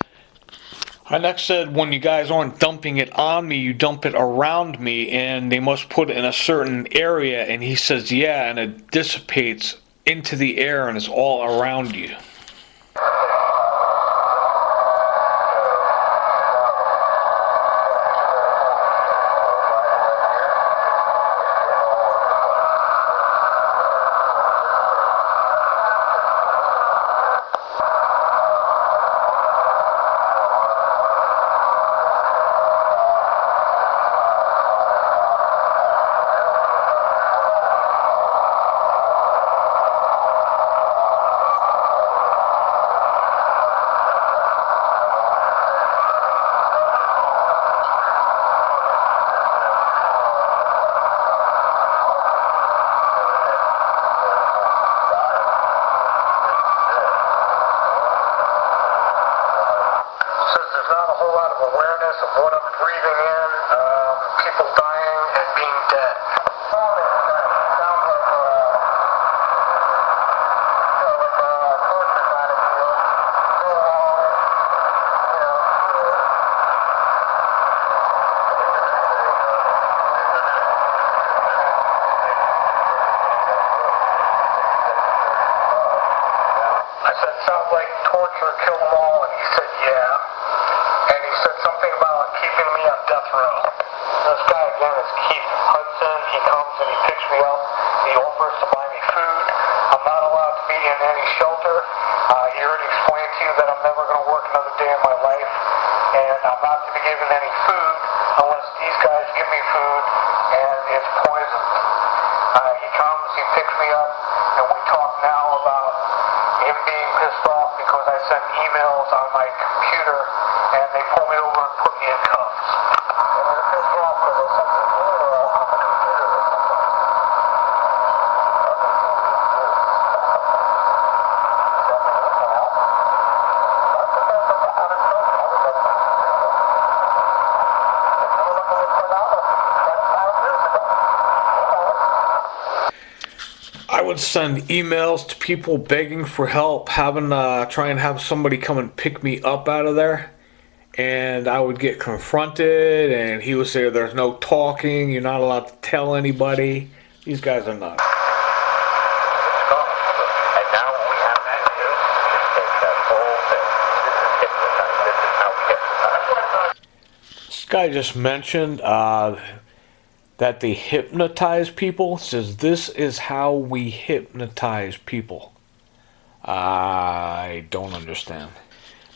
I next said, when you guys aren't dumping it on me, you dump it around me, and they must put it in a certain area. And he says, yeah, and it dissipates into the air and it's all around you. not a whole lot of awareness of what I'm breathing in, people dying and being dead. Sounds like torture kind of deal. I said, sounds like torture, kill them all, and he said, yeah. And he said something about keeping me on death row. This guy again is Keith Hudson. He comes and he picks me up. He offers to buy me food. I'm not allowed to be in any shelter. He already explained to you that I'm never going to work another day in my life. And I'm not to be given any food unless these guys give me food, and it's poisoned. He comes, he picks me up, and we talk now about him being pissed off because I sent emails on my computer, and they pull me over and put me in cuffs. And they're pissed off because I sent an email on the computer or something. I would send emails to people begging for help, try and have somebody come and pick me up out of there. And I would get confronted, and he would say, there's no talking, you're not allowed to tell anybody. These guys are nuts. And now we have that too. It's that whole thing. This is hypnotized. This is how we hypnotize. This guy just mentioned that they hypnotize people. Says this is how we hypnotize people. I don't understand.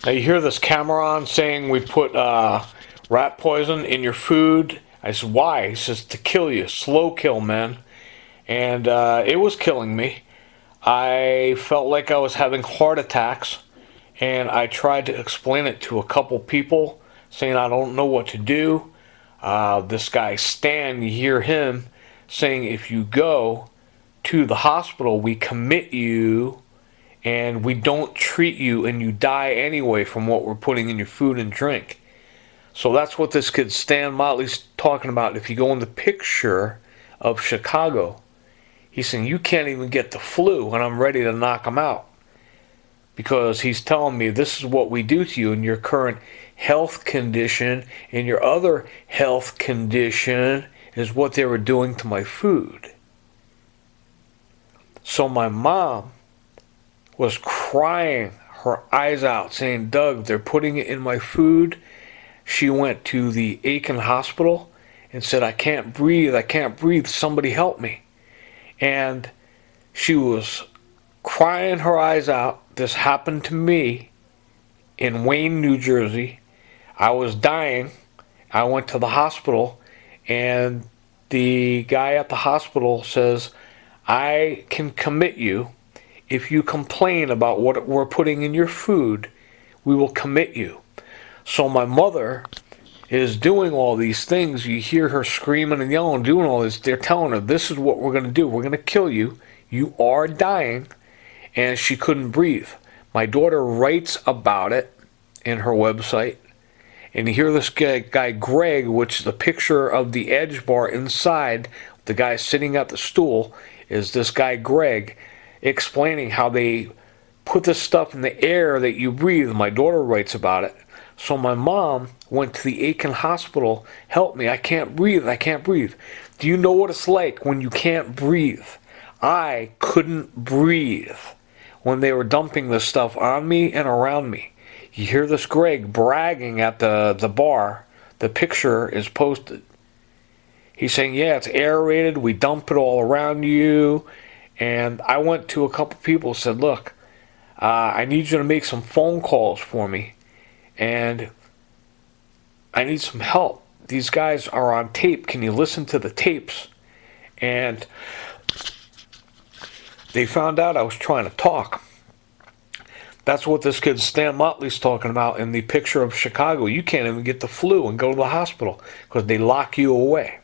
Now you hear this camera on saying we put rat poison in your food. I said, why? He says, to kill you. Slow kill, man. And it was killing me. I felt like I was having heart attacks. And I tried to explain it to a couple people, saying I don't know what to do. This guy Stan, you hear him saying, if you go to the hospital, we commit you and we don't treat you and you die anyway from what we're putting in your food and drink. So that's what this kid Stan Motley's talking about. If you go in the picture of Chicago, he's saying you can't even get the flu and I'm ready to knock him out. Because he's telling me this is what we do to you in your current health condition, and your other health condition is what they were doing to my food. So my mom was crying her eyes out, saying, Doug, they're putting it in my food. She went to the Eccl hospital and said, I can't breathe, somebody help me. And she was crying her eyes out. This happened to me in Wayne, New Jersey. I was dying. I went to the hospital, and the guy at the hospital says, I can commit you. If you complain about what we're putting in your food, we will commit you. So my mother is doing all these things. You hear her screaming and yelling, doing all this. They're telling her, this is what we're going to do. We're going to kill you. You are dying. And she couldn't breathe. My daughter writes about it in her website. And you hear this guy Greg, which is the picture of the edge bar inside, the guy sitting at the stool, is this guy Greg, explaining how they put this stuff in the air that you breathe. My daughter writes about it. So my mom went to the Eccl hospital, help me, I can't breathe. Do you know what it's like when you can't breathe? I couldn't breathe when they were dumping this stuff on me and around me. You hear this Greg bragging at the bar. The picture is posted. He's saying, yeah, it's aerated. We dump it all around you. And I went to a couple people and said, look, I need you to make some phone calls for me. And I need some help. These guys are on tape. Can you listen to the tapes? And they found out I was trying to talk. That's what this kid Stan Motley's talking about in the picture of Chicago. You can't even get the flu and go to the hospital because they lock you away.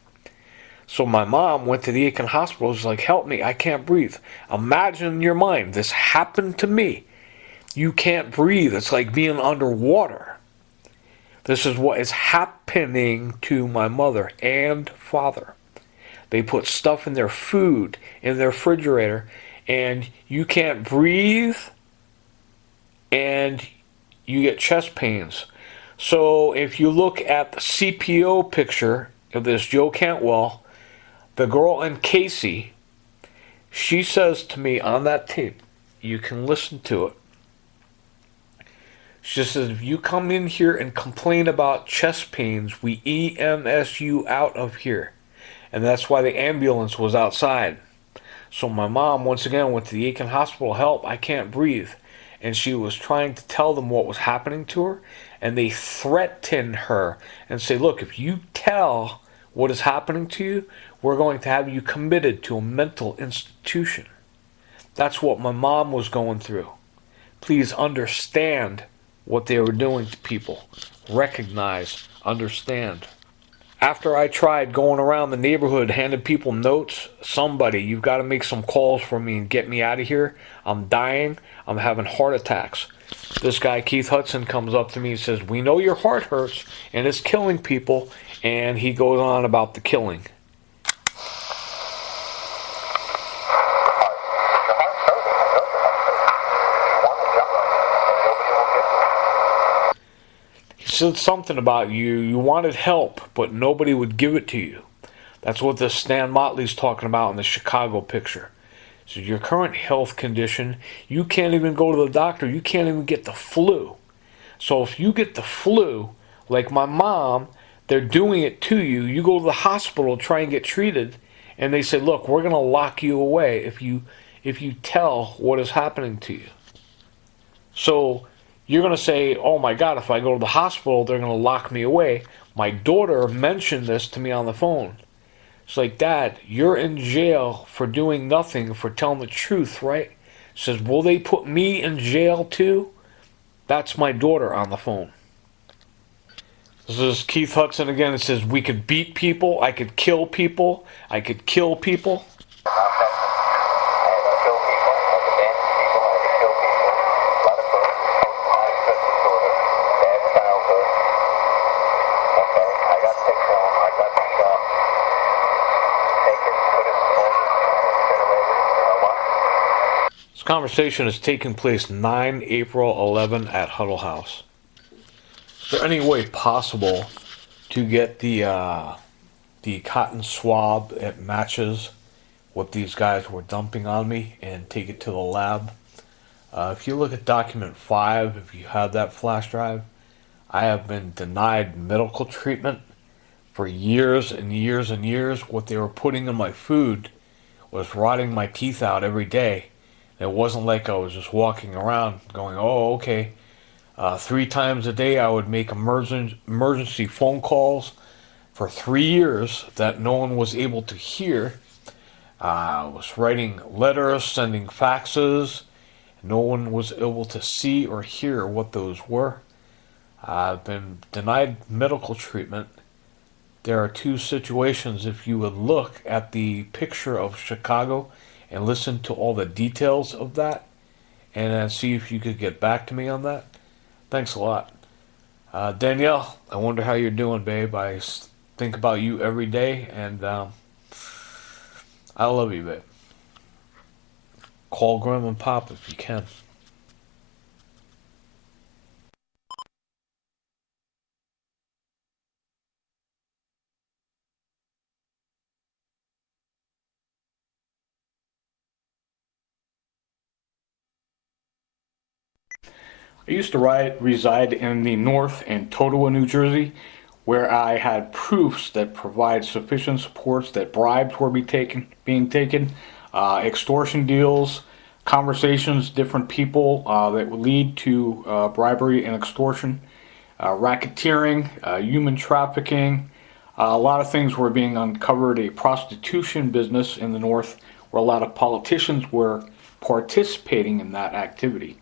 So my mom went to the Eccl hospital. She's like, help me, I can't breathe. Imagine in your mind, this happened to me. You can't breathe. It's like being underwater. This is what is happening to my mother and father. They put stuff in their food, in their refrigerator, and you can't breathe, and you get chest pains. So if you look at the CPO picture of this Joe Cantwell, the girl in Casey, she says to me on that tape, you can listen to it. She says, if you come in here and complain about chest pains, we EMS you out of here. And that's why the ambulance was outside. So my mom, once again, went to the Eccl hospital, help, I can't breathe. And she was trying to tell them what was happening to her. And they threatened her and say, look, if you tell what is happening to you, we're going to have you committed to a mental institution. That's what my mom was going through. Please understand what they were doing to people. Recognize, understand. After I tried going around the neighborhood handing people notes, somebody, you've got to make some calls for me and get me out of here. I'm dying. I'm having heart attacks. This guy, Keith Hudson, comes up to me and says, we know your heart hurts and it's killing people. And he goes on about the killing. Said something about you wanted help, but nobody would give it to you. That's what this Stan Motley's talking about in the Chicago picture. So your current health condition, you can't even go to the doctor. You can't even get the flu. So if you get the flu, like my mom, they're doing it to you. You go to the hospital, try and get treated, and they say, look, we're going to lock you away if you tell what is happening to you. So you're going to say, oh my God, if I go to the hospital, they're going to lock me away. My daughter mentioned this to me on the phone. It's like, Dad, you're in jail for doing nothing, for telling the truth, right? She says, will they put me in jail too? That's my daughter on the phone. This is Keith Hudson again. It says, we could beat people, I could kill people, I could kill people. This conversation is taking place 9 April 11 at Huddle House. Is there any way possible to get the cotton swab that matches what these guys were dumping on me and take it to the lab? If you look at document 5, if you have that flash drive, I have been denied medical treatment for years and years and years. What they were putting in my food was rotting my teeth out every day. It wasn't like I was just walking around going, oh, okay. 3 times a day I would make emergency phone calls for 3 years that no one was able to hear. I was writing letters, sending faxes. No one was able to see or hear what those were. I've been denied medical treatment. There are 2 situations. If you would look at the picture of Chicago and listen to all the details of that and see if you could get back to me on that. Thanks a lot. Danielle, I wonder how you're doing, babe. I think about you every day, and I love you, babe. Call Grandma and Pop if you can. I used to reside in the north in Totowa, New Jersey, where I had proofs that provide sufficient supports that bribes were being taken, extortion deals, conversations, different people that would lead to bribery and extortion, racketeering, human trafficking. A lot of things were being uncovered, a prostitution business in the north where a lot of politicians were participating in that activity.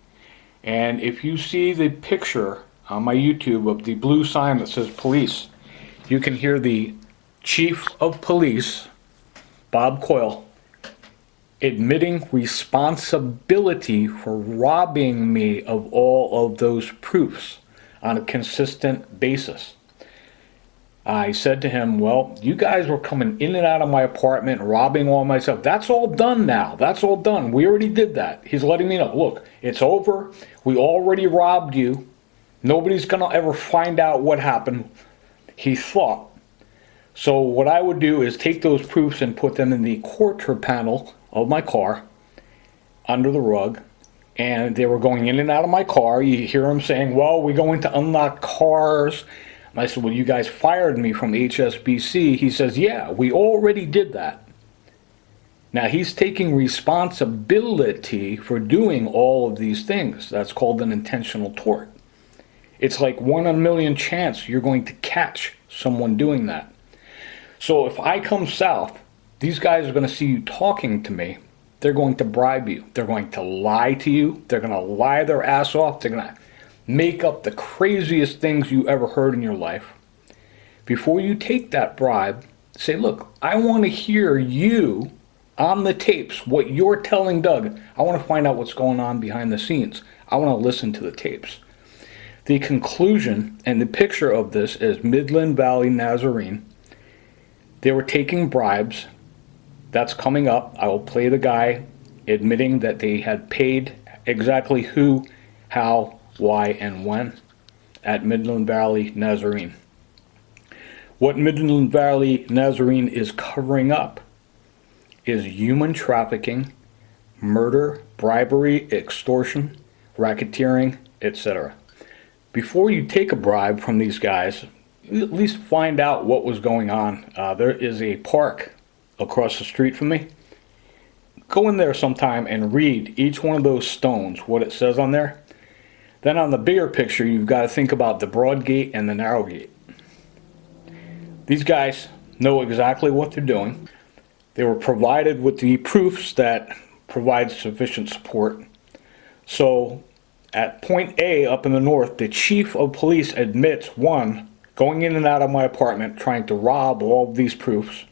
And if you see the picture on my YouTube of the blue sign that says police, you can hear the chief of police, Bob Coyle, admitting responsibility for robbing me of all of those proofs. on a consistent basis. I said to him, well, you guys were coming in and out of my apartment, robbing all my stuff. That's all done now. That's all done. We already did that. He's letting me know, look, it's over. We already robbed you. Nobody's going to ever find out what happened. He thought. So what I would do is take those proofs and put them in the quarter panel of my car, under the rug. And they were going in and out of my car. You hear them saying, well, we're going to unlock cars. And I said, well, you guys fired me from HSBC. He says, yeah, we already did that. Now, he's taking responsibility for doing all of these things. That's called an intentional tort. It's like 1 in a million chance you're going to catch someone doing that. So if I come south, these guys are going to see you talking to me. They're going to bribe you. They're going to lie to you. They're going to lie their ass off. They're going to make up the craziest things you ever heard in your life. Before you take that bribe, say, look, I want to hear you on the tapes, what you're telling Doug. I want to find out what's going on behind the scenes. I want to listen to the tapes. The conclusion and the picture of this is Midland Valley Nazarene. They were taking bribes. That's coming up. I will play the guy admitting that they had paid exactly who, how, why, and when at Midland Valley Nazarene. What Midland Valley Nazarene is covering up is human trafficking, murder, bribery, extortion, racketeering, etc. Before you take a bribe from these guys, at least find out what was going on. There is a park across the street from me. Go in there sometime and read each one of those stones, what it says on there. Then on the bigger picture, you've got to think about the broad gate and the narrow gate. These guys know exactly what they're doing. They were provided with the proofs that provide sufficient support. So at point A up in the north, the chief of police admits, one, going in and out of my apartment, trying to rob all of these proofs.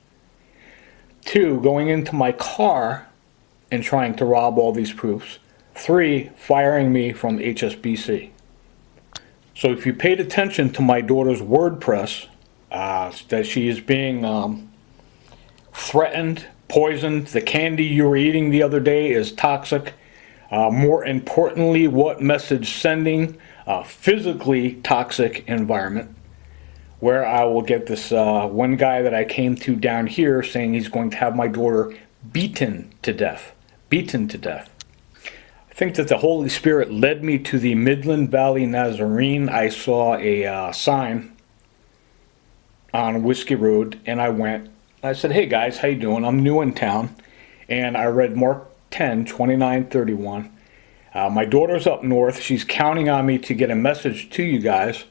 Two, going into my car and trying to rob all these proofs. Three, firing me from HSBC. So if you paid attention to my daughter's WordPress, that she is being threatened, poisoned, the candy you were eating the other day is toxic. More importantly, what message sending, physically toxic environment, where I will get this one guy that I came to down here saying he's going to have my daughter beaten to death. Beaten to death. I think that the Holy Spirit led me to the Midland Valley Nazarene. I saw a sign on Whiskey Road, and I went. I said, hey guys, how you doing? I'm new in town. And I read Mark 10, 29, 31. My daughter's up north. She's counting on me to get a message to you guys.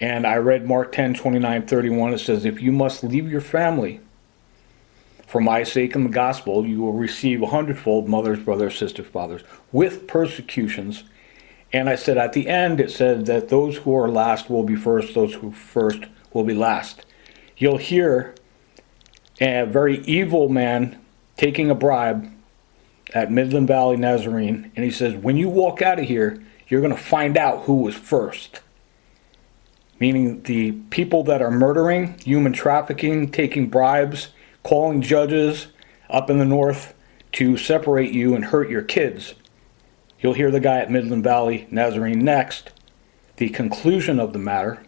And I read Mark 10, 29, 31. It says, if you must leave your family for my sake and the gospel, you will receive 100-fold, mothers, brothers, sisters, fathers, with persecutions. And I said at the end, it said that those who are last will be first, those who first will be last. You'll hear a very evil man taking a bribe at Midland Valley Nazarene. And he says, when you walk out of here, you're going to find out who was first. Meaning the people that are murdering, human trafficking, taking bribes, calling judges up in the north to separate you and hurt your kids. You'll hear the guy at Midland Valley Nazarene next. The conclusion of the matter.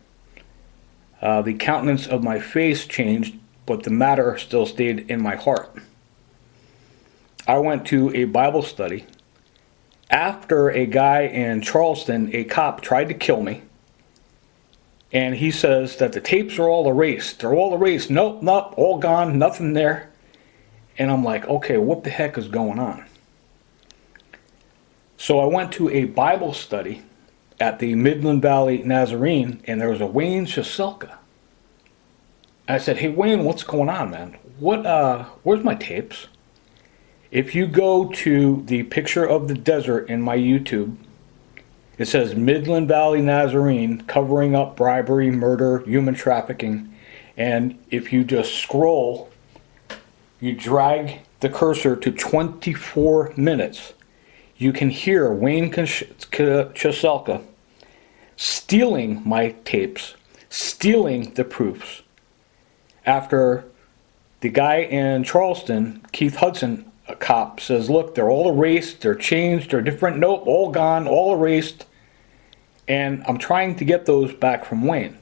The countenance of my face changed, but the matter still stayed in my heart. I went to a Bible study. After a guy in Charleston, a cop tried to kill me. And he says that the tapes are all erased. They're all erased. Nope, nope, all gone, nothing there. And I'm like, okay, what the heck is going on? So I went to a Bible study at the Midland Valley Nazarene, and there was a Wayne Cheselka. I said, hey Wayne, what's going on, man? Where's my tapes? If you go to the picture of the desert in my YouTube, it says Midland Valley Nazarene, covering up bribery, murder, human trafficking. And if you just scroll, you drag the cursor to 24 minutes, you can hear Wayne Cheselka stealing my tapes, stealing the proofs. After the guy in Charleston, Keith Hudson, a cop, says, look, they're all erased, they're changed, they're different. Nope, all gone, all erased. And I'm trying to get those back from Wayne.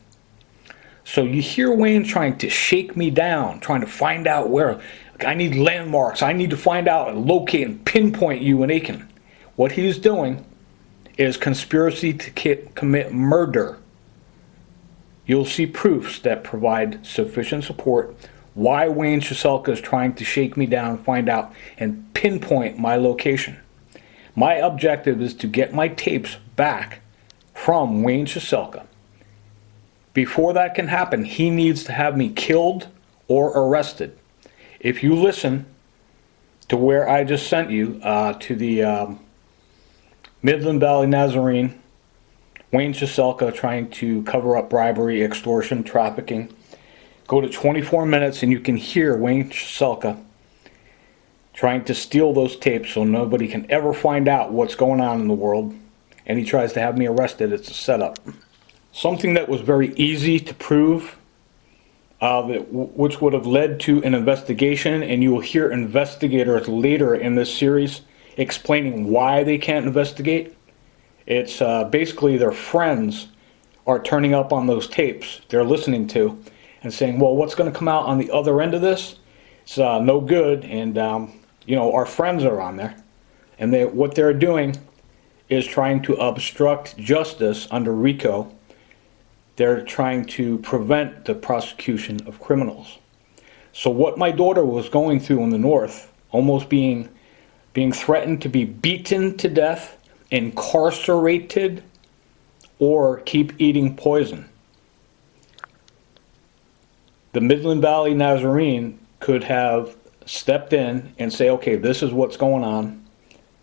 So you hear Wayne trying to shake me down, trying to find out where. I need landmarks. I need to find out and locate and pinpoint you in Eccl. What he's doing is conspiracy to commit murder. You'll see proofs that provide sufficient support why Wayne Cheselka is trying to shake me down, find out, and pinpoint my location. My objective is to get my tapes back from Wayne Cheselka. Before that can happen, he needs to have me killed or arrested. If you listen to where I just sent you, to the Midland Valley Nazarene, Wayne Cheselka trying to cover up bribery, extortion, trafficking, go to 24 minutes and you can hear Wayne Cheselka trying to steal those tapes so nobody can ever find out what's going on in the world. And he tries to have me arrested. It's a setup. Something that was very easy to prove, which would have led to an investigation, and you will hear investigators later in this series explaining why they can't investigate. It's basically their friends are turning up on those tapes they're listening to and saying, well, what's going to come out on the other end of this? It's no good, and our friends are on there. And what they're doing is trying to obstruct justice under RICO. They're trying to prevent the prosecution of criminals. So what my daughter was going through in the North, almost being threatened to be beaten to death, incarcerated, or keep eating poison. The Midland Valley Nazarene could have stepped in and say, okay, this is what's going on.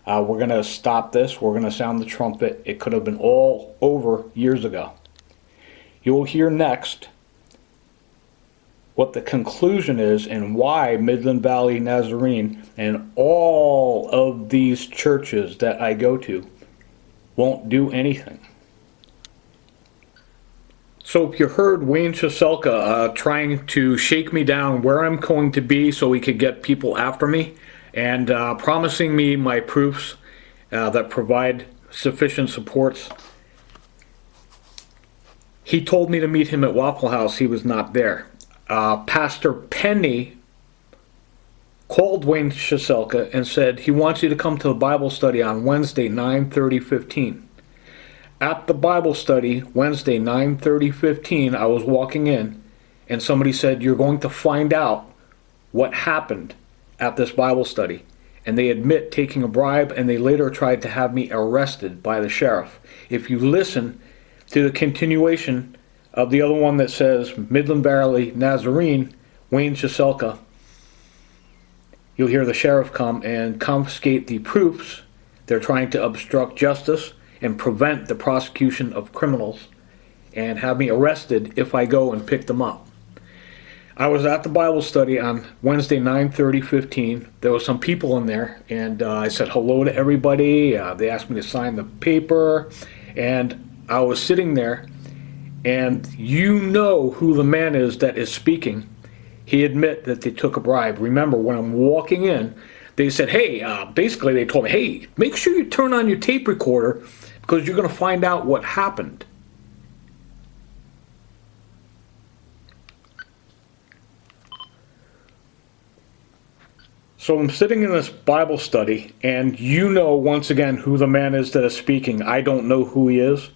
We're going to stop this. We're going to sound the trumpet. It could have been all over years ago. You will hear next what the conclusion is and why Midland Valley Nazarene and all of these churches that I go to won't do anything. So if you heard Wayne Cheselka trying to shake me down where I'm going to be so he could get people after me, and promising me my proofs that provide sufficient supports, he told me to meet him at Waffle House. He was not there. Pastor Penny called Wayne Cheselka and said he wants you to come to the Bible study on Wednesday, 9:30:15. At the Bible study, Wednesday, 9:30:15, I was walking in, and somebody said, you're going to find out what happened at this Bible study. And they admit taking a bribe, and they later tried to have me arrested by the sheriff. If you listen to the continuation of the other one that says Midland Valley Nazarene, Wayne Cheselka, you'll hear the sheriff come and confiscate the proofs. They're trying to obstruct justice and prevent the prosecution of criminals and have me arrested if I go and pick them up. I was at the Bible study on Wednesday, 9:30:15. There were some people in there, and I said hello to everybody. They asked me to sign the paper, and I was sitting there, and you know who the man is that is speaking. He admit that they took a bribe. Remember, when I'm walking in, they said, hey, basically they told me, hey, make sure you turn on your tape recorder because you're going to find out what happened. So I'm sitting in this Bible study, and you know once again who the man is that is speaking. I don't know who he is.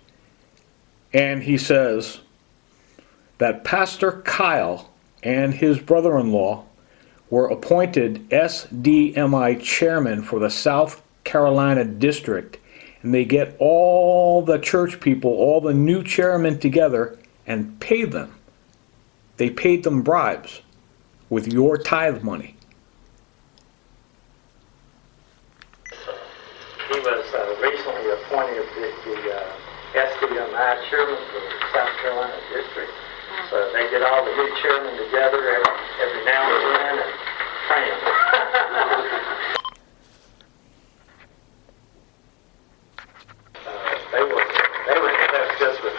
And he says that Pastor Kyle and his brother-in-law were appointed SDMI chairman for the South Carolina district, and they get all the church people, all the new chairmen together and pay them. They paid them bribes with your tithe money. He was recently appointed the SDMI chairman for the South Carolina district. So they get all the new chairmen together every now and then and train them. They were impressed just with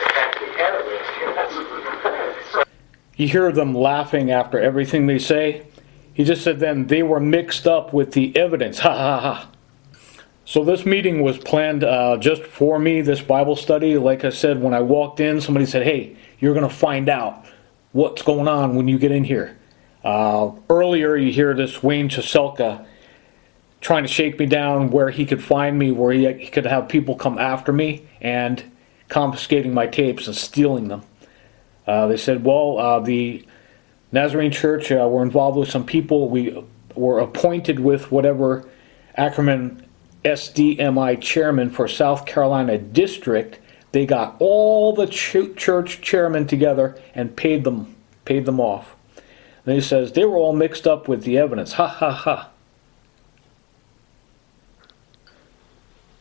You hear them laughing after everything they say. He just said then they were mixed up with the evidence. Ha ha ha. So this meeting was planned just for me, this Bible study. Like I said, when I walked in, somebody said, hey, you're going to find out what's going on when you get in here. Earlier, you hear this Wayne Cheselka trying to shake me down where he could find me, where he could have people come after me and confiscating my tapes and stealing them. They said, well, the Nazarene Church, we're involved with some people. We were appointed with whatever Ackerman SDMI chairman for South Carolina District. They got all the church chairmen together and paid them off. And he says, they were all mixed up with the evidence. Ha ha ha.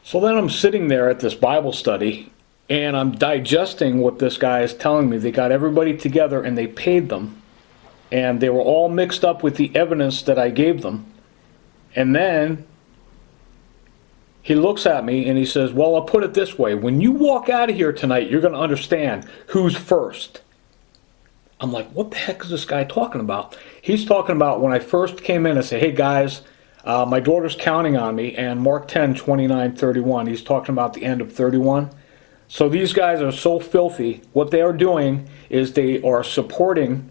So then I'm sitting there at this Bible study, and I'm digesting what this guy is telling me. They got everybody together and they paid them, and they were all mixed up with the evidence that I gave them. And then he looks at me and he says, well, I'll put it this way. When you walk out of here tonight, you're going to understand who's first. I'm like, what the heck is this guy talking about? He's talking about when I first came in and said, hey guys, my daughter's counting on me, and Mark 10, 29, 31, he's talking about the end of 31. So these guys are so filthy. What they are doing is they are supporting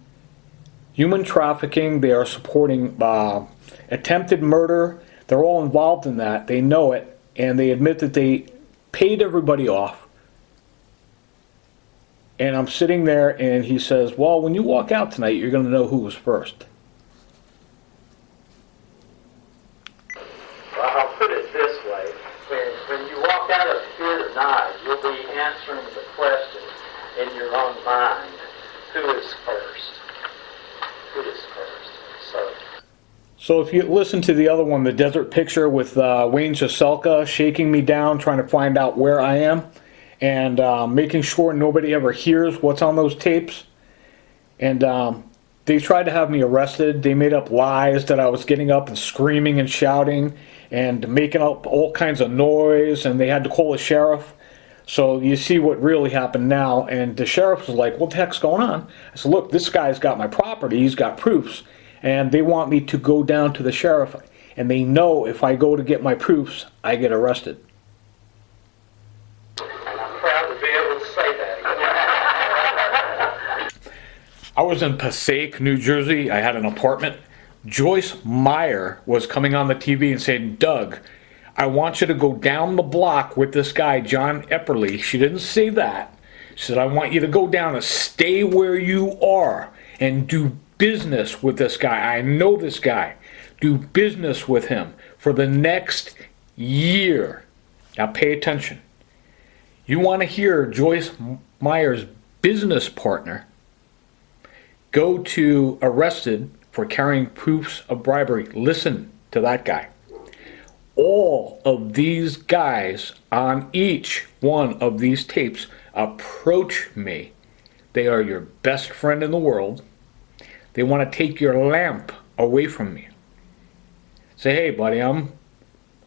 human trafficking. They are supporting attempted murder. They're all involved in that. They know it, and they admit that they paid everybody off. And I'm sitting there, and he says, well, when you walk out tonight, you're going to know who was first. Well, I'll put it this way. When you walk out of here tonight, you'll be answering the question in your own mind, who is first? Who is first? So if you listen to the other one, the desert picture with Wayne Cheselka shaking me down, trying to find out where I am, and making sure nobody ever hears what's on those tapes. And they tried to have me arrested. They made up lies that I was getting up and screaming and shouting and making up all kinds of noise, and they had to call the sheriff. So you see what really happened now, and the sheriff was like, what the heck's going on? I said, look, this guy's got my property, he's got proofs, and they want me to go down to the sheriff, and they know if I go to get my proofs, I get arrested. And I'm proud to be able to say that. I was in Passaic, New Jersey. I had an apartment. Joyce Meyer was coming on the TV and saying, Doug, I want you to go down the block with this guy, John Epperly. She didn't say that. She said, I want you to go down and stay where you are and do business with this guy. I know this guy. Do business with him for the next year. Now pay attention. You want to hear Joyce Meyer's business partner go to arrested for carrying proofs of bribery. Listen to that guy. All of these guys on each one of these tapes approach me. They are your best friend in the world. They want to take your lamp away from me. Say, hey buddy, I'm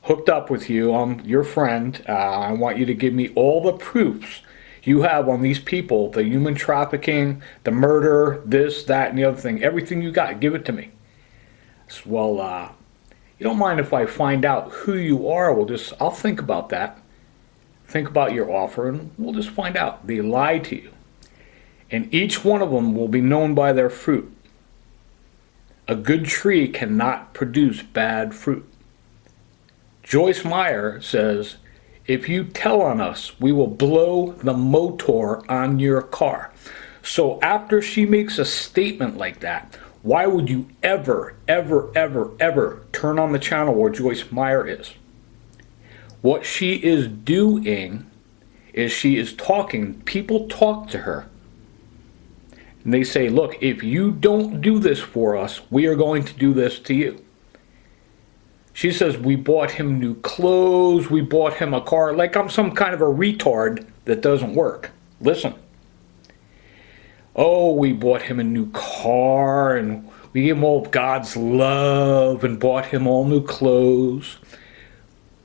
hooked up with you. I'm your friend. I want you to give me all the proofs you have on these people, the human trafficking, the murder, this, that, and the other thing. Everything you got, give it to me. So, well, you don't mind if I find out who you are? I'll think about that. Think about your offer, and we'll just find out. They lied to you. And each one of them will be known by their fruit. A good tree cannot produce bad fruit. Joyce Meyer says, if you tell on us, we will blow the motor on your car. So after she makes a statement like that, why would you ever, ever, ever, ever turn on the channel where Joyce Meyer is? What she is doing is she is talking. People talk to her. And they say, look, if you don't do this for us, we are going to do this to you. She says, we bought him new clothes, we bought him a car, like I'm some kind of a retard that doesn't work. Listen. Oh, we bought him a new car, and we gave him all of God's love, and bought him all new clothes.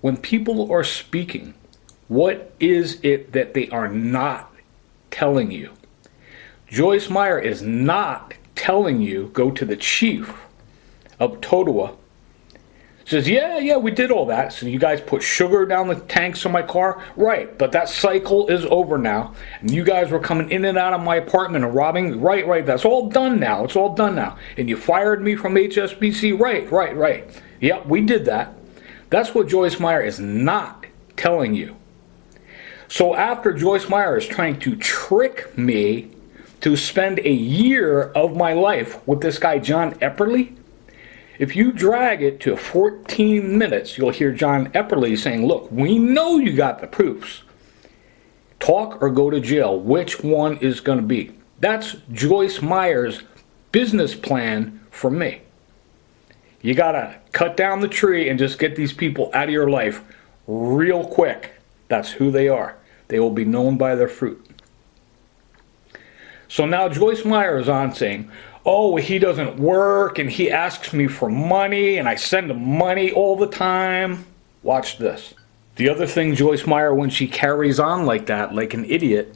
When people are speaking, what is it that they are not telling you. Joyce Meyer is not telling you go to the chief of Totowa. Says, yeah, we did all that. So you guys put sugar down the tanks of my car? Right, but that cycle is over now. And you guys were coming in and out of my apartment and robbing? Right, that's all done now. It's all done now. And you fired me from HSBC? Right. Yep, we did that. That's what Joyce Meyer is not telling you. So after Joyce Meyer is trying to trick me to spend a year of my life with this guy, John Epperly, if you drag it to 14 minutes, you'll hear John Epperly saying, look, we know you got the proofs. Talk or go to jail. Which one is going to be? That's Joyce Meyer's business plan for me. You got to cut down the tree and just get these people out of your life real quick. That's who they are. They will be known by their fruit. So now Joyce Meyer is on saying, oh, he doesn't work and he asks me for money and I send him money all the time. Watch this. The other thing Joyce Meyer, when she carries on like that, like an idiot,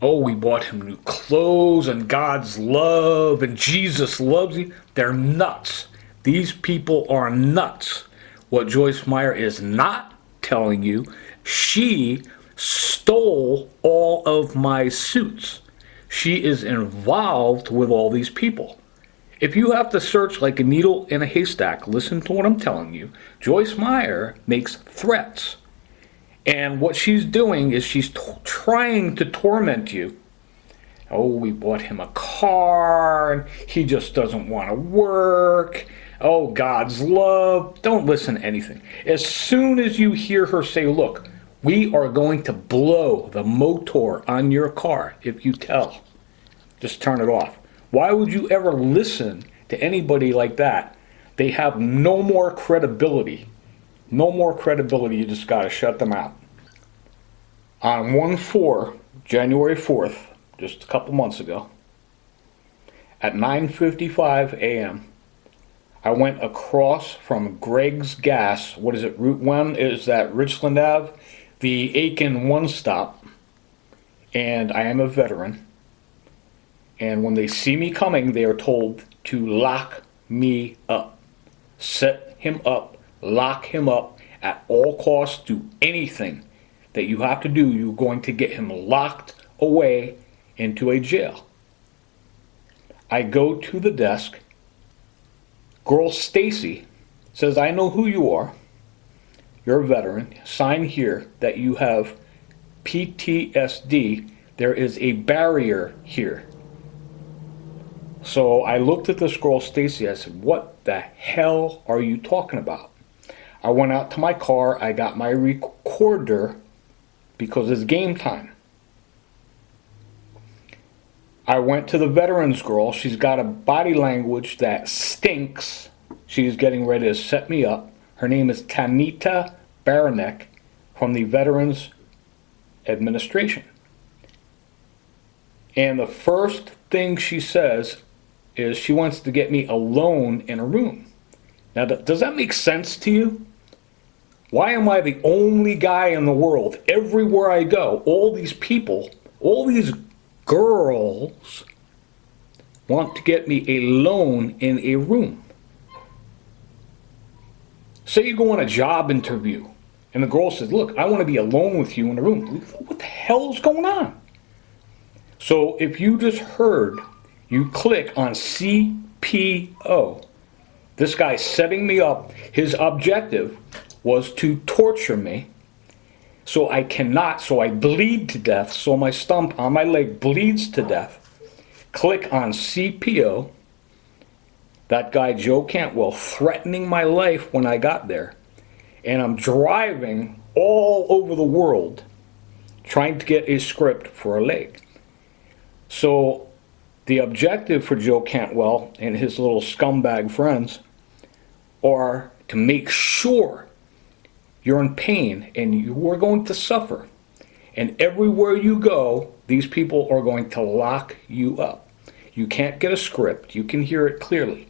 oh, we bought him new clothes and God's love and Jesus loves you. They're nuts. These people are nuts. What Joyce Meyer is not telling you, she stole all of my suits. She is involved with all these people. If you have to search like a needle in a haystack, listen to what I'm telling you. Joyce Meyer makes threats. And what she's doing is she's trying to torment you. Oh, we bought him a car, and he just doesn't want to work. Oh, God's love. Don't listen to anything. As soon as you hear her say, look, we are going to blow the motor on your car if you tell. Just turn it off. Why would you ever listen to anybody like that? They have no more credibility. No more credibility. You just got to shut them out. On 1/4, January 4th, just a couple months ago, at 9:55 a.m., I went across from Greg's Gas. What is it? Route 1 is that Richland Ave, the Aiken one stop, and I am a veteran. And when they see me coming, they are told to lock me up. Set him up, lock him up at all costs. Do anything that you have to do. You're going to get him locked away into a jail. I go to the desk. Girl Stacy says, I know who you are. You're a veteran. Sign here that you have PTSD. There is a barrier here. So I looked at this girl Stacy. I said, what the hell are you talking about? I went out to my car. I got my recorder because it's game time. I went to the veterans girl. She's got a body language that stinks. She's getting ready to set me up. Her name is Tanita Baranek from the Veterans Administration. And the first thing she says is she wants to get me alone in a room. Now, does that make sense to you? Why am I the only guy in the world? Everywhere I go, all these people, all these girls want to get me alone in a room. Say you go on a job interview and the girl says, look, I want to be alone with you in a room. What the hell's going on? So if you just heard, you click on CPO. This guy's setting me up. His objective was to torture me. So I cannot, so I bleed to death. So my stump on my leg bleeds to death. Click on CPO. That guy, Joe Cantwell, threatening my life when I got there. And I'm driving all over the world trying to get a script for a leg. So the objective for Joe Cantwell and his little scumbag friends are to make sure you're in pain and you are going to suffer. And everywhere you go, these people are going to lock you up. You can't get a script. You can hear it clearly.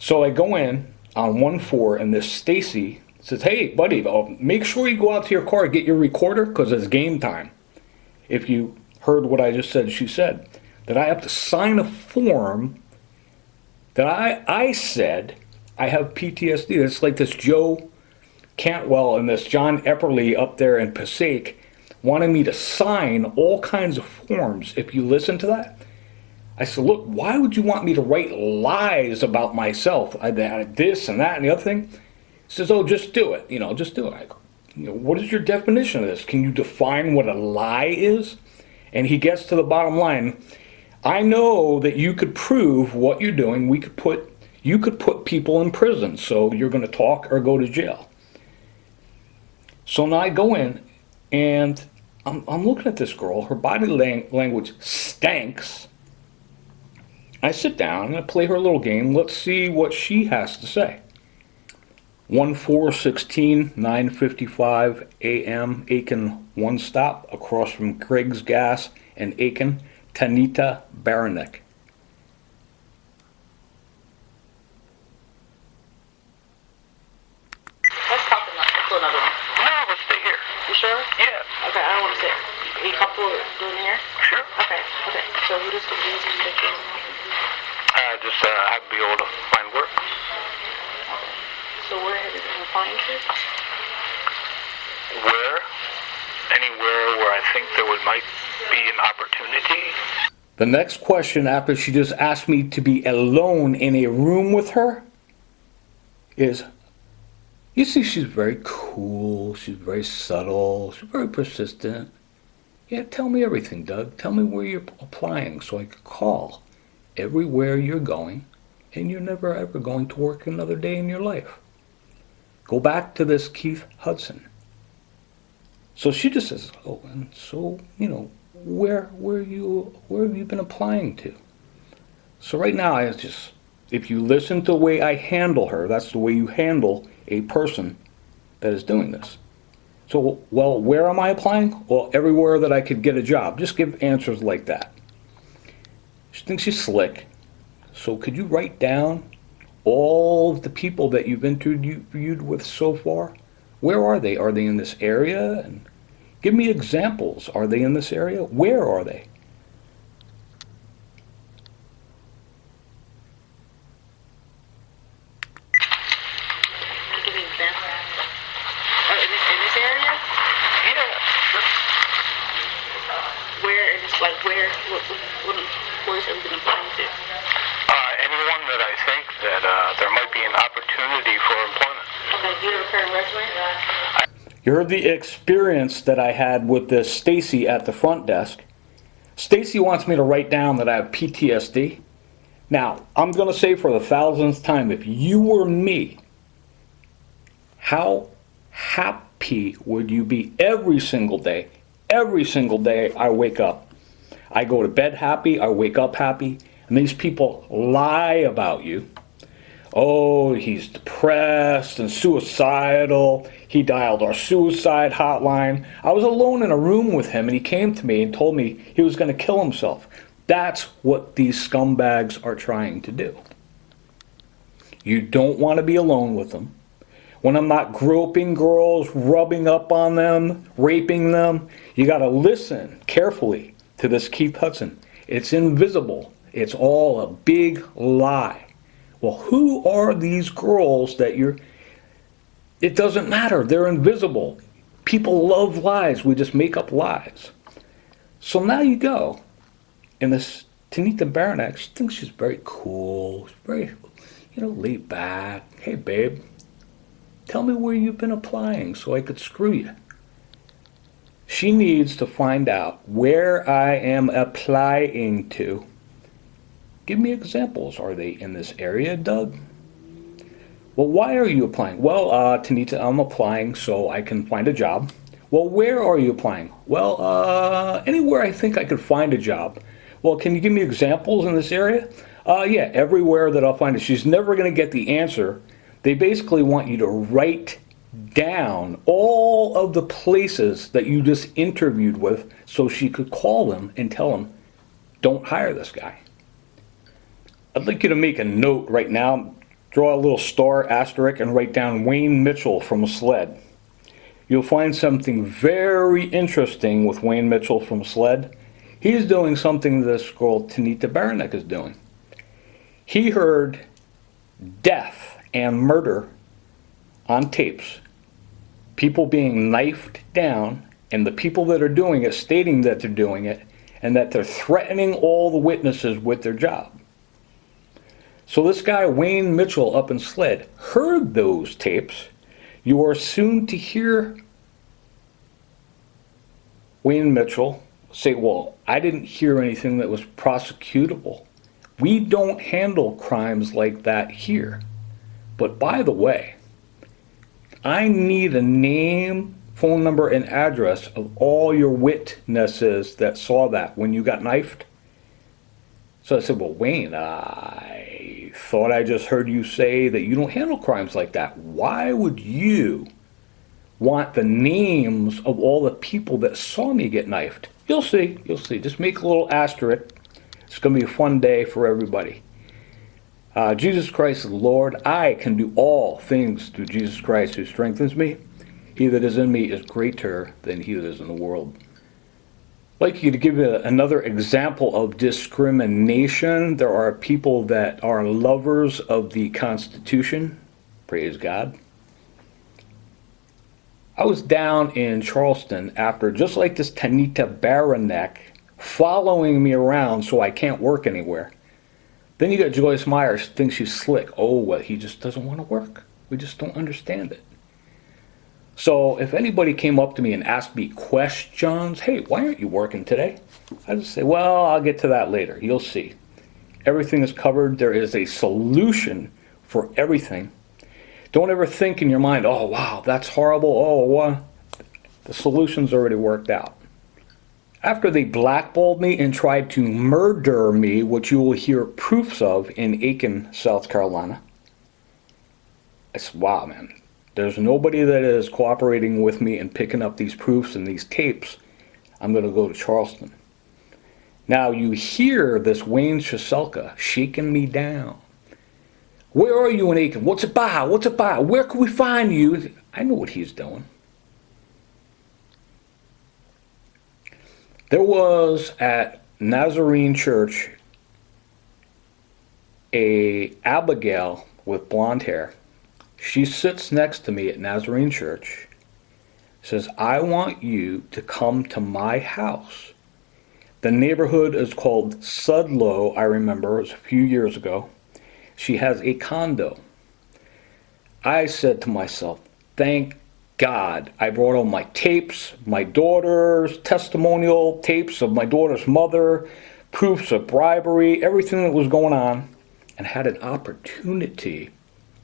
So I go in on 1/4 and this Stacy says, hey, buddy, make sure you go out to your car and get your recorder because it's game time. If you heard what I just said. She said that I have to sign a form that I said I have PTSD. It's like this Joe Cantwell and this John Epperly up there in Passaic wanted me to sign all kinds of forms. If you listen to that, I said, look, why would you want me to write lies about myself? This and that and the other thing. He says, oh, just do it. Just do it. I go, what is your definition of this? Can you define what a lie is? And he gets to the bottom line. I know that you could prove what you're doing. You could put people in prison. So you're going to talk or go to jail. So now I go in and I'm looking at this girl. Her body language stinks. I sit down and I play her little game. Let's see what she has to say. 1/4/16, 9:55 a.m. Aiken, one stop across from Craig's Gas and Aiken, Tanita Baranek. Let's talk another one. No, let's stay here. You sure? Yeah. Okay, I don't want to sit. Are you comfortable doing here? Sure. Okay. So what is the reason that you're Just I'd be able to find work. okay. So where have you been applying to? Where? Anywhere where I think there might be an opportunity. The next question after she just asked me to be alone in a room with her is, you see, she's very cool, she's very subtle, she's very persistent. Yeah, tell me everything, Doug. Tell me where you're applying so I could call everywhere you're going, and you're never ever going to work another day in your life. Go back to this Keith Hudson. So she just says, oh, and so, where have you been applying to? So right now, if you listen to the way I handle her, that's the way you handle a person that is doing this. So, well, where am I applying? Well, everywhere that I could get a job. Just give answers like that. She thinks she's slick. So could you write down all of the people that you've interviewed with so far? Where are they? Are they in this area? And give me examples. Are they in this area? Where are they? Give me an example. In this area? Yeah. Where in this what employers have you been applying to? Anyone that I think that there might be an opportunity for employment. Okay, do you have a current resume? You heard the experience that I had with this Stacy at the front desk. Stacy wants me to write down that I have PTSD. Now, I'm going to say for the 1000th time, if you were me, how happy would you be every single day? Every single day I wake up. I go to bed happy, I wake up happy, and these people lie about you. Oh, he's depressed and suicidal. He dialed our suicide hotline. I was alone in a room with him, and he came to me and told me he was going to kill himself. That's what these scumbags are trying to do. You don't want to be alone with them. When I'm not groping girls, rubbing up on them, raping them, you got to listen carefully to this Keith Hudson. It's invisible. It's all a big lie. Well, who are these girls that it doesn't matter. They're invisible. People love lies. We just make up lies. So now you go. And this Tanita Baranek, she thinks she's very cool. She's very, laid back. Hey, babe, tell me where you've been applying so I could screw you. She needs to find out where I am applying to. Give me examples. Are they in this area, Doug? Well, why are you applying? Well, Tanita, I'm applying so I can find a job. Well, where are you applying? Well, anywhere I think I could find a job. Well, can you give me examples in this area? Yeah, everywhere that I'll find it. She's never going to get the answer. They basically want you to write down all of the places that you just interviewed with so she could call them and tell them, don't hire this guy. I'd like you to make a note right now, draw a little star asterisk and write down Wayne Mitchell from SLED. You'll find something very interesting with Wayne Mitchell from SLED. He's doing something this girl, Tanita Baranek, is doing. He heard death and murder on tapes. People being knifed down, and the people that are doing it stating that they're doing it, and that they're threatening all the witnesses with their job. So this guy, Wayne Mitchell, up in Sled, heard those tapes. You are soon to hear Wayne Mitchell say, well, I didn't hear anything that was prosecutable. We don't handle crimes like that here. But by the way, I need a name, phone number, and address of all your witnesses that saw that when you got knifed. So I said, well, Wayne, I thought I just heard you say that you don't handle crimes like that. Why would you want the names of all the people that saw me get knifed? You'll see, you'll see. Just make a little asterisk. It's going to be a fun day for everybody. Jesus Christ is Lord. I can do all things through Jesus Christ who strengthens me. He that is in me is greater than he that is in the world. I'd like you to give you another example of discrimination. There are people that are lovers of the Constitution. Praise God. I was down in Charleston after, just like this Tanita Baranek, following me around so I can't work anywhere. Then you got Joyce Myers, thinks she's slick. Oh, well, he just doesn't want to work. We just don't understand it. So if anybody came up to me and asked me questions, hey, why aren't you working today? I just say, well, I'll get to that later. You'll see. Everything is covered. There is a solution for everything. Don't ever think in your mind, oh, wow, that's horrible. Oh, what? The solution's already worked out. After they blackballed me and tried to murder me, which you will hear proofs of in Aiken, South Carolina, I said, wow, man, there's nobody that is cooperating with me and picking up these proofs and these tapes. I'm going to go to Charleston. Now you hear this Wayne Cheselka shaking me down. Where are you in Aiken? What's it about? What's it about? Where can we find you? I know what he's doing. There was at Nazarene Church a Abigail with blonde hair. She sits next to me at Nazarene Church, says, I want you to come to my house. The neighborhood is called Sudlow, I remember, it was a few years ago. She has a condo. I said to myself, thank God I brought all my tapes, my daughter's testimonial, tapes of my daughter's mother, proofs of bribery, everything that was going on, and had an opportunity.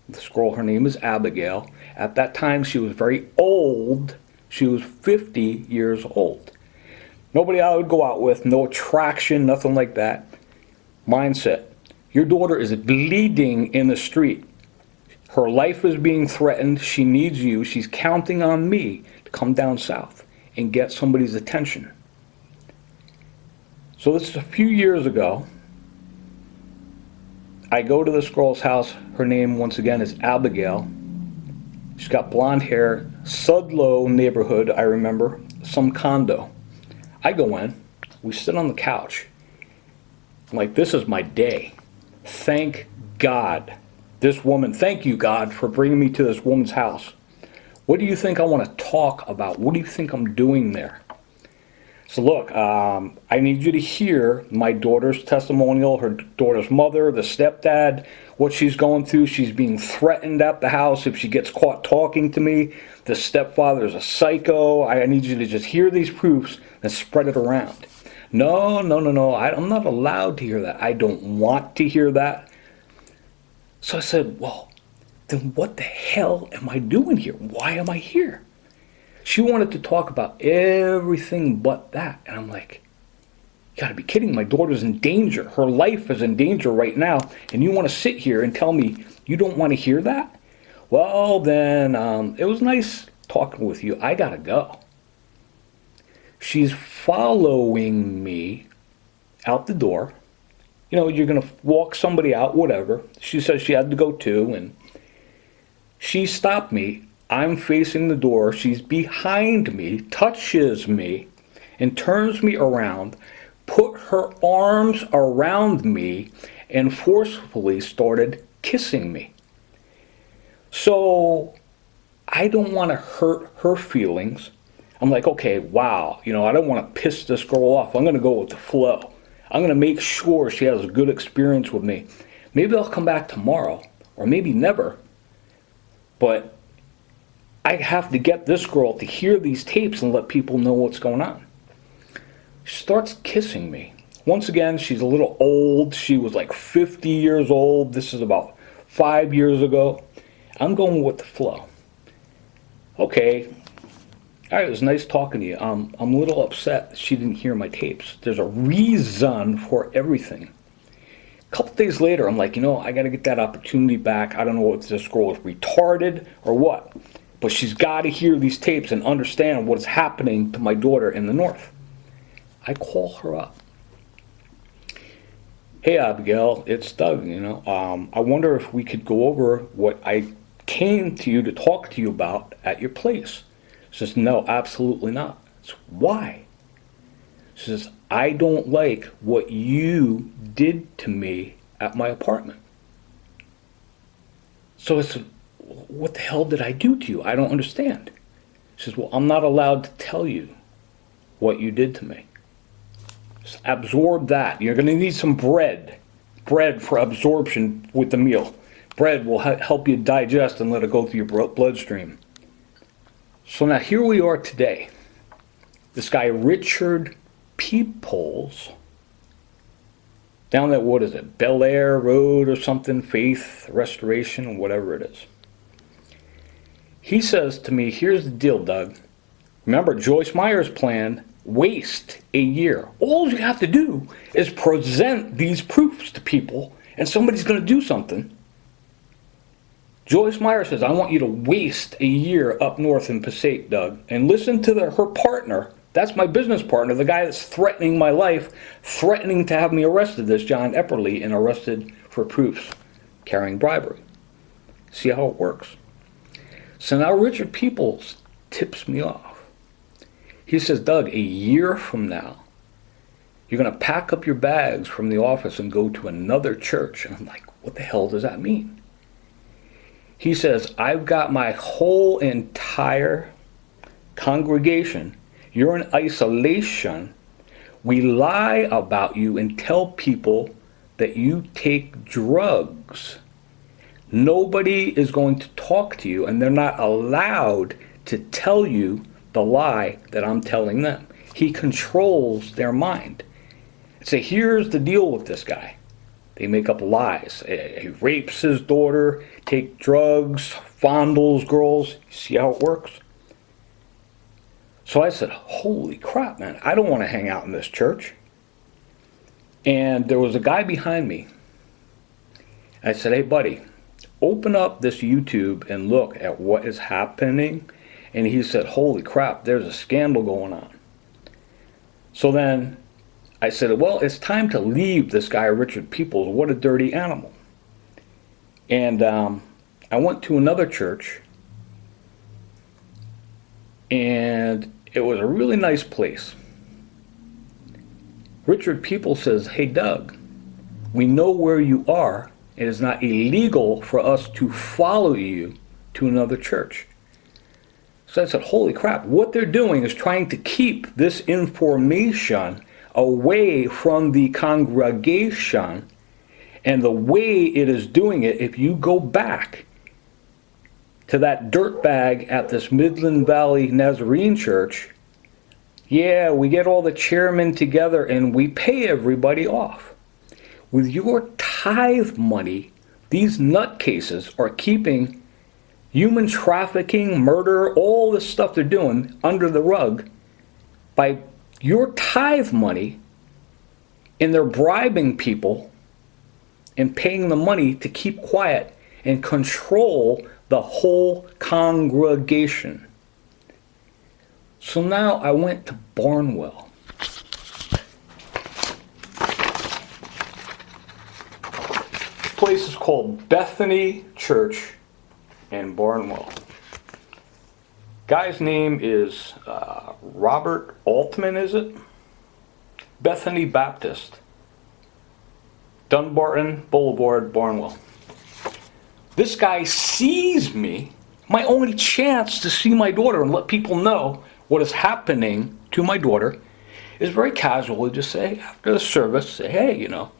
This girl, her name is Abigail. At that time, she was very old. She was 50 years old. Nobody I would go out with, no attraction, nothing like that. Mindset. Your daughter is bleeding in the street. Her life is being threatened. She needs you. She's counting on me to come down south and get somebody's attention. So this is a few years ago. I go to this girl's house. Her name, once again, is Abigail. She's got blonde hair. Sudlow neighborhood, I remember. Some condo. I go in. We sit on the couch. I'm like, this is my day. Thank God. This woman, thank you, God, for bringing me to this woman's house. What do you think I want to talk about? What do you think I'm doing there? So look, I need you to hear my daughter's testimonial, her daughter's mother, the stepdad, what she's going through. She's being threatened at the house if she gets caught talking to me. The stepfather is a psycho. I need you to just hear these proofs and spread it around. No, I'm not allowed to hear that. I don't want to hear that. So I said, well, then what the hell am I doing here? Why am I here? She wanted to talk about everything but that. And I'm like, you gotta be kidding. My daughter's in danger. Her life is in danger right now. And you want to sit here and tell me you don't want to hear that? Well, then it was nice talking with you. I gotta go. She's following me out the door. You know, you're going to walk somebody out, whatever. She says she had to go too, and she stopped me. I'm facing the door. She's behind me, touches me, and turns me around, put her arms around me and forcefully started kissing me. So I don't want to hurt her feelings. I'm like, okay, wow, I don't want to piss this girl off. I'm going to go with the flow. I'm going to make sure she has a good experience with me. Maybe I'll come back tomorrow, or maybe never. But I have to get this girl to hear these tapes and let people know what's going on. She starts kissing me. Once again, she's a little old. She was like 50 years old. This is about 5 years ago. I'm going with the flow. Okay. All right, it was nice talking to you. I'm a little upset that she didn't hear my tapes. There's a reason for everything. A couple days later, I'm like, I got to get that opportunity back. I don't know if this girl is retarded or what, but she's got to hear these tapes and understand what's happening to my daughter in the north. I call her up. Hey, Abigail, it's Doug, I wonder if we could go over what I came to you to talk to you about at your place. She says, no, absolutely not. I said, why? She says, I don't like what you did to me at my apartment. So I said, what the hell did I do to you? I don't understand. She says, well, I'm not allowed to tell you what you did to me. Just absorb that. You're going to need some bread. Bread for absorption with the meal. Bread will help you digest and let it go through your bloodstream. So now here we are today. This guy, Richard Peoples, down that, what is it, Bel Air Road or something, Faith, Restoration, whatever it is. He says to me, here's the deal, Doug. Remember, Joyce Meyer's plan, waste a year. All you have to do is present these proofs to people, and somebody's going to do something. Joyce Meyer says, I want you to waste a year up north in Passaic, Doug, and listen to her partner. That's my business partner, the guy that's threatening my life, threatening to have me arrested, this John Epperly, and arrested for proofs, carrying bribery. See how it works? So now Richard Peoples tips me off. He says, Doug, a year from now, you're going to pack up your bags from the office and go to another church. And I'm like, what the hell does that mean? He says, I've got my whole entire congregation. You're in isolation. We lie about you and tell people that you take drugs. Nobody is going to talk to you, and they're not allowed to tell you the lie that I'm telling them. He controls their mind. So here's the deal with this guy. They make up lies. He rapes his daughter, takes drugs, fondles girls. You see how it works? So I said, holy crap, man, I don't want to hang out in this church. And there was a guy behind me. I said, hey, buddy, open up this YouTube and look at what is happening. And he said, holy crap, there's a scandal going on. So then I said, well, it's time to leave this guy, Richard Peoples. What a dirty animal. And I went to another church, and it was a really nice place. Richard Peoples says, hey, Doug, we know where you are. It is not illegal for us to follow you to another church. So I said, holy crap, what they're doing is trying to keep this information away from the congregation. And the way it is doing it, if you go back to that dirtbag at this Midland Valley Nazarene church, yeah, we get all the chairmen together and we pay everybody off. With your tithe money, these nutcases are keeping human trafficking, murder, all this stuff they're doing under the rug by your tithe money, and they're bribing people and paying the money to keep quiet and control the whole congregation. So now I went to Barnwell. This place is called Bethany Church in Barnwell. Guy's name is Robert Altman, is it? Bethany Baptist, Dunbarton Boulevard, Barnwell. This guy sees me, my only chance to see my daughter and let people know what is happening to my daughter is very casually just say, after the service, say, hey, you know,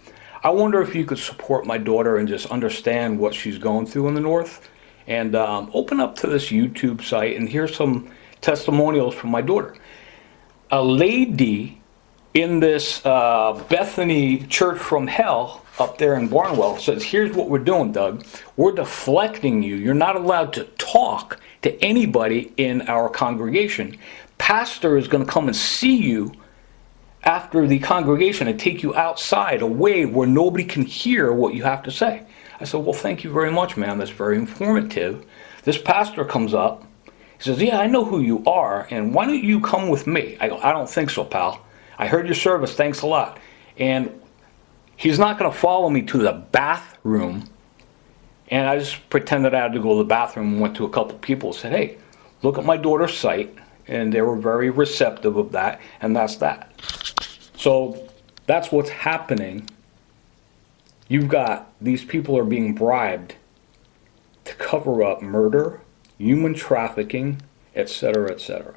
I wonder if you could support my daughter and just understand what she's going through in the North, and open up to this YouTube site and here's some testimonials from my daughter. A lady in this Bethany Church from Hell up there in Barnwell says, here's what we're doing, Doug. We're deflecting you. You're not allowed to talk to anybody in our congregation. Pastor is going to come and see you after the congregation and take you outside, away where nobody can hear what you have to say. I said, well, thank you very much, ma'am. That's very informative. This pastor comes up. He says, yeah, I know who you are, and why don't you come with me? I go, I don't think so, pal. I heard your service. Thanks a lot. And he's not going to follow me to the bathroom. And I just pretended I had to go to the bathroom and went to a couple people and said, hey, look at my daughter's site. And they were very receptive of that, and that's that. So that's what's happening. You've got these people are being bribed to cover up murder, human trafficking, etc., etc.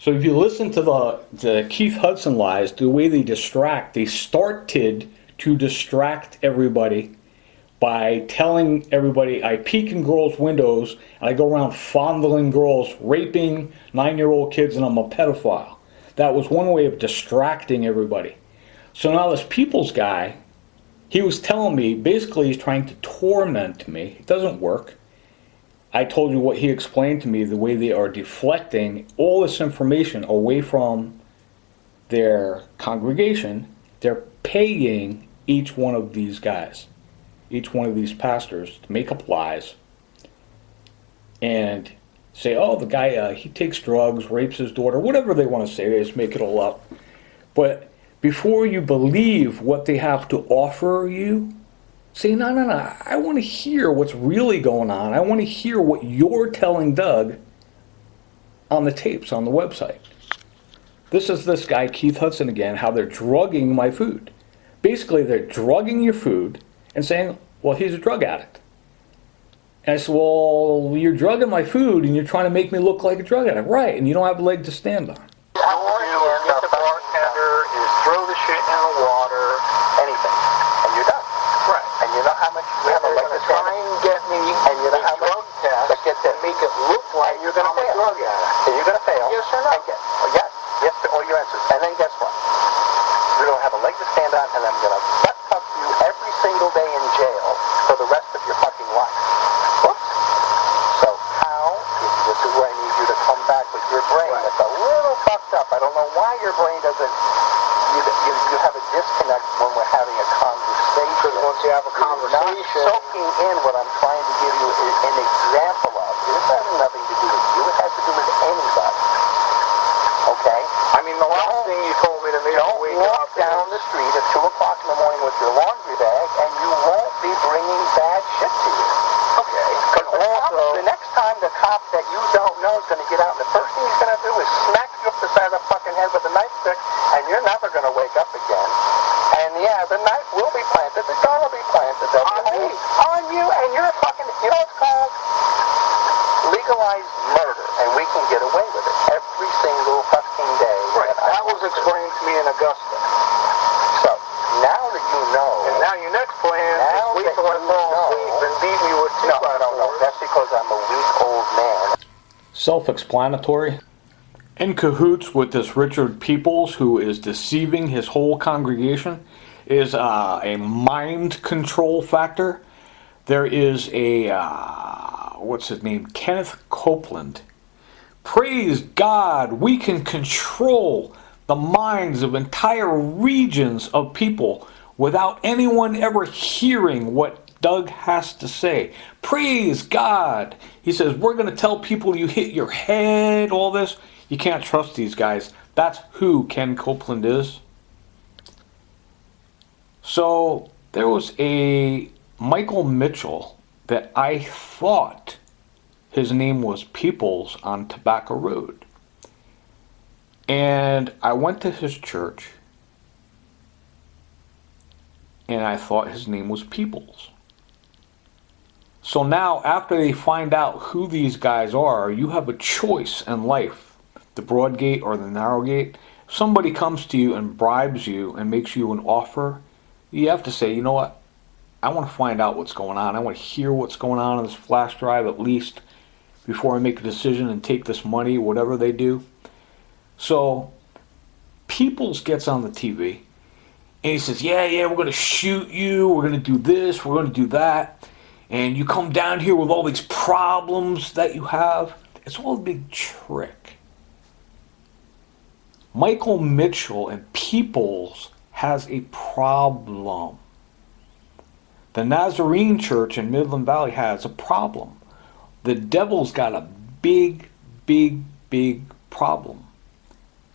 So if you listen to the Keith Hudson lies, the way they distract, they started to distract everybody by telling everybody I peek in girls' windows and I go around fondling girls, raping 9-year-old kids, and I'm a pedophile. That was one way of distracting everybody. So now this Peoples guy, he was telling me, basically he's trying to torment me. It doesn't work. I told you what he explained to me, the way they are deflecting all this information away from their congregation. They're paying each one of these guys, each one of these pastors, to make up lies and say, oh, the guy, he takes drugs, rapes his daughter, whatever they want to say. They just make it all up. But before you believe what they have to offer you, say, no, no, no, I want to hear what's really going on. I want to hear what you're telling Doug on the tapes, on the website. This is this guy, Keith Hudson again, how they're drugging my food. Basically, they're drugging your food and saying, well, he's a drug addict. And I said, well, you're drugging my food and you're trying to make me look like a drug addict. Right, and you don't have a leg to stand on. The bartender is throw the shit in the water, anything, and you're done. Right. And you know how much you have a leg to stand on. Try and get me and you know how drug test that gets it, make it look like you're going to fail. Drug addict. And you're going to fail. Yes or no? Yes. Yes to all your answers. And then guess what? You're going to have a leg to stand on, and I'm going to butt cuff you every single day in jail for the rest of your fucking life. Whoops. So how, this is where I need you to come back with your brain. Right. It's a little fucked up. I don't know why your brain doesn't, you have a disconnect when we're having a conversation. Because once you have a conversation, you're not soaking in what I'm trying to give you an example of. This has nothing to do with you. It has to do with anybody. Okay? I mean, the last thing you told me to me is wake up down the street at 2 o'clock in the morning with your laundry bag, and you won't be bringing bad shit to you. Okay. Because also, the next time the cop that you don't know is going to get out, the first thing he's going to do is smack you up the side of the fucking head with a nightstick, and you're never going to wake up again. And yeah, the knife will be planted, the gun will be planted. On you, and you're a fucking, you know what's called? Legalized murder, and we can get away with it every single fucking day. Right. That was explained to me in Augusta. So, now that you know... And now your next plan is wait till I fall asleep and beat me with two No. That's because I'm a weak old man. Self-explanatory. In cahoots with this Richard Peoples, who is deceiving his whole congregation, is a mind control factor. There is a... what's his name? Kenneth Copeland. Praise God, we can control the minds of entire regions of people without anyone ever hearing what Doug has to say. Praise God. He says, we're going to tell people you hit your head, all this. You can't trust these guys. That's who Ken Copeland is. So there was a Michael Mitchell that I thought his name was Peoples on Tobacco Road. And I went to his church and I thought his name was Peoples. So now, after they find out who these guys are, you have a choice in life, the broad gate or the narrow gate. If somebody comes to you and bribes you and makes you an offer, you have to say, you know what, I want to find out what's going on. I want to hear what's going on in this flash drive at least before I make a decision and take this money, whatever they do. So Peoples gets on the TV and he says, yeah, we're going to shoot you. We're going to do this. We're going to do that. And you come down here with all these problems that you have. It's all a big trick. Michael Mitchell and Peoples has a problem. The Nazarene church in Midland Valley has a problem. The devil's got a big problem.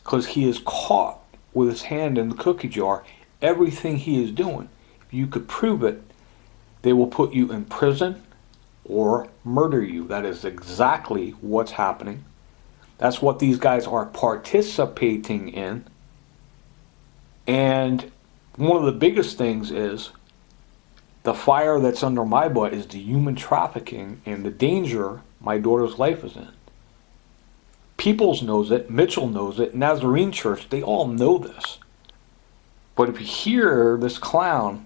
Because he is caught with his hand in the cookie jar. Everything he is doing, if you could prove it, they will put you in prison or murder you. That is exactly what's happening. That's what these guys are participating in. And one of the biggest things is the fire that's under my butt is the human trafficking and the danger my daughter's life is in. Peoples knows it, Mitchell knows it, Nazarene Church, they all know this. But if you hear this clown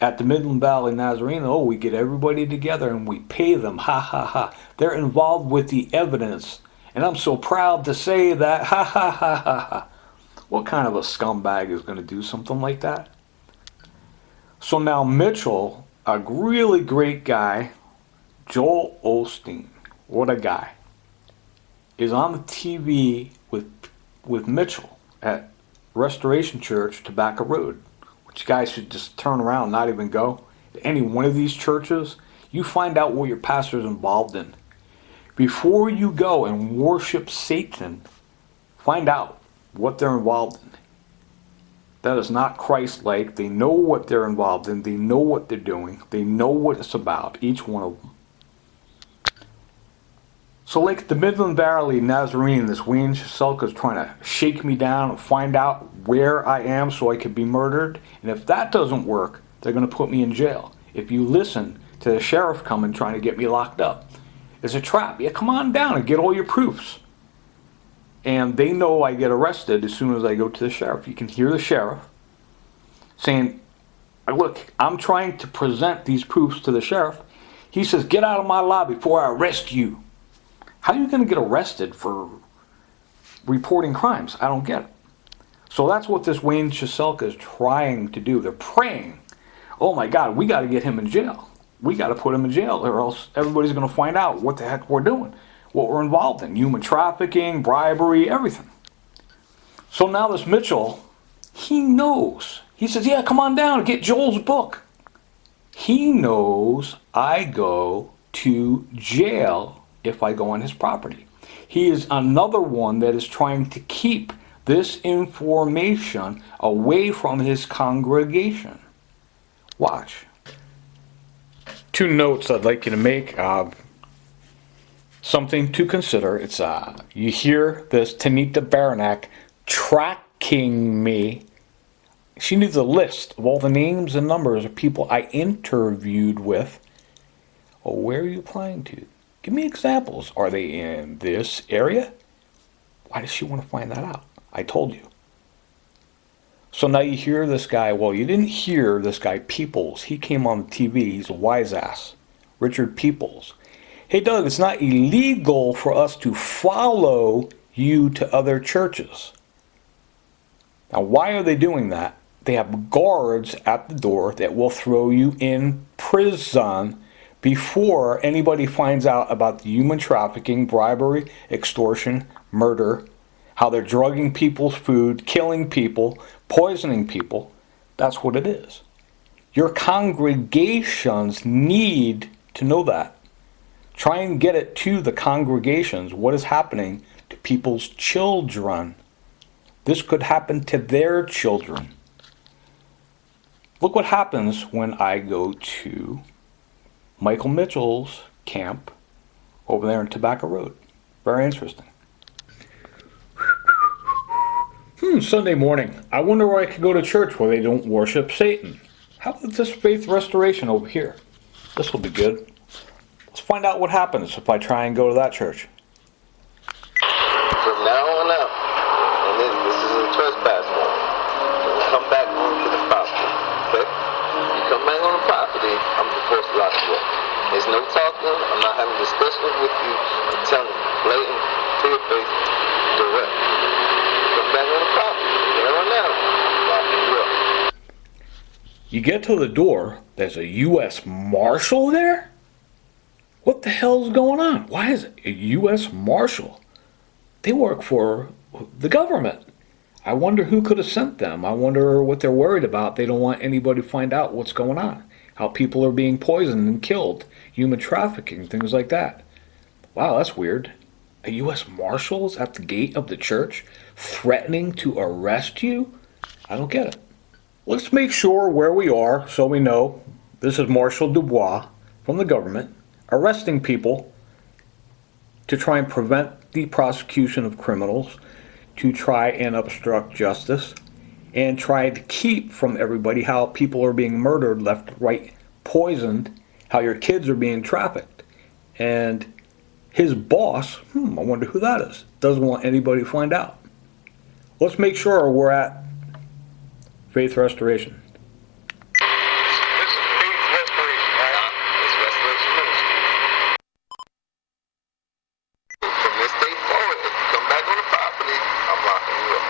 at the Midland Valley Nazarene, oh, we get everybody together and we pay them, ha ha ha. They're involved with the evidence. And I'm so proud to say that, ha ha ha ha ha. What kind of a scumbag is going to do something like that? So now Mitchell, a really great guy, Joel Osteen, what a guy, is on the TV with Mitchell at Restoration Church, Tobacco Road. Which you guys should just turn around, not even go to any one of these churches. You find out what your pastor's involved in. Before you go and worship Satan, find out what they're involved in. That is not Christ-like. They know what they're involved in. They know what they're doing. They know what it's about, each one of them. So like the Midland Valley Nazarene, this Wayne Cheselka is trying to shake me down and find out where I am so I could be murdered. And if that doesn't work, they're going to put me in jail. If you listen to the sheriff coming trying to get me locked up. It's a trap. Yeah, come on down and get all your proofs. And they know I get arrested as soon as I go to the sheriff. You can hear the sheriff saying, look, I'm trying to present these proofs to the sheriff. He says, get out of my lobby before I arrest you. How are you going to get arrested for reporting crimes? I don't get it. So that's what this Wayne Cheselka is trying to do. They're praying, oh my God, we got to get him in jail. We got to put him in jail or else everybody's going to find out what the heck we're doing, what we're involved in, human trafficking, bribery, everything. So now this Mitchell, he knows. He says, yeah, come on down and get Joel's book. He knows I go to jail if I go on his property. He is another one that is trying to keep this information away from his congregation. Watch. Two notes I'd like you to make. Something to consider. It's you hear this Tanita Baranek tracking me. She needs a list of all the names and numbers of people I interviewed with. Oh, where are you applying to? Give me examples. Are they in this area? Why does she want to find that out? I told you. So now you hear this guy. Well, you didn't hear this guy Peoples. He came on the TV. He's a wise ass. Richard Peoples. Hey, Doug, it's not illegal for us to follow you to other churches. Now, why are they doing that? They have guards at the door that will throw you in prison before anybody finds out about the human trafficking, bribery, extortion, murder, how they're drugging people's food, killing people, poisoning people. That's what it is. Your congregations need to know that. Try and get it to the congregations. What is happening to people's children? This could happen to their children. Look what happens when I go to Michael Mitchell's camp over there in Tobacco Road. Very interesting. Sunday morning. I wonder where I could go to church where they don't worship Satan. How about this faith restoration over here? This will be good. Let's find out what happens if I try and go to that church. From now on out, and this is a trespass warning. When you come back onto the property, okay? You come back on the property, I'm supposed to lock you up. There's no talking, I'm not having discussions with you. I'm telling you, blatant, to your face, direct. Come back on the property, from there on out, I'm locking you up. You get to the door, there's a U.S. Marshal there? What the hell's going on? Why is it a U.S. Marshal? They work for the government. I wonder who could have sent them. I wonder what they're worried about. They don't want anybody to find out what's going on. How people are being poisoned and killed. Human trafficking, things like that. Wow, that's weird. A U.S. Marshal is at the gate of the church threatening to arrest you? I don't get it. Let's make sure where we are so we know. This is Marshal Dubois from the government arresting people to try and prevent the prosecution of criminals, to try and obstruct justice, and try to keep from everybody how people are being murdered, left, right, poisoned, how your kids are being trafficked. And his boss, I wonder who that is, doesn't want anybody to find out. Let's make sure we're at Faith Restoration. This is Faith Restoration, right? It's Restoration Ministry. From this day forward, if you come back on the property, I'm locking you up.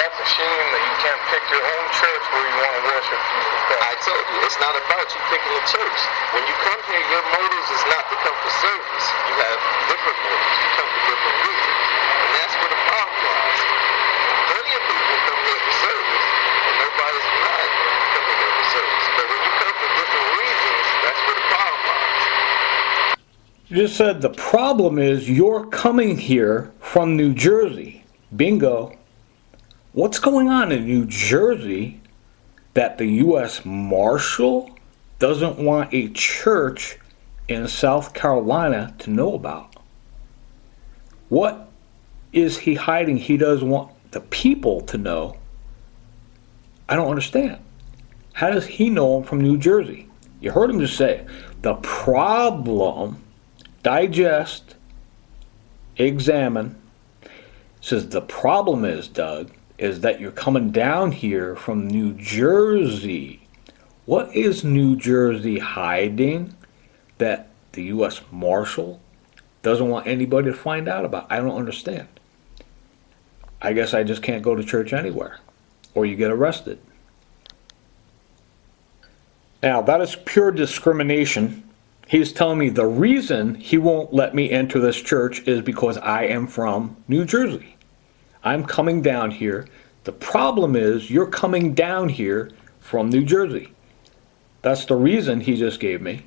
That's a shame that you can't pick your own church where you want to worship Jesus Christ. I told you, it's not about you picking a church. When you come here, your motives is not to come for service. You have different motives. You come for different reasons. And that's where the problem lies. Plenty of people come here for service, and nobody's denying coming here for service. But when you come for different reasons, that's where the problem lies. You just said the problem is you're coming here from New Jersey. Bingo. What's going on in New Jersey that the U.S. Marshal doesn't want a church in South Carolina to know about? What is he hiding he doesn't want the people to know? I don't understand. How does he know I'm from New Jersey? You heard him just say, the problem, digest, examine, says the problem is, Doug, is that you're coming down here from New Jersey. What is New Jersey hiding that the U.S. Marshal doesn't want anybody to find out about? I don't understand. I guess I just can't go to church anywhere, or you get arrested. Now, that is pure discrimination. He's telling me the reason he won't let me enter this church is because I am from New Jersey. I'm coming down here. The problem is you're coming down here from New Jersey. That's the reason he just gave me.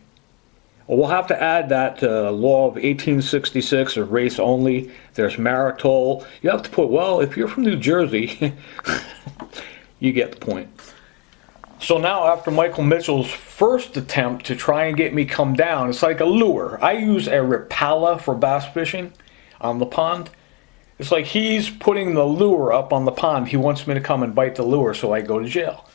Well, we'll have to add that to law of 1866 of race only. There's marital. You have to put, well, if you're from New Jersey, you get the point. So now after Michael Mitchell's first attempt to try and get me come down, it's like a lure. I use a Rapala for bass fishing on the pond. It's like he's putting the lure up on the pond. He wants me to come and bite the lure so I go to jail.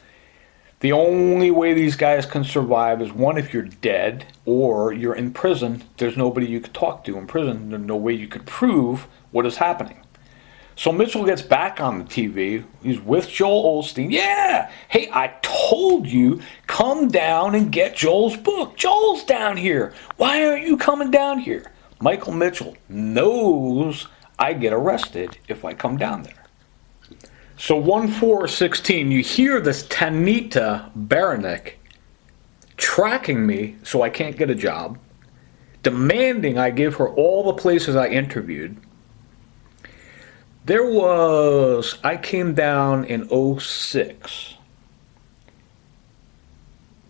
The only way these guys can survive is, one, if you're dead or you're in prison. There's nobody you could talk to in prison. There's no way you could prove what is happening. So Mitchell gets back on the TV. He's with Joel Osteen. Yeah! Hey, I told you, come down and get Joel's book. Joel's down here. Why aren't you coming down here? Michael Mitchell knows I get arrested if I come down there. So 1/4/16, you hear this Tanita Baranek tracking me so I can't get a job, demanding I give her all the places I interviewed. I came down in 06.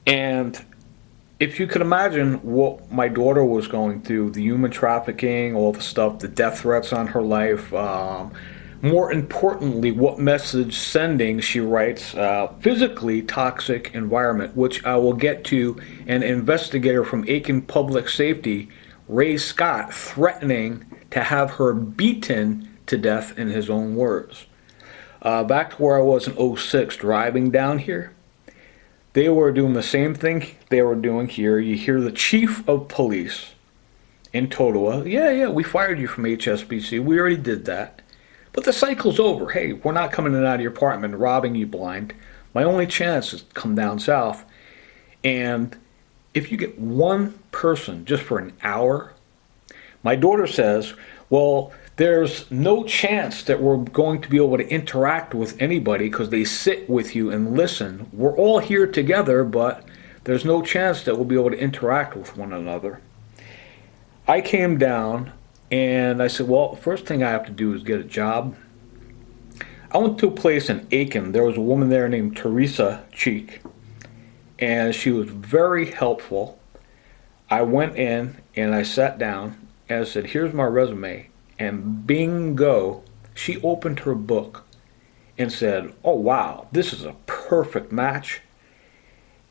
And if you could imagine what my daughter was going through, the human trafficking, all the stuff, the death threats on her life, more importantly, what message sending, she writes, physically toxic environment, which I will get to, an investigator from Aiken Public Safety, Ray Scott, threatening to have her beaten to death in his own words. back to where I was in '06 driving down here, they were doing the same thing they were doing here. You hear the chief of police in Totowa, yeah, we fired you from HSBC. We already did that. But the cycle's over. Hey, we're not coming in and out of your apartment and robbing you blind. My only chance is to come down south. And if you get one person just for an hour, my daughter says, well, there's no chance that we're going to be able to interact with anybody because they sit with you and listen. We're all here together, but there's no chance that we'll be able to interact with one another. I came down and I said, well, the first thing I have to do is get a job. I went to a place in Eccl. There was a woman there named Teresa Cheek, and she was very helpful. I went in and I sat down and I said, here's my resume. And bingo, she opened her book and said, oh wow, this is a perfect match.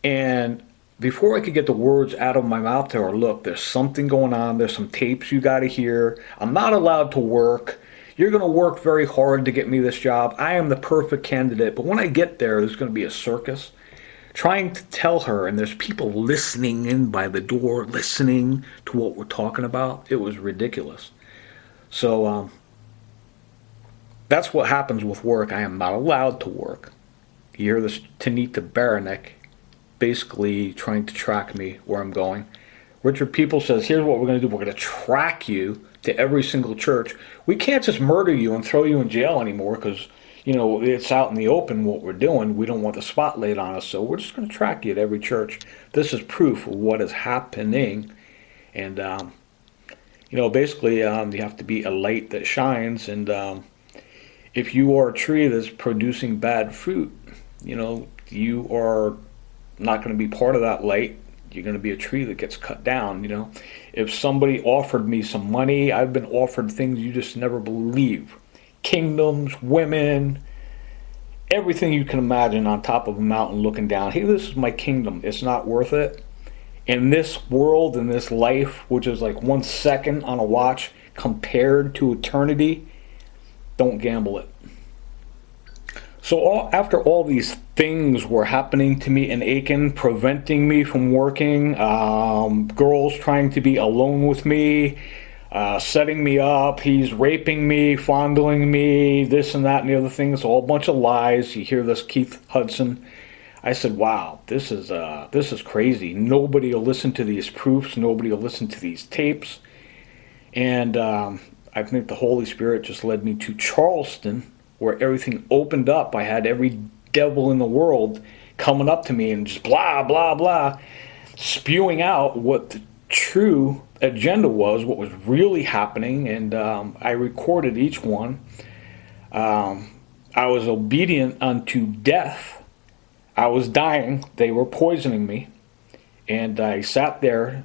And before I could get the words out of my mouth to her, look, there's something going on, there's some tapes you got to hear, I'm not allowed to work, you're going to work very hard to get me this job, I am the perfect candidate, but when I get there, there's going to be a circus. Trying to tell her, and there's people listening in by the door, listening to what we're talking about, it was ridiculous. So that's what happens with work. I am not allowed to work. You hear this Tanita Baranek basically trying to track me where I'm going. Richard People says, here's what we're going to do. We're going to track you to every single church. We can't just murder you and throw you in jail anymore because, you know, it's out in the open what we're doing. We don't want the spotlight on us, so we're just going to track you to every church. This is proof of what is happening. And, you know, basically you have to be a light that shines. And if you are a tree that's producing bad fruit, you know, you are not going to be part of that light. You're going to be a tree that gets cut down, you know. If somebody offered me some money, I've been offered things you just never believe. Kingdoms, women, everything you can imagine on top of a mountain looking down. Hey, this is my kingdom. It's not worth it. In this world, in this life, which is like 1 second on a watch compared to eternity, don't gamble it. So after all these things were happening to me in Aiken, preventing me from working, girls trying to be alone with me, setting me up, he's raping me, fondling me, this and that and the other thing. It's all a bunch of lies. You hear this Keith Hudson. I said, wow, this is crazy. Nobody will listen to these proofs. Nobody will listen to these tapes. And I think the Holy Spirit just led me to Charleston, where everything opened up. I had every devil in the world coming up to me and just blah, blah, blah, spewing out what the true agenda was, what was really happening, and I recorded each one. I was obedient unto death. I was dying. They were poisoning me, and I sat there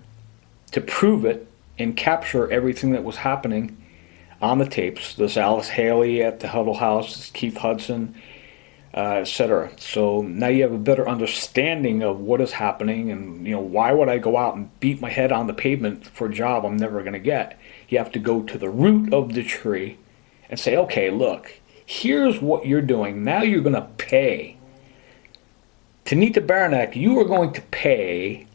to prove it and capture everything that was happening on the tapes. This Alice Haley at the Huddle House, this Keith Hudson, etc. So now you have a better understanding of what is happening, and you know, why would I go out and beat my head on the pavement for a job I'm never going to get? You have to go to the root of the tree and say, okay, look, here's what you're doing. Now you're going to pay. Tanita Baranek, you are going to pay.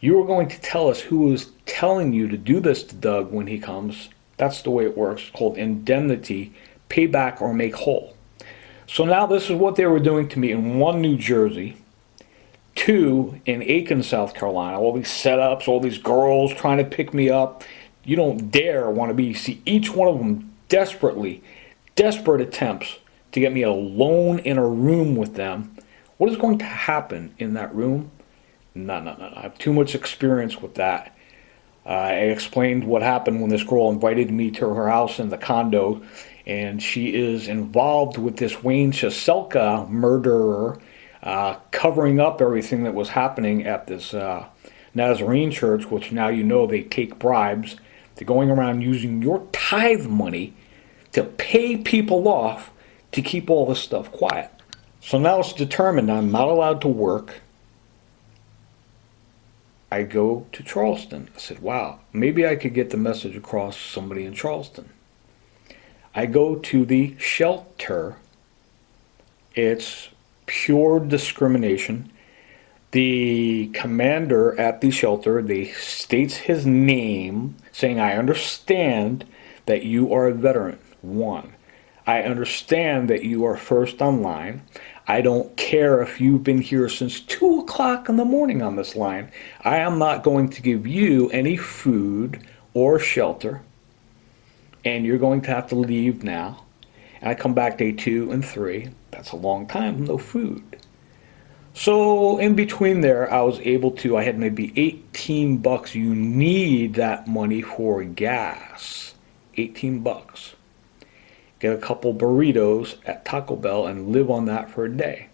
You are going to tell us who is telling you to do this to Doug when he comes. That's the way it works. It's called indemnity, payback, or make whole. So now this is what they were doing to me in 1, New Jersey, 2, in Aiken, South Carolina. All these setups, all these girls trying to pick me up. You don't dare want to be. See, each one of them desperate attempts to get me alone in a room with them. What is going to happen in that room? No. I have too much experience with that. I explained what happened when this girl invited me to her house in the condo, and she is involved with this Wayne Cheselka murderer, covering up everything that was happening at this Nazarene church, which now you know they take bribes. They're going around using your tithe money to pay people off to keep all this stuff quiet. So now it's determined I'm not allowed to work. I go to Charleston. I said, wow, maybe I could get the message across to somebody in Charleston. I go to the shelter. It's pure discrimination. The commander at the shelter, they states his name, saying, I understand that you are a veteran. One, I understand that you are first online. I don't care if you've been here since 2 o'clock in the morning on this line. I am not going to give you any food or shelter, and you're going to have to leave now. And I come back day 2 and 3. That's a long time, no food. So in between there, I had maybe $18. You need that money for gas. $18. Get a couple burritos at Taco Bell and live on that for a day.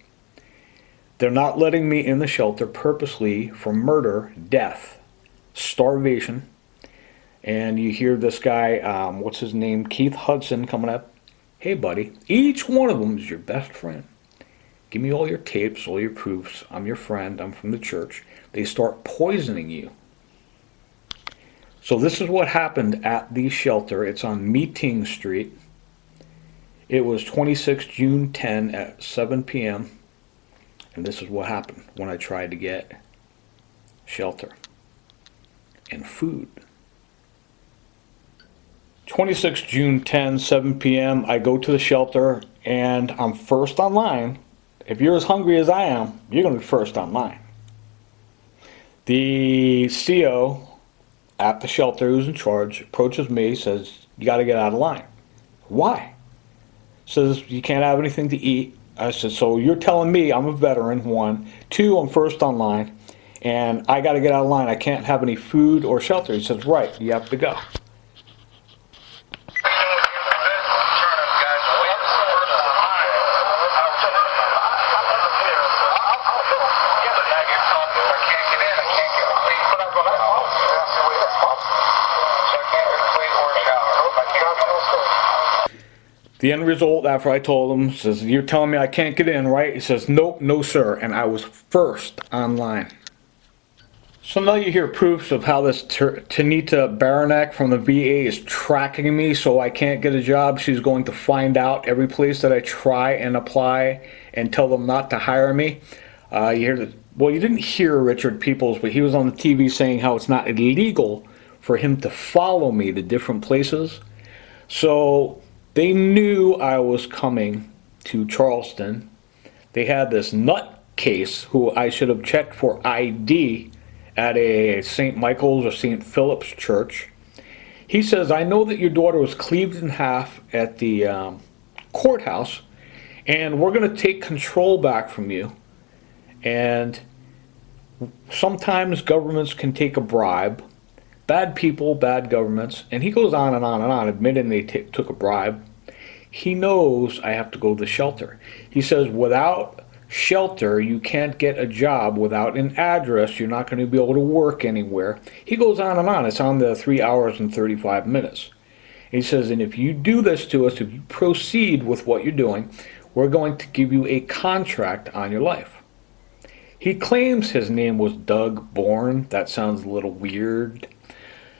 They're not letting me in the shelter purposely for murder, death, starvation. And you hear this guy, what's his name, Keith Hudson, coming up. Hey, buddy, each one of them is your best friend. Give me all your tapes, all your proofs. I'm your friend. I'm from the church. They start poisoning you. So this is what happened at the shelter. It's on Meeting Street. It was 26 June 10 at 7 p.m. And this is what happened when I tried to get shelter and food. 26 June 10, 7 p.m. I go to the shelter and I'm first online. If you're as hungry as I am, you're going to be first online. The CO at the shelter who's in charge approaches me, says, you got to get out of line. Why? Says, you can't have anything to eat. I said, so you're telling me I'm a veteran, 1. 2, I'm first online, and I got to get out of line. I can't have any food or shelter. He says, right, you have to go. The end result, after I told him, says, you're telling me I can't get in, right? He says, nope, no sir, and I was first online. So now you hear proofs of how this Tanita Baranek from the VA is tracking me so I can't get a job. She's going to find out every place that I try and apply and tell them not to hire me. You hear that? Well, you didn't hear Richard Peoples, but he was on the TV saying how it's not illegal for him to follow me to different places. So they knew I was coming to Charleston. They had this nutcase who I should have checked for ID at a St. Michael's or St. Philip's church. He says, I know that your daughter was cleaved in half at the courthouse, and we're going to take control back from you. And sometimes governments can take a bribe. Bad people, bad governments. And he goes on and on and on, admitting they took a bribe. He knows I have to go to the shelter. He says, without shelter, you can't get a job. Without an address, you're not going to be able to work anywhere. He goes on and on. It's on the 3 hours and 35 minutes. He says, and if you do this to us, if you proceed with what you're doing, we're going to give you a contract on your life. He claims his name was Doug Bourne. That sounds a little weird.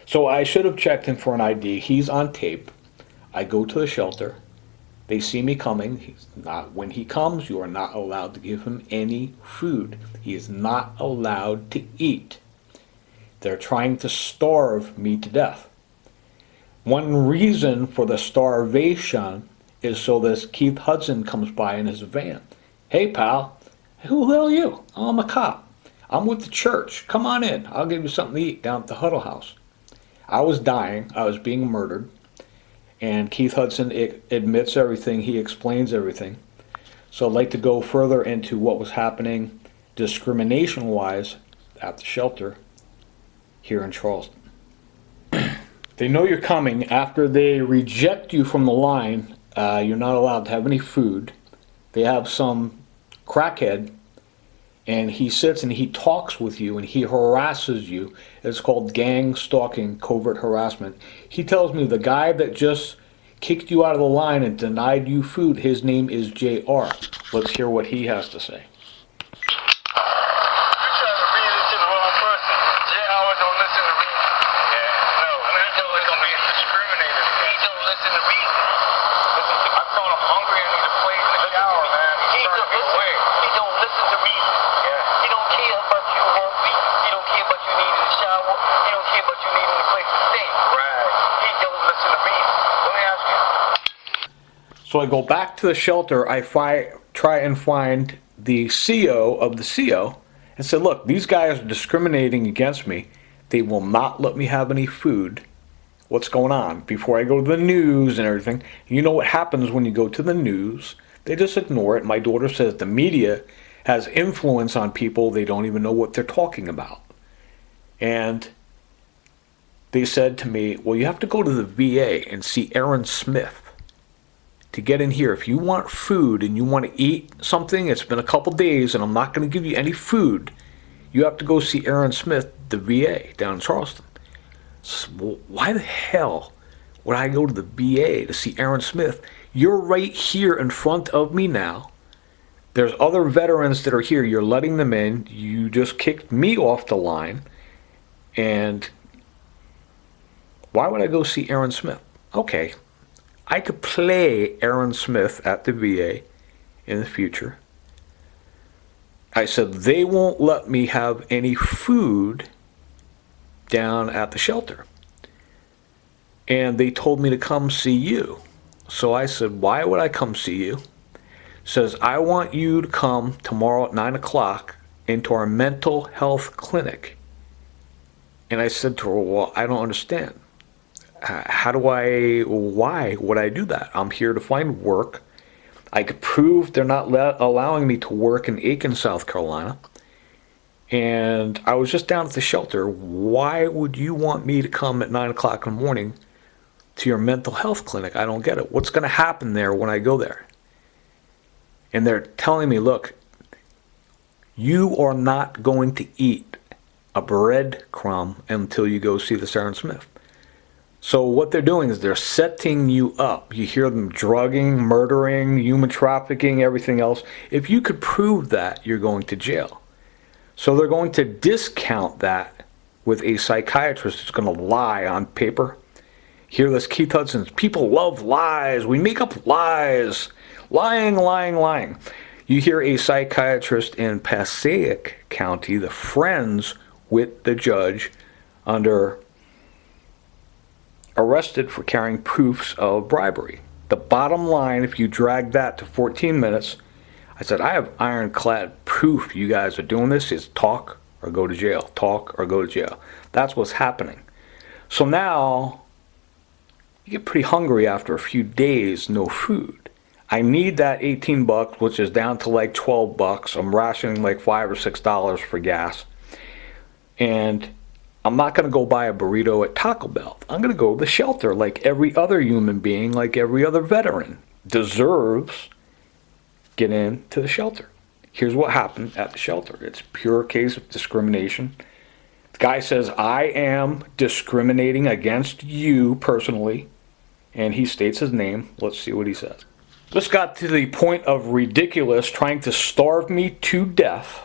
So I should have checked him for an ID. He's on tape. I go to the shelter. They see me coming. When he comes, you are not allowed to give him any food. He is not allowed to eat. They're trying to starve me to death. One reason for the starvation is so this Keith Hudson comes by in his van. Hey, pal. Who the hell are you? Oh, I'm a cop. I'm with the church. Come on in. I'll give you something to eat down at the Huddle House. I was dying. I was being murdered. And Keith Hudson admits everything. He explains everything. So I'd like to go further into what was happening discrimination-wise at the shelter here in Charleston. They know you're coming. After they reject you from the line, you're not allowed to have any food. They have some crackhead, and he sits and he talks with you and he harasses you. It's called gang stalking, covert harassment. He tells me the guy that just kicked you out of the line and denied you food, his name is JR. Let's hear what he has to say. He don't listen to reason. He don't care about you hungry. He don't care about you needing a shower. He don't care about you needing a place to stay. Right. He don't listen to reason. Let me ask you. So I go back to the shelter. I try and find the CO of the CO and said, look, these guys are discriminating against me. They will not let me have any food. What's going on? Before I go to the news and everything, you know what happens when you go to the news? They just ignore it. My daughter says the media has influence on people. They don't even know what they're talking about. And they said to me, well, you have to go to the VA and see Aaron Smith to get in here. If you want food and you want to eat something, it's been a couple days and I'm not going to give you any food, you have to go see Aaron Smith, the VA, down in Charleston. So, well, why the hell would I go to the VA to see Aaron Smith? You're right here in front of me now. There's other veterans that are here. You're letting them in. You just kicked me off the line. And why would I go see Aaron Smith? Okay, I could play Aaron Smith at the VA in the future. I said, they won't let me have any food down at the shelter. And they told me to come see you. So I said, why would I come see you? Says, I want you to come tomorrow at 9 o'clock into our mental health clinic. And I said to her, well, I don't understand. Why would I do that? I'm here to find work. I could prove they're not allowing me to work in Eccl, South Carolina. And I was just down at the shelter. Why would you want me to come at 9 o'clock in the morning to your mental health clinic? I don't get it. What's going to happen there when I go there? And they're telling me, look, you are not going to eat a breadcrumb until you go see this Aaron Smith. So what they're doing is they're setting you up. You hear them drugging, murdering, human trafficking, everything else. If you could prove that, you're going to jail. So they're going to discount that with a psychiatrist that's going to lie on paper. Hear this, Keith Hudson, people love lies. We make up lies. Lying, lying, lying. You hear a psychiatrist in Passaic County, the friends with the judge, under arrested for carrying proofs of bribery. The bottom line, if you drag that to 14 minutes, I said, I have ironclad proof you guys are doing this, is talk or go to jail. Talk or go to jail. That's what's happening. So now, you get pretty hungry after a few days, no food. I need that $18, which is down to like $12. I'm rationing like $5 or $6 for gas. And I'm not going to go buy a burrito at Taco Bell. I'm going to go to the shelter like every other human being, like every other veteran deserves. Get into the shelter. Here's what happened at the shelter. It's a pure case of discrimination. The guy says, I am discriminating against you personally. And he states his name. Let's see what he says. This got to the point of ridiculous, trying to starve me to death.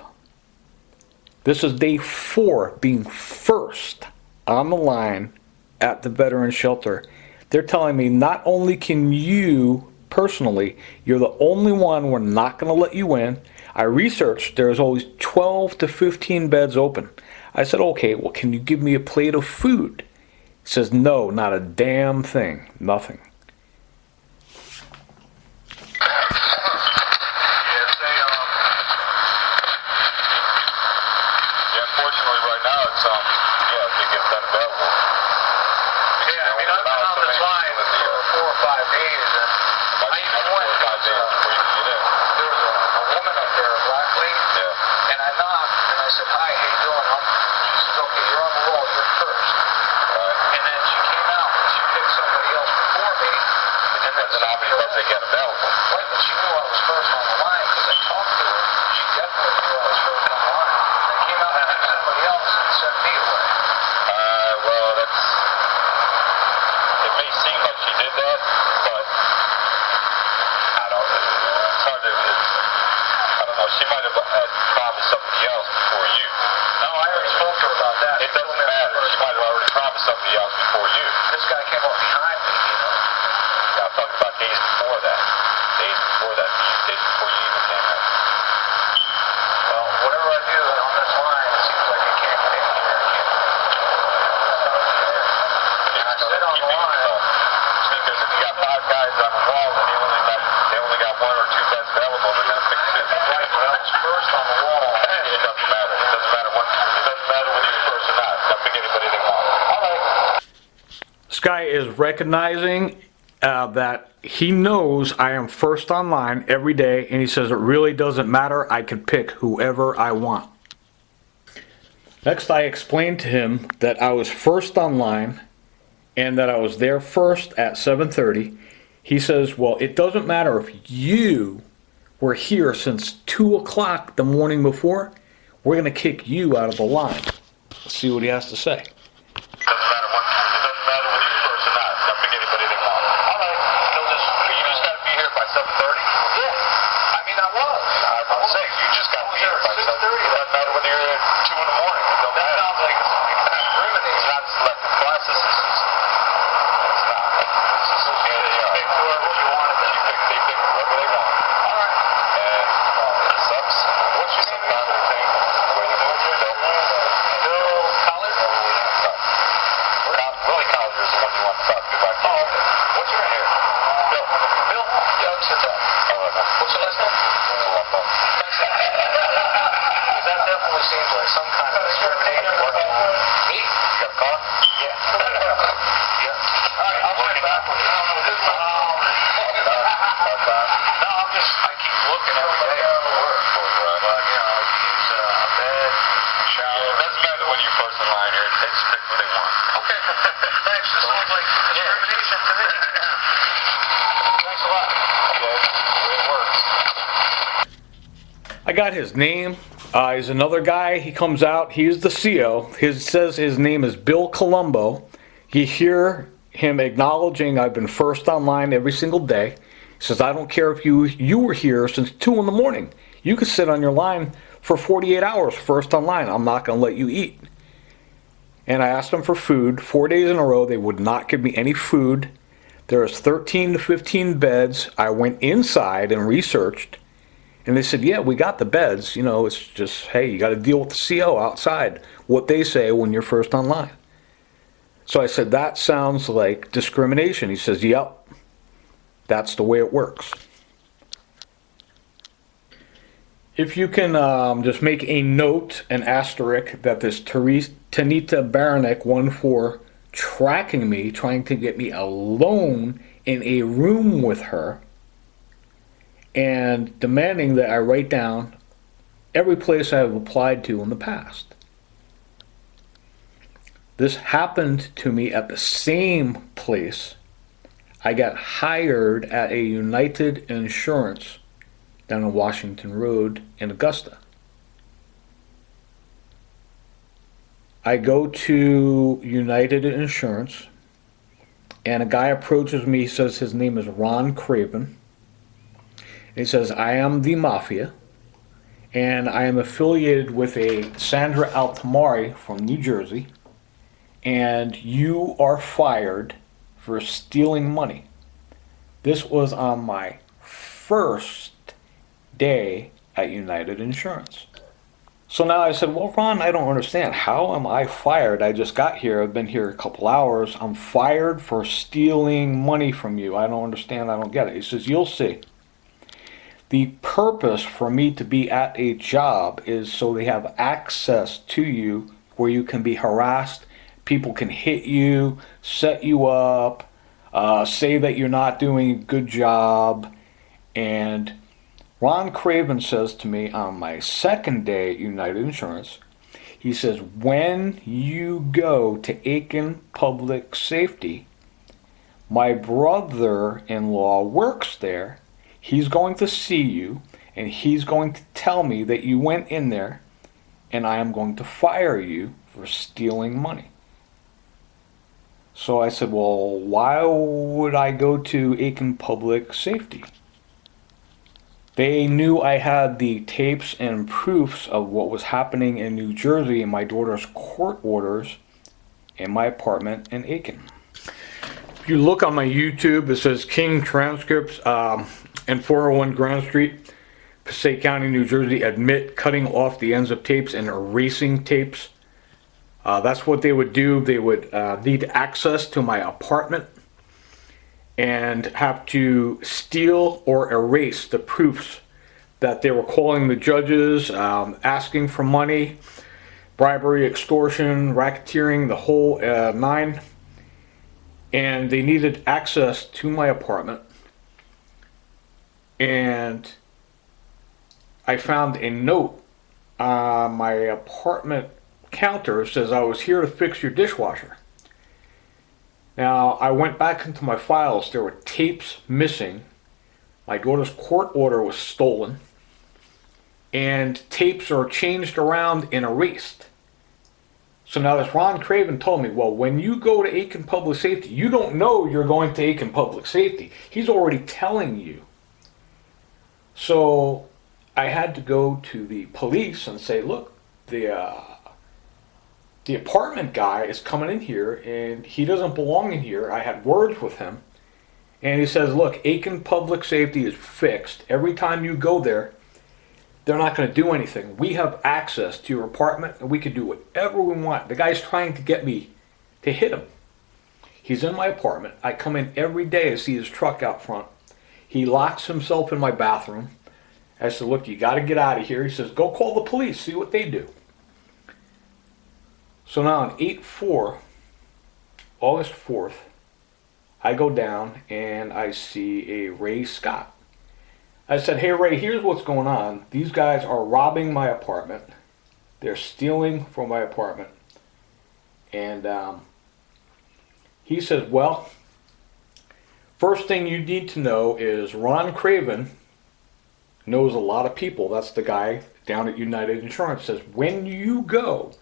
This is day 4, being first on the line at the veteran shelter. They're telling me not only can you personally, you're the only one, we're not going to let you in. I researched, there's always 12 to 15 beds open. I said, okay, well, can you give me a plate of food? He says, no, not a damn thing, nothing. She might have promised somebody else before you. No, I already spoke to her about that. It doesn't matter. She might have already promised somebody else before you. This guy came up behind me, you know. I'm talking about days before that. Days before that. Days before you even came out. recognizing that he knows I am first online every day, and he says it really doesn't matter. I can pick whoever I want. Next, I explained to him that I was first online and that I was there first at 7:30. He says, well, it doesn't matter if you were here since 2 o'clock the morning before. We're going to kick you out of the line. Let's see what he has to say. I got his name. He's another guy. He comes out. He's the CO. Says his name is Bill Colombo. You hear him acknowledging I've been first online every single day. He says, I don't care if you were here since 2 in the morning. You could sit on your line for 48 hours first online. I'm not going to let you eat. And I asked them for food. 4 days in a row, they would not give me any food. There's 13 to 15 beds. I went inside and researched. And they said, yeah, we got the beds. You know, it's just, hey, you got to deal with the CO outside, what they say when you're first online. So I said, that sounds like discrimination. He says, yep, that's the way it works. If you can just make a note, an asterisk, that this Tanita Baranek 1-4 tracking me, trying to get me alone in a room with her, and demanding that I write down every place I have applied to in the past. This happened to me at the same place I got hired at a United Insurance down on Washington Road in Augusta. I go to United Insurance, and a guy approaches me. He says his name is Ron Craven. He says, I am the Mafia, and I am affiliated with a Sandra Altamari from New Jersey, and you are fired for stealing money. This was on my first day at United Insurance. So now I said, well, Ron, I don't understand. How am I fired? I just got here. I've been here a couple hours. I'm fired for stealing money from you. I don't understand. I don't get it. He says, you'll see. The purpose for me to be at a job is so they have access to you where you can be harassed. People can hit you, set you up, say that you're not doing a good job. And Ron Craven says to me on my second day at United Insurance, he says, when you go to Eccl Public Safety, my brother-in-law works there. He's going to see you, and he's going to tell me that you went in there, and I am going to fire you for stealing money. So I said, well, why would I go to Eccl Public Safety? They knew I had the tapes and proofs of what was happening in New Jersey in my daughter's court orders in my apartment in Eccl. If you look on my YouTube, it says King Transcripts and 401 Grand Street, Passaic County, New Jersey, admit cutting off the ends of tapes and erasing tapes. That's what they would do. They would need access to my apartment and have to steal or erase the proofs that they were calling the judges, asking for money, bribery, extortion, racketeering, the whole nine. and they needed access to my apartment. And I found a note on my apartment counter that says I was here to fix your dishwasher. Now, I went back into my files. There were tapes missing. My daughter's court order was stolen. And tapes are changed around and erased. So now this Ron Craven told me, well, when you go to Eccl Public Safety, you don't know you're going to Eccl Public Safety. He's already telling you. So I had to go to the police and say, look, the apartment guy is coming in here and he doesn't belong in here. I had words with him. And he says, look, Eccl Public Safety is fixed. Every time you go there, they're not going to do anything. We have access to your apartment and we can do whatever we want. The guy's trying to get me to hit him. He's in my apartment. I come in every day to see his truck out front. He locks himself in my bathroom. I said, look, you got to get out of here. He says, go call the police, see what they do. So now on 8/4, August 4th, I go down and I see a Ray Scott. I said, hey Ray, here's what's going on. These guys are robbing my apartment. They're stealing from my apartment. And he says, well, first thing you need to know is Ron Craven knows a lot of people. That's the guy down at United Insurance. Says, when you go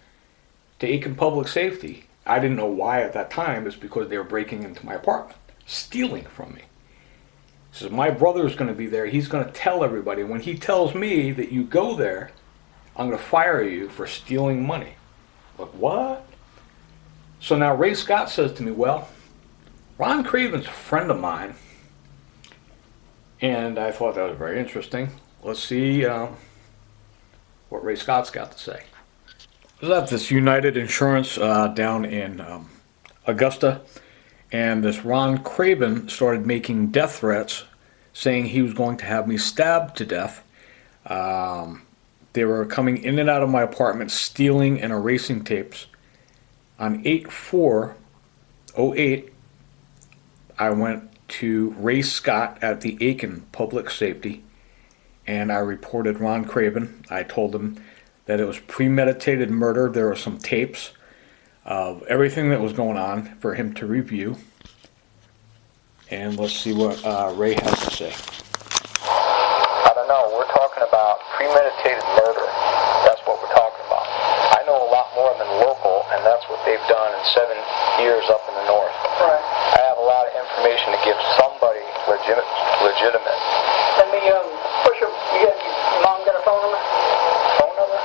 to Eccl Public Safety, I didn't know why at that time. It's because they were breaking into my apartment, stealing from me. He says, my brother's going to be there. He's going to tell everybody. When he tells me that you go there, I'm going to fire you for stealing money. Like, what? So now Ray Scott says to me, well, Ron Craven's a friend of mine. And I thought that was very interesting. Let's see what Ray Scott's got to say. I was at this United Insurance down in Augusta, and this Ron Craven started making death threats, saying he was going to have me stabbed to death. They were coming in and out of my apartment, stealing and erasing tapes. On 8/4/08, I went to Ray Scott at the Eccl Public Safety, and I reported Ron Craven. I told him that it was premeditated murder. There were some tapes of everything that was going on for him to review. And let's see what Ray has to say. I don't know. We're talking about premeditated murder. That's what we're talking about. I know a lot more than local, and that's what they've done in 7 years up in the north. Right. I have a lot of information to give somebody legitimate. Let me push your mom got a phone number? Phone number?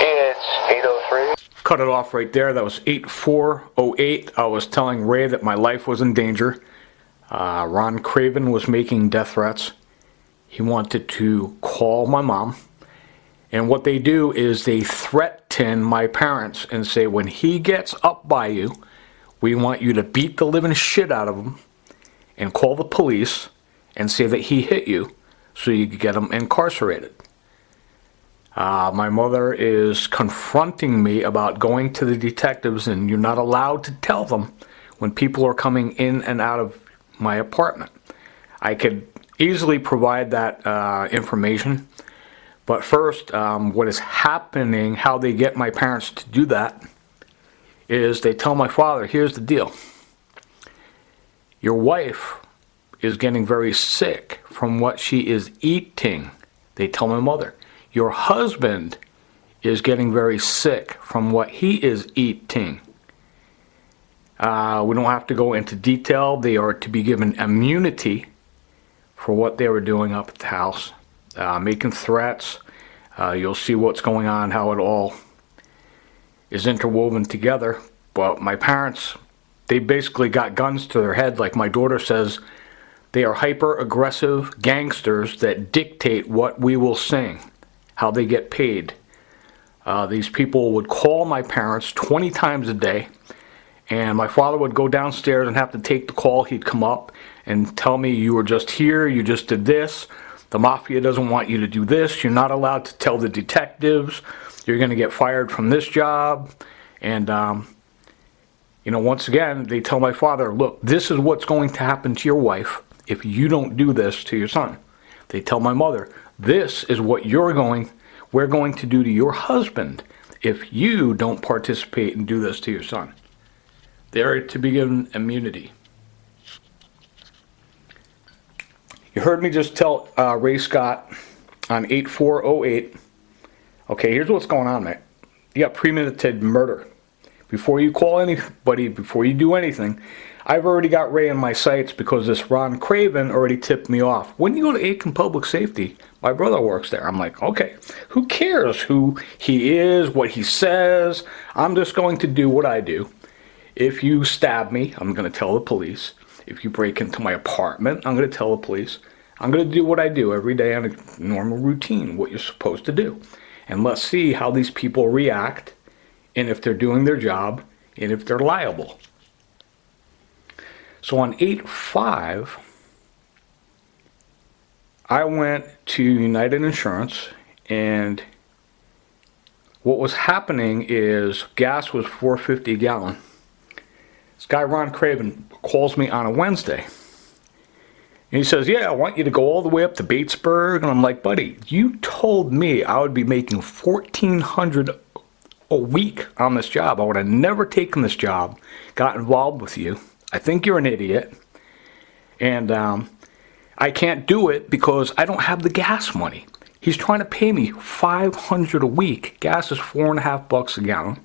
It's 803. Cut it off right there. That was 8/4/08. I was telling Ray that my life was in danger. Ron Craven was making death threats. He wanted to call my mom. And what they do is they threaten my parents and say, when he gets up by you, we want you to beat the living shit out of him and call the police and say that he hit you so you can get him incarcerated. My mother is confronting me about going to the detectives, and you're not allowed to tell them when people are coming in and out of my apartment. I could easily provide that information, but first, what is happening, how they get my parents to do that, is they tell my father, here's the deal. Your wife is getting very sick from what she is eating. They tell my mother. Your husband is getting very sick from what he is eating. We don't have to go into detail. They are to be given immunity for what they were doing up at the house, making threats. You'll see what's going on, how it all is interwoven together. But my parents, they basically got guns to their head. Like my daughter says, they are hyper-aggressive gangsters that dictate what we will sing, how they get paid. These people would call my parents 20 times a day, and my father would go downstairs and have to take the call. He'd come up and tell me, you were just here, you just did this, the mafia doesn't want you to do this, you're not allowed to tell the detectives, you're going to get fired from this job. And Once again, they tell my father, look, this is what's going to happen to your wife if you don't do this to your son. They tell my mother, this is what we're going to do to your husband if you don't participate and do this to your son. They're to be given immunity. You heard me just tell Ray Scott on 8/4/08. Okay, here's what's going on, mate. You got premeditated murder. Before you call anybody, before you do anything, I've already got Ray in my sights because this Ron Craven already tipped me off. When you go to Eccl Public Safety, my brother works there. I'm like, okay, who cares who he is, what he says? I'm just going to do what I do. If you stab me, I'm going to tell the police. If you break into my apartment, I'm going to tell the police. I'm going to do what I do every day on a normal routine, what you're supposed to do. And let's see how these people react, and if they're doing their job, and if they're liable. So on 8/5, I went to United Insurance, and what was happening is gas was $4.50 a gallon. This guy Ron Craven calls me on a Wednesday. And he says, yeah, I want you to go all the way up to Batesburg. And I'm like, buddy, you told me I would be making $1,400 a week on this job. I would have never taken this job, got involved with you. I think you're an idiot. And I can't do it because I don't have the gas money. He's trying to pay me $500 a week. Gas is $4.50 a gallon.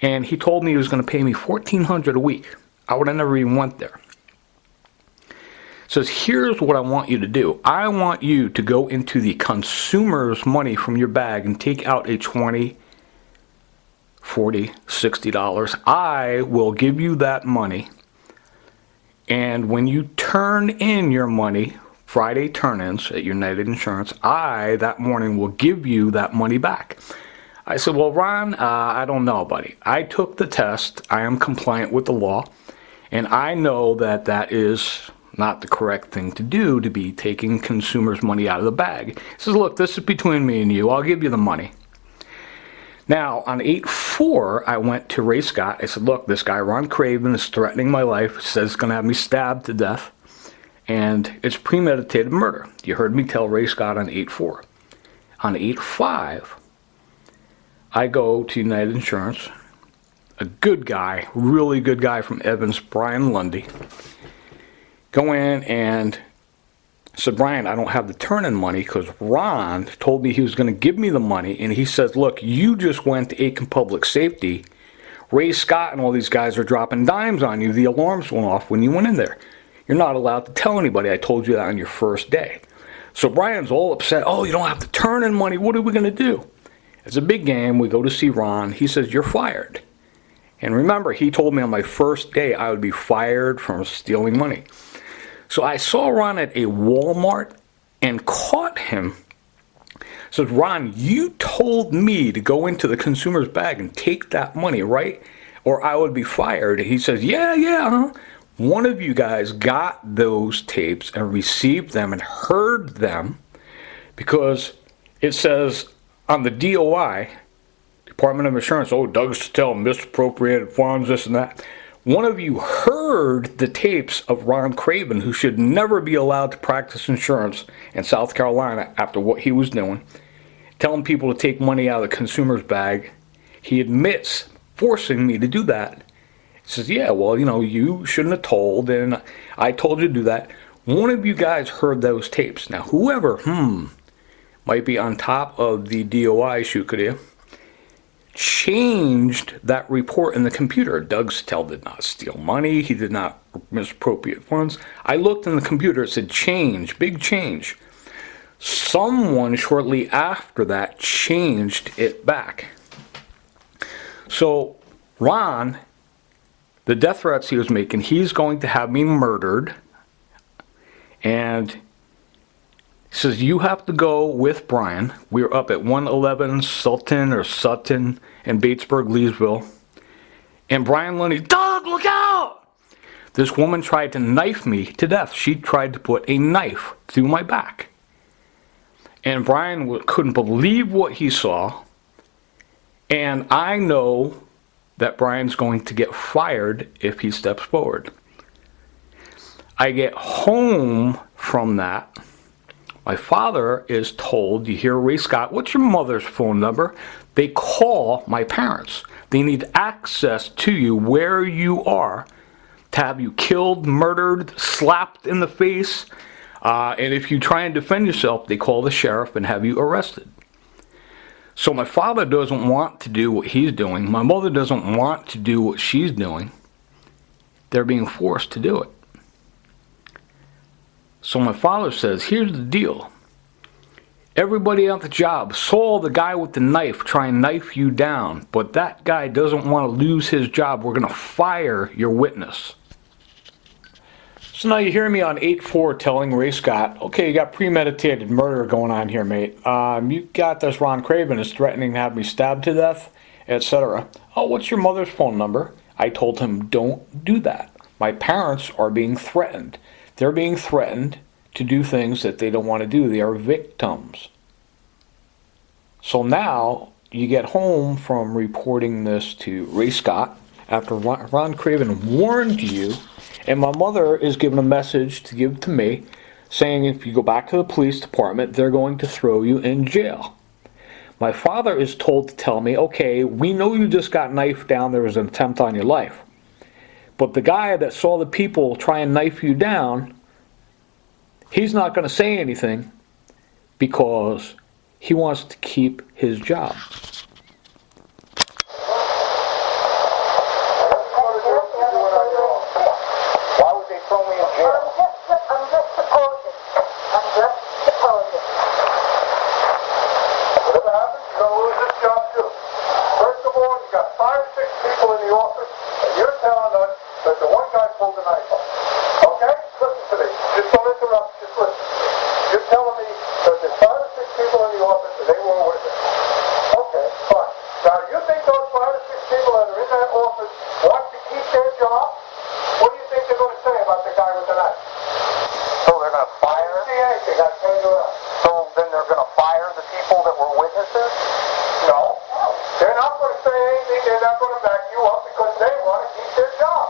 And he told me he was going to pay me $1,400 a week. I would have never even went there. Says, here's what I want you to do. I want you to go into the consumer's money from your bag and take out a $20, $40, $60. I will give you that money. And when you turn in your money, Friday turn-ins at United Insurance, I, that morning, will give you that money back. I said, well, Ron, I don't know, buddy. I took the test. I am compliant with the law. And I know that that is not the correct thing to do, to be taking consumers' money out of the bag. He says, look, this is between me and you. I'll give you the money. Now, on 8/4, I went to Ray Scott. I said, look, this guy, Ron Craven, is threatening my life. Says he's going to have me stabbed to death. And it's premeditated murder. You heard me tell Ray Scott on 8/4. On 8/5, I go to United Insurance. A good guy, really good guy from Evans, Brian Lundy. Go in and said, Brian, I don't have the turn-in money because Ron told me he was going to give me the money. And he says, look, you just went to Eccl Public Safety. Ray Scott and all these guys are dropping dimes on you. The alarms went off when you went in there. You're not allowed to tell anybody. I told you that on your first day. So Brian's all upset. Oh, you don't have the turn-in money. What are we going to do? It's a big game. We go to see Ron. He says, you're fired. And remember, he told me on my first day I would be fired from stealing money. So I saw Ron at a Walmart and caught him. Said, Ron, you told me to go into the consumer's bag and take that money, right? Or I would be fired. He says, yeah. One of you guys got those tapes and received them and heard them because it says on the DOI, Department of Insurance, oh, Doug Cheselka misappropriated funds, this and that. One of you heard the tapes of Ron Craven, who should never be allowed to practice insurance in South Carolina after what he was doing, telling people to take money out of the consumer's bag. He admits forcing me to do that. He says, yeah, well, you shouldn't have told, and I told you to do that. One of you guys heard those tapes. Now, whoever, might be on top of the DOI shookadia, changed that report in the computer. Doug Cheselka did not steal money. He did not misappropriate funds. I looked in the computer. It said change, big change. Someone shortly after that changed it back. So Ron, the death threats he was making, he's going to have me murdered. And he says, you have to go with Brian. We're up at 111 Sutton in Batesburg, Leesville. And Brian Lundy, Doug, look out! This woman tried to knife me to death. She tried to put a knife through my back. And Brian couldn't believe what he saw. And I know that Brian's going to get fired if he steps forward. I get home from that. My father is told, you hear Ray Scott, what's your mother's phone number? They call my parents. They need access to you where you are to have you killed, murdered, slapped in the face. And if you try and defend yourself, they call the sheriff and have you arrested. So my father doesn't want to do what he's doing. My mother doesn't want to do what she's doing. They're being forced to do it. So my father says, here's the deal. Everybody at the job saw the guy with the knife try and knife you down, but that guy doesn't want to lose his job. We're going to fire your witness. So now you hear me on 8-4 telling Ray Scott, okay, you got premeditated murder going on here, mate. You got this Ron Craven is threatening to have me stabbed to death, etc. Oh, what's your mother's phone number? I told him, don't do that. My parents are being threatened. They're being threatened to do things that they don't want to do. They are victims. So now you get home from reporting this to Ray Scott after Ron Craven warned you, and my mother is given a message to give to me saying if you go back to the police department, they're going to throw you in jail. My father is told to tell me, okay, we know you just got knifed down, there was an attempt on your life. But the guy that saw the people try and knife you down, he's not going to say anything because he wants to keep his job. Why would they throw me in jail? I'm just supposing. Whatever happens, you're going to lose this job too. First of all, you got 5 or 6 people in the office, and you're telling us that the one guy pulled the knife off. Okay? Listen to me. Just don't interrupt. Just listen. You're telling me that there's 5 or 6 people in the office and they were with us. Okay, fine. Now, you think those 5 or 6 people that are in that office want to keep their job? What do you think they're going to say about the guy with the knife? So they're going to fire? I didn't see anything. I tell you that. So then they're going to fire the people that were witnesses? No. They're not going to say anything. They're not going to back you up because they want to keep their job.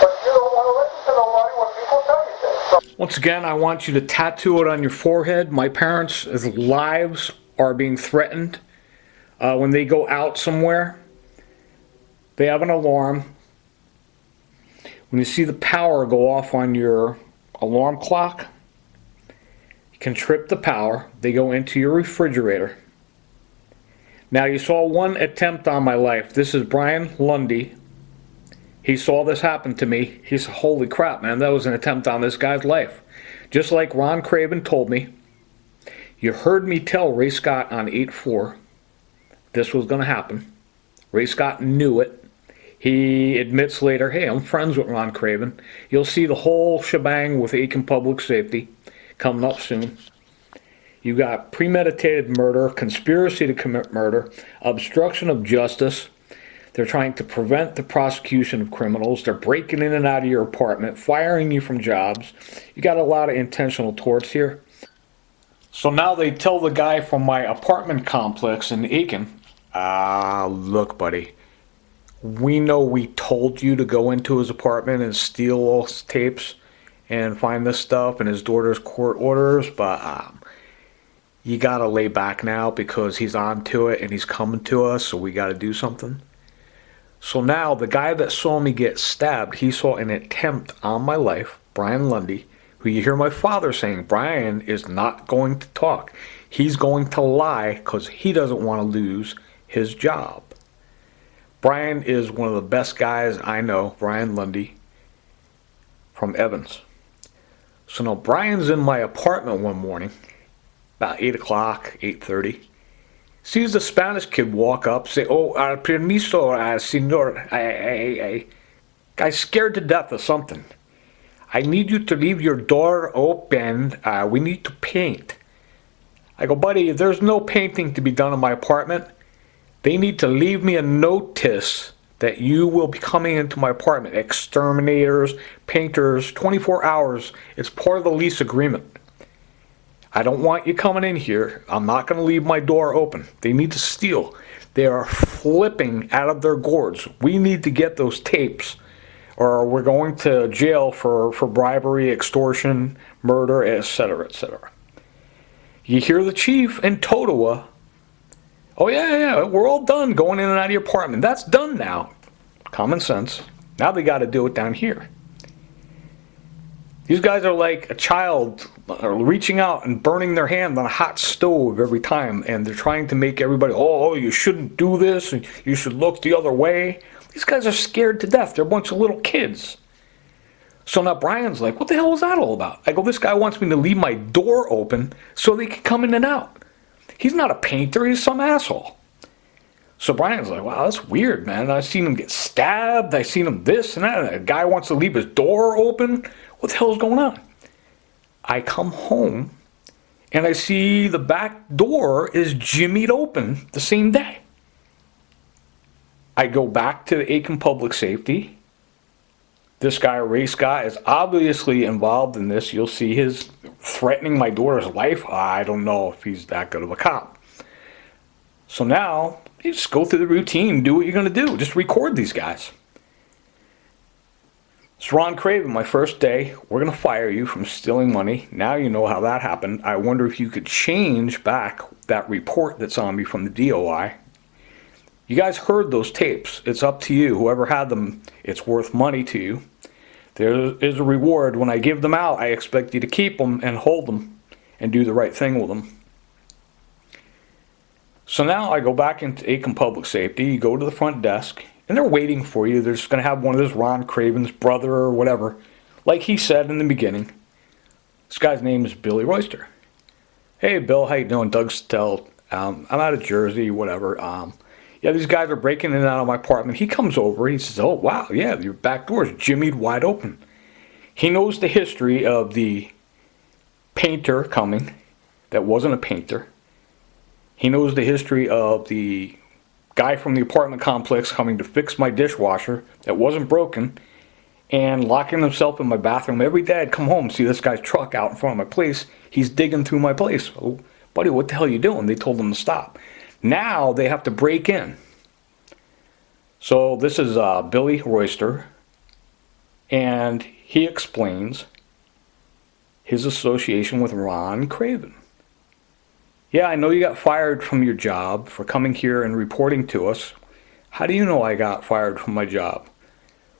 But you don't want to listen to nobody when people tell you things. So Once again, I want you to tattoo it on your forehead. My parents' lives are being threatened. When they go out somewhere, they have an alarm. When you see the power go off on your alarm clock, you can trip the power. They go into your refrigerator. Now, you saw one attempt on my life. This is Brian Lundy. He saw this happen to me. He said, holy crap, man, that was an attempt on this guy's life. Just like Ron Craven told me. You heard me tell Ray Scott on 8-4 this was going to happen. Ray Scott knew it. He admits later, hey, I'm friends with Ron Craven. You'll see the whole shebang with Eccl Public Safety coming up soon. You got premeditated murder, conspiracy to commit murder, obstruction of justice. They're trying to prevent the prosecution of criminals. They're breaking in and out of your apartment, firing you from jobs. You got a lot of intentional torts here. So now they tell the guy from my apartment complex in Eccl, look, buddy, we know we told you to go into his apartment and steal all his tapes and find this stuff and his daughter's court orders, but you got to lay back now because he's on to it and he's coming to us, so we got to do something. So now the guy that saw me get stabbed, he saw an attempt on my life, Brian Lundy, who you hear my father saying, Brian is not going to talk. He's going to lie because he doesn't want to lose his job. Brian is one of the best guys I know, Brian Lundy, from Evans. So now Brian's in my apartment one morning, about 8 o'clock, 8:30. Sees the Spanish kid walk up, say, oh, permiso, senor, I'm scared to death of something. I need you to leave your door open. We need to paint. I go, buddy, there's no painting to be done in my apartment. They need to leave me a notice that you will be coming into my apartment. Exterminators, painters, 24 hours. It's part of the lease agreement. I don't want you coming in here. I'm not going to leave my door open. They need to steal. They are flipping out of their gourds. We need to get those tapes, or we're going to jail for bribery, extortion, murder, etc., etc. You hear the chief in Totowa. Oh, yeah, we're all done going in and out of your apartment. That's done now. Common sense. Now they got to do it down here. These guys are like a child reaching out and burning their hand on a hot stove every time, and they're trying to make everybody, oh, you shouldn't do this, and you should look the other way. These guys are scared to death. They're a bunch of little kids. So now Brian's like, what the hell is that all about? I go, this guy wants me to leave my door open so they can come in and out. He's not a painter. He's some asshole. So Brian's like, wow, that's weird, man. I've seen him get stabbed. I've seen him this and that. And a guy wants to leave his door open. What the hell is going on? I come home and I see the back door is jimmied open the same day. I go back to the Eccl Public Safety. This guy, a race guy, is obviously involved in this. You'll see his threatening my daughter's life. I don't know if he's that good of a cop. So now, you just go through the routine, do what you're going to do. Just record these guys. It's Ron Craven, my first day. We're going to fire you from stealing money. Now you know how that happened. I wonder if you could change back that report that's on me from the DOI. You guys heard those tapes. It's up to you. Whoever had them, it's worth money to you. There is a reward. When I give them out, I expect you to keep them and hold them and do the right thing with them. So now I go back into Eccl Public Safety. You go to the front desk, and they're waiting for you. They're just going to have one of this Ron Craven's brother or whatever. Like he said in the beginning, this guy's name is Billy Royster. Hey, Bill, how you doing? Doug Stell. I'm out of Jersey, whatever. Yeah, these guys are breaking in and out of my apartment. He comes over. He says, oh, wow, yeah, your back door is jimmied wide open. He knows the history of the painter coming that wasn't a painter. He knows the history of the guy from the apartment complex coming to fix my dishwasher that wasn't broken and locking himself in my bathroom. Every day I'd come home, see this guy's truck out in front of my place. He's digging through my place. Oh, buddy, what the hell are you doing? They told him to stop. Now they have to break in. So this is Billy Royster, and he explains his association with Ron Craven. Yeah, I know you got fired from your job for coming here and reporting to us. How do you know I got fired from my job?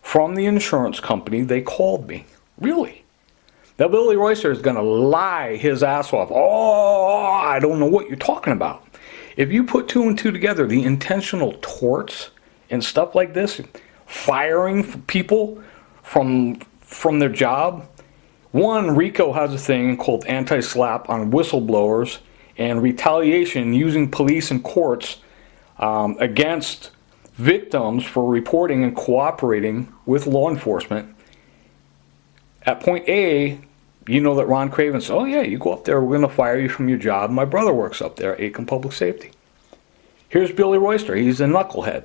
From the insurance company, they called me. Really? Now Billy Royster is going to lie his ass off. Oh, I don't know what you're talking about. If you put two and two together, the intentional torts and stuff like this, firing people from their job. One, RICO has a thing called anti-slap on whistleblowers and retaliation using police and courts against victims for reporting and cooperating with law enforcement. At point A, you know that Ron Craven says, oh yeah, you go up there, we're going to fire you from your job. My brother works up there at Eccl Public Safety. Here's Billy Royster. He's a knucklehead.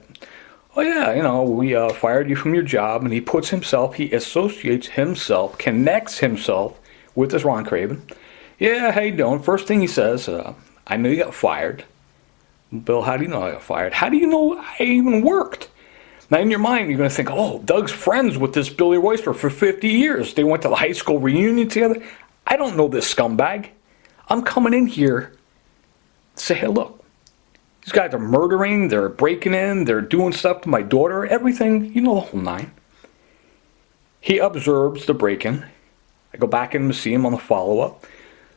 Oh yeah, you know, we fired you from your job, and he associates himself, connects himself with this Ron Craven. Yeah, how you doing? First thing he says, I know you got fired. Bill, how do you know I got fired? How do you know I even worked? Now in your mind, you're going to think, oh, Doug's friends with this Billy Royster for 50 years. They went to the high school reunion together. I don't know this scumbag. I'm coming in here to say, hey, look. These guys are murdering, they're breaking in, they're doing stuff to my daughter, everything, you know the whole nine. He observes the break-in. I go back in to see him on the follow-up.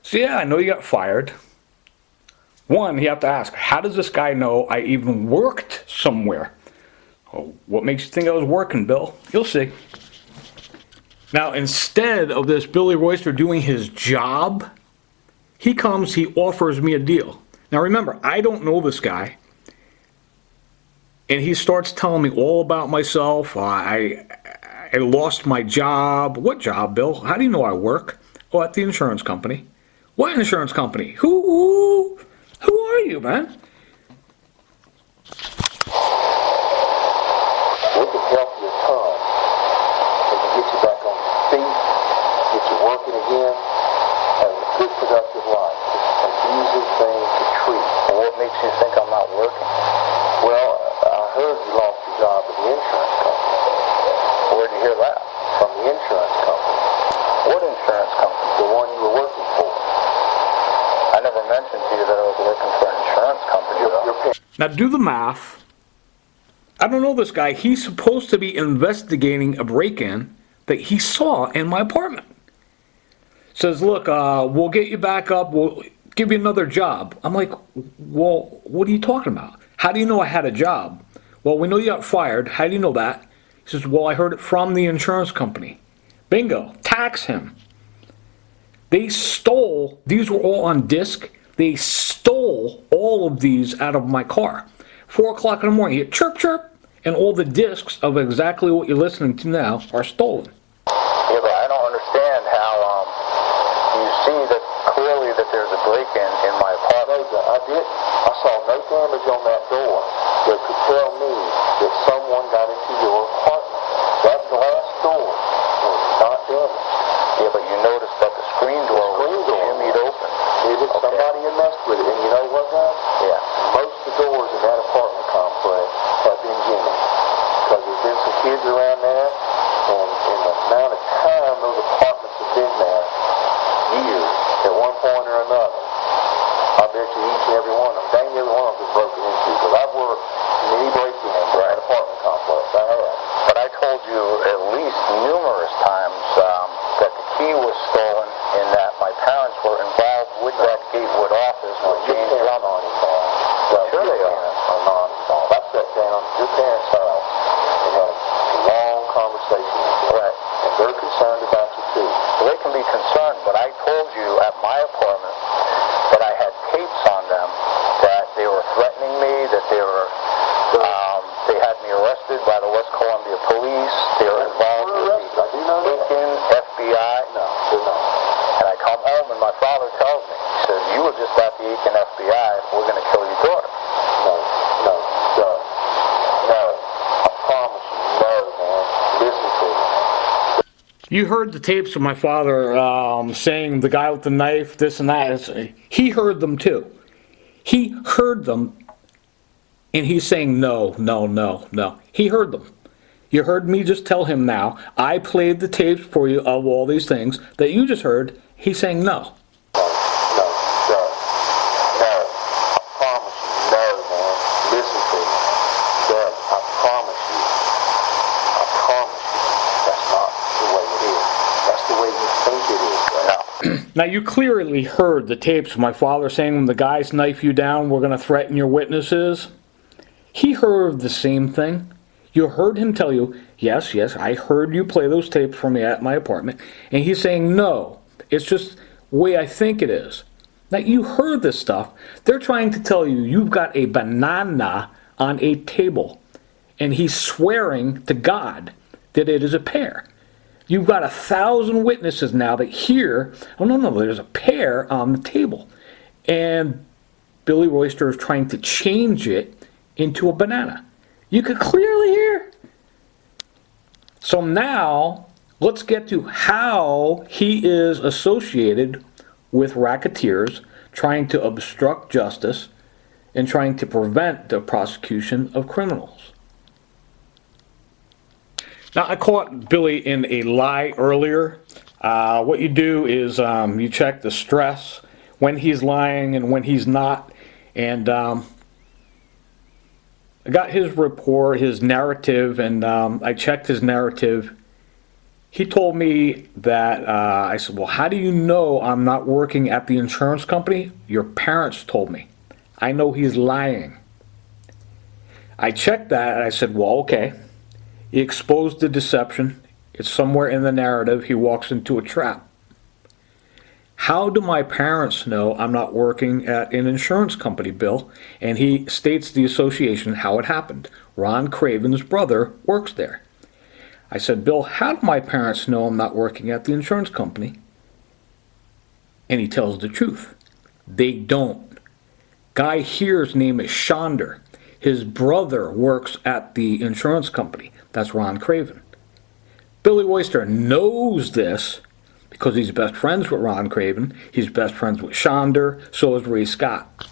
So yeah, I know you got fired. One, you have to ask, how does this guy know I even worked somewhere? Oh, what makes you think I was working, Bill? You'll see. Now, instead of this Billy Royster doing his job, he comes, he offers me a deal. Now remember, I don't know this guy, and he starts telling me all about myself. I lost my job. What job, Bill? How do you know I work? Oh, at the insurance company. What insurance company? Who are you, man? We can help you a ton. We can get you back on your feet, get you working again, having a good, productive life. makes you think I'm not working? Well, I heard you lost your job at the insurance company. Where'd you hear that? From the insurance company. What insurance company? The one you were working for. I never mentioned to you that I was working for an insurance company, though. Now do the math. I don't know this guy. He's supposed to be investigating a break-in that he saw in my apartment. Says, look, we'll get you back up. We'll give you another job. I'm like, well, what are you talking about? How do you know I had a job? Well, we know you got fired. How do you know that? He says, well, I heard it from the insurance company. Bingo. Tax him. They stole, these were all on disc. They stole all of these out of my car. 4 o'clock in the morning, you chirp, chirp, and all the discs of exactly what you're listening to now are stolen. Yeah, but I don't understand how you see that clearly that there's a break-in in my apartment. No, I did. I saw no damage on that door that could tell me that someone got into your apartment. That glass door was not damaged. Yeah, but you noticed that the screen door was jimmied open. Somebody had messed with it, and you know what, guys? Yeah. Most of the doors in that apartment complex have been jimmied because there's been some kids around there, and in the amount of time those apartments have been there, years, at one point or another, I bet you each and every one of them, dang every one of them is broken into, because I've worked many break-ins in that apartment complex. I have. But I told you at least numerous times that the key was stolen and that my parents were involved with that Gatewood office with James Drummond. Sure they are. Are not involved. I sat down at your parents' house and had a long conversation with them. Right. And they're concerned about you too. Well, they can be concerned, but I told you at my apartment that I had tapes on them, that they were threatening me, that they were, they had me arrested by the West Columbia Police. They were involved with the Eccl, FBI. No, they're not. And I come home and my father tells me, he says, you were just at the Eccl FBI, we're going to kill your daughter. No, sir. No. I promise you, no, man. Listen to me. You heard the tapes of my father saying the guy with the knife, this and that. He heard them too. He heard them, and he's saying no, no, no, no. He heard them. You heard me just tell him now. I played the tapes for you of all these things that you just heard. He's saying no. No, sir. No. I promise you, no, man. Listen to me. Sir, I promise you. I promise you. That's not the way it is. That's the way you think it is, sir. Now, you clearly heard the tapes of my father saying when the guys knife you down, we're going to threaten your witnesses. He heard the same thing. You heard him tell you, yes, I heard you play those tapes for me at my apartment. And he's saying, no, it's just the way I think it is. Now, you heard this stuff. They're trying to tell you you've got a banana on a table. And he's swearing to God that it is a pear. You've got 1,000 witnesses now that hear, oh, no, there's a pear on the table. And Billy Royster is trying to change it into a banana. You could clearly hear. So now, let's get to how he is associated with racketeers trying to obstruct justice and trying to prevent the prosecution of criminals. Now, I caught Billy in a lie earlier. What you do is you check the stress, when he's lying and when he's not. And I got his report, his narrative, and I checked his narrative. He told me that, I said, well, how do you know I'm not working at the insurance company? Your parents told me. I know he's lying. I checked that, and I said, well, okay. He exposed the deception. It's somewhere in the narrative. He walks into a trap. How do my parents know I'm not working at an insurance company, Bill? And he states the association, how it happened. Ron Craven's brother works there. I said, Bill, how do my parents know I'm not working at the insurance company? And he tells the truth. They don't. Guy here's name is Shonder. His brother works at the insurance company. That's Ron Craven. Billy Royster knows this because he's best friends with Ron Craven. He's best friends with Shonder. So is Ray Scott.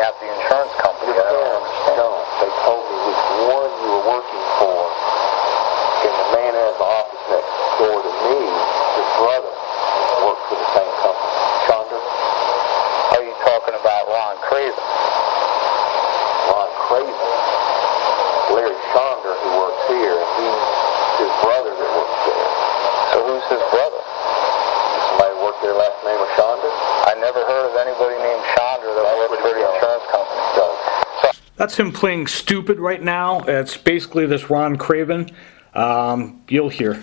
at the insurance company. I don't understand. No, they told me which one you were working for, and the man that has the office next door to me, his brother, worked for the same company. Chandra? Are you talking about Ron Craven? Ron Craven. Larry Chandra, who works here, and he's his brother that works there. So who's his brother? Somebody worked there last name of Chandra? I never heard of anybody named Chandra that worked for the insurance company. That's him playing stupid right now. It's basically this Ron Craven. You'll hear.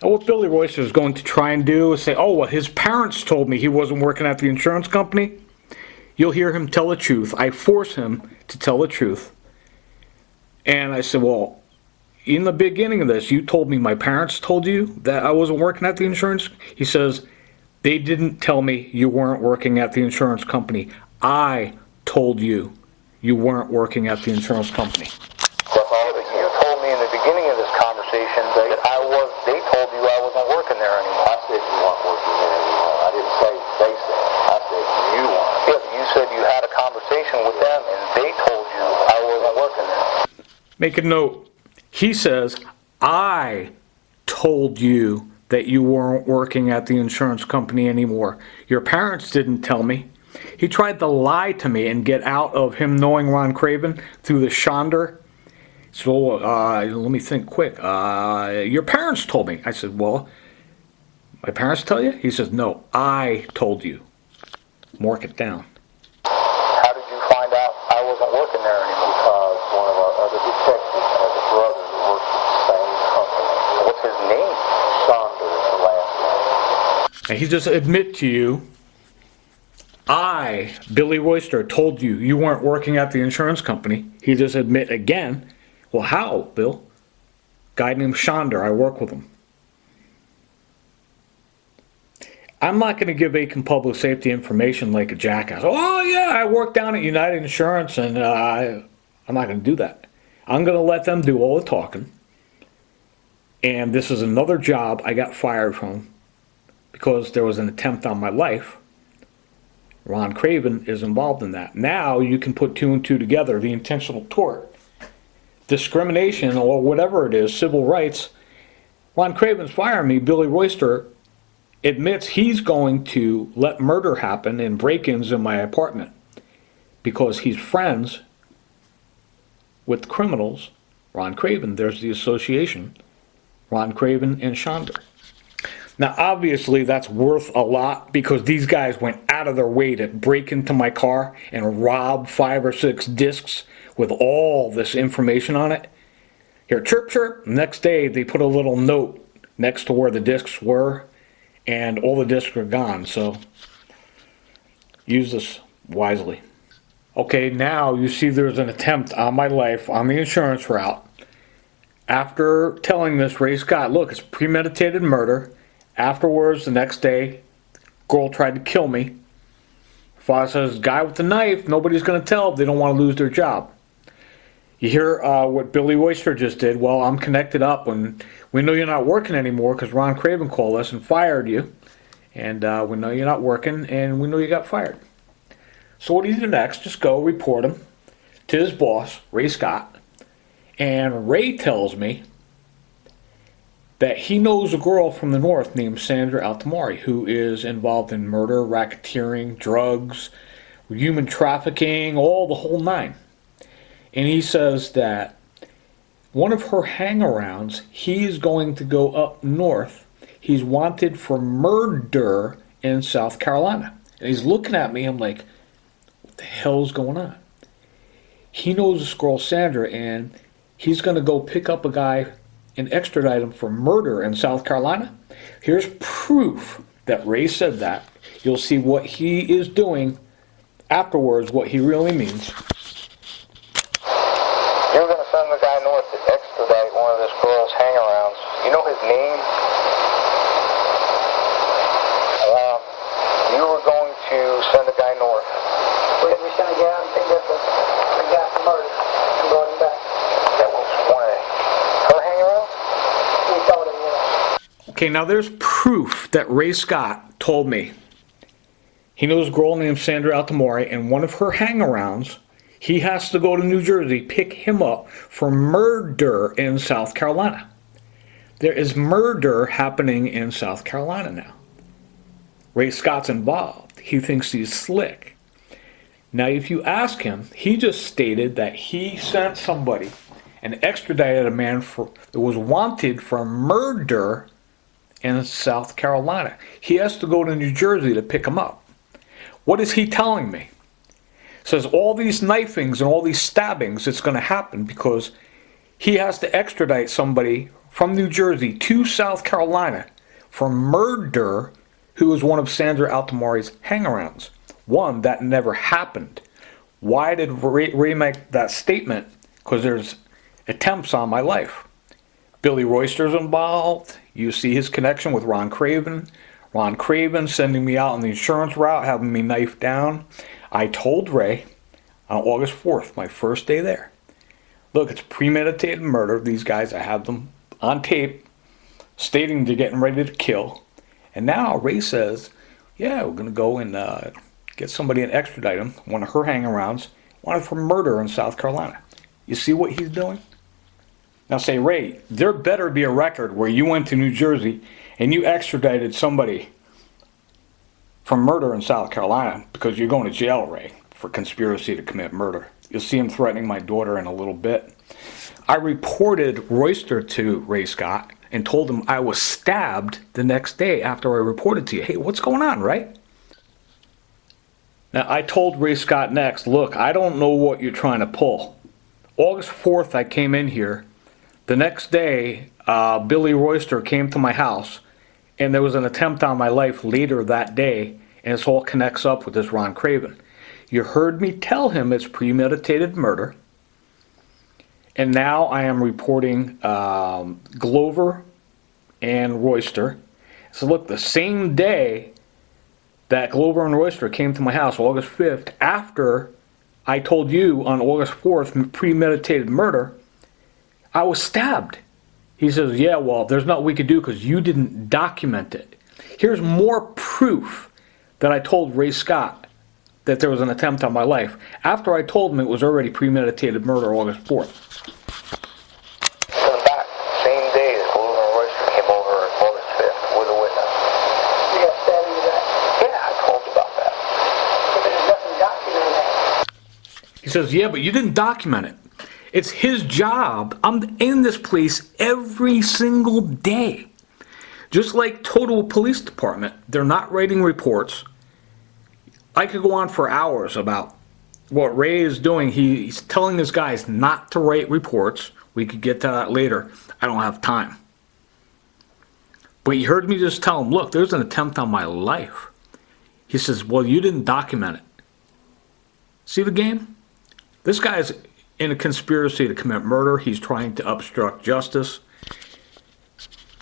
What Billy Royster is going to try and do is say, oh, well, his parents told me he wasn't working at the insurance company. You'll hear him tell the truth. I force him to tell the truth. And I said, well, in the beginning of this, you told me my parents told you that I wasn't working at the insurance. He says, they didn't tell me you weren't working at the insurance company. I told you you weren't working at the insurance company. But you told me in the beginning of this conversation that they told you I wasn't working there anymore. I said you weren't working there anymore. I didn't say they said. I said you weren't. Yeah, but you said you had a conversation with them and they told you I wasn't working there. Make a note. He says, I told you that you weren't working at the insurance company anymore. Your parents didn't tell me. He tried to lie to me and get out of him knowing Ron Craven through the Shonder. So let me think quick. Your parents told me. I said, well, my parents tell you? He says, no, I told you. Mark it down. How did you find out I wasn't working there anymore? Because one of our other detectives has a brother that works for the same company. What's his name? Chandra is the last name. And he just admit to you, I, Billy Royster, told you you weren't working at the insurance company. He just admit again. Well, how, Bill? Guy named Chandra, I work with him. I'm not going to give Eccl public safety information like a jackass. Oh, yeah, I work down at United Insurance, and I'm not going to do that. I'm going to let them do all the talking. And this is another job I got fired from because there was an attempt on my life. Ron Craven is involved in that. Now you can put two and two together, the intentional tort. Discrimination, or whatever it is, civil rights. Ron Craven's firing me. Billy Royster admits he's going to let murder happen and break-ins in my apartment because he's friends with criminals. Ron Craven, there's the association. Ron Craven and Chandra. Now, obviously, that's worth a lot because these guys went out of their way to break into my car and rob 5 or 6 discs with all this information on it. Here, chirp, chirp. Next day, they put a little note next to where the discs were, and all the discs are gone. So, use this wisely. Okay, now you see there's an attempt on my life on the insurance route. After telling this Ray Scott, look, it's premeditated murder. Afterwards, the next day, girl tried to kill me. Father says, guy with the knife, nobody's going to tell if they don't want to lose their job. You hear what Billy Royster just did. Well, I'm connected up when we know you're not working anymore because Ron Craven called us and fired you. And we know you're not working and we know you got fired. So what do you do next? Just go report him to his boss, Ray Scott. And Ray tells me that he knows a girl from the north named Sandra Altamari who is involved in murder, racketeering, drugs, human trafficking, all the whole nine. And he says that one of her hangarounds, he's going to go up north. He's wanted for murder in South Carolina. And he's looking at me, I'm like, what the hell's going on? He knows this girl Sandra, and he's going to go pick up a guy and extradite him for murder in South Carolina. Here's proof that Ray said that. You'll see what he is doing afterwards, what he really means. You're going to send the guy north to extradite one of this girl's hangarounds. You know his name? You were going to send a guy north. We sent a guy and picked up a guy for murder and brought him back. That was one of her hangarounds? We told him, yeah. Okay, now there's proof that Ray Scott told me He knows a girl named Sandra Altamore, and one of her hangarounds, he has to go to New Jersey, pick him up for murder in South Carolina. There is murder happening in South Carolina now. Ray Scott's involved. He thinks he's slick. Now, if you ask him, he just stated that he sent somebody and extradited a man that was wanted for murder in South Carolina. He has to go to New Jersey to pick him up. What is he telling me? Says all these knifings and all these stabbings, it's going to happen because he has to extradite somebody from New Jersey to South Carolina for murder who was one of Sandra Altamore's hangarounds. One, that never happened. Why did Ray make that statement? Because there's attempts on my life. Billy Royster's involved. You see his connection with Ron Craven. Ron Craven sending me out on the insurance route, having me knifed down. I told Ray on August 4th, my first day there, look, it's premeditated murder. These guys, I have them on tape stating they're getting ready to kill. And now Ray says, yeah, we're going to go and get somebody and extradite him, one of her hangarounds, wanted for murder in South Carolina. You see what he's doing? Now say, Ray, there better be a record where you went to New Jersey and you extradited somebody for murder in South Carolina, because you're going to jail, Ray, for conspiracy to commit murder. You'll see him threatening my daughter in a little bit. I reported Royster to Ray Scott and told him I was stabbed the next day after I reported to you. Hey, what's going on, right? Now, I told Ray Scott next, look, I don't know what you're trying to pull. August 4th, I came in here. The next day, Billy Royster came to my house, and there was an attempt on my life later that day, and this all connects up with this Ron Craven. You heard me tell him it's premeditated murder. And now I am reporting Glover and Royster. So look, the same day that Glover and Royster came to my house, August 5th, after I told you on August 4th, premeditated murder, I was stabbed. He says, yeah, well, there's nothing we could do because you didn't document it. Here's more proof that I told Ray Scott that there was an attempt on my life, after I told him it was already premeditated murder August 4th. He says, yeah, but you didn't document it. It's his job. I'm in this place every single day. Just like Total Police Department, they're not writing reports. I could go on for hours about what Ray is doing. He's telling his guys not to write reports. We could get to that later. I don't have time. But you heard me just tell him, look, there's an attempt on my life. He says, well, you didn't document it. See the game? This guy's in a conspiracy to commit murder. He's trying to obstruct justice.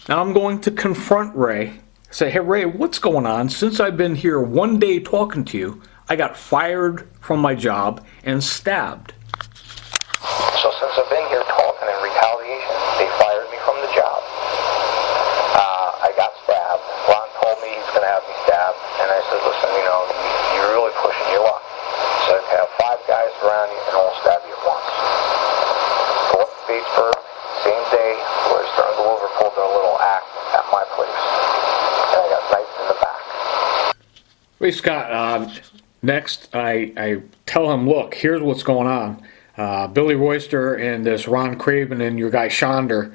Now I'm going to confront Ray. Say, hey, Ray, what's going on? Since I've been here one day talking to you, I got fired from my job and stabbed. So since I've been here talking in retaliation, they fired me from the job. I got stabbed. Ron told me he's going to have me stabbed. And I said, listen, you're really pushing your luck. So I have 5 guys around you and all stab you at once. Go up to Batesburg, same day, Royster and Glover pulled their little act at my place. And I got knifed in the back. Ray Scott, next I tell him, look, here's what's going on. Billy Royster and this Ron Craven and your guy Shonder,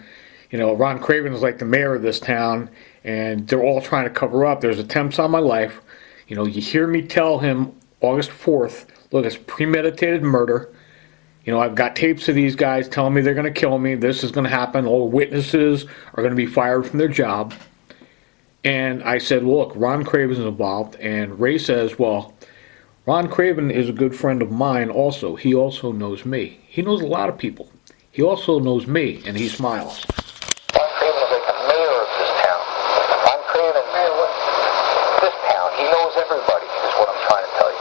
Ron Craven is like the mayor of this town, and they're all trying to cover up. There's attempts on my life. You hear me tell him August 4th, look, it's premeditated murder. I've got tapes of these guys telling me they're going to kill me. This is going to happen. All witnesses are going to be fired from their job. And I said, look, Ron Craven's involved. And Ray says, well, Ron Craven is a good friend of mine also. He also knows me. He knows a lot of people. He also knows me, and he smiles. Ron Craven is like the mayor of this town. Ron Craven, this town, he knows everybody, is what I'm trying to tell you.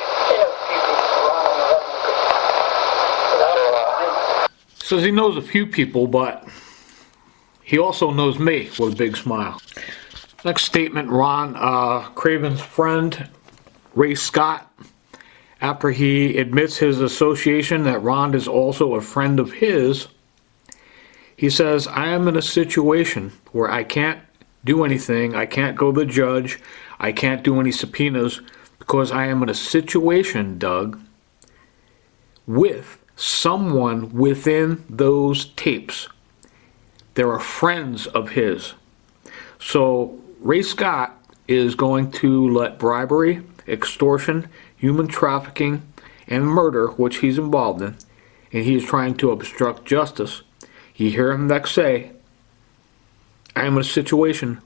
Says he knows a few people, but he also knows me, with a big smile. Next statement, Ron Craven's friend Ray Scott, after he admits his association that Ron is also a friend of his, he says, I am in a situation where I can't do anything. I can't go to the judge. I can't do any subpoenas because I am in a situation, Doug, with someone within those tapes. There are friends of his. So Ray Scott is going to let bribery, extortion, human trafficking, and murder, which he's involved in, and he is trying to obstruct justice. You hear him next say, I am in a situation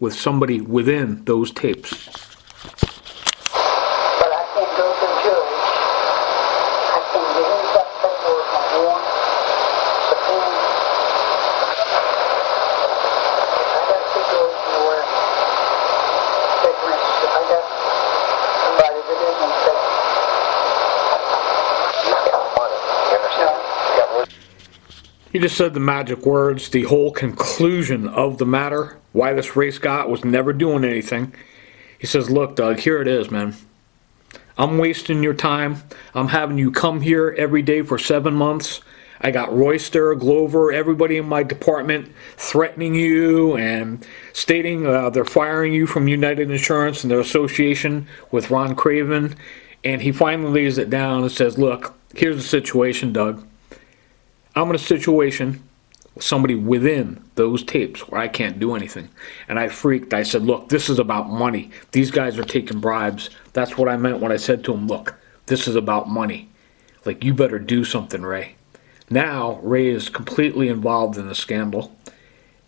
with somebody within those tapes. But I can't go to the judge. I can't get any type of paperwork on warrant, subpoena. I got a situation where, say for instance, if I got somebody that didn't take, You got money. You understand? You got money. He just said the magic words, the whole conclusion of the matter, why this Ray Scott was never doing anything. He says, look, Doug, here it is, man. I'm wasting your time. I'm having you come here every day for 7 months. I got Royster, Glover, everybody in my department threatening you and stating they're firing you from United Insurance and their association with Ron Craven. And he finally lays it down and says, look, here's the situation, Doug. I'm in a situation with somebody within those tapes where I can't do anything. And I freaked. I said, look, this is about money. These guys are taking bribes. That's what I meant when I said to him, look, this is about money. Like, you better do something, Ray. Now, Ray is completely involved in the scandal.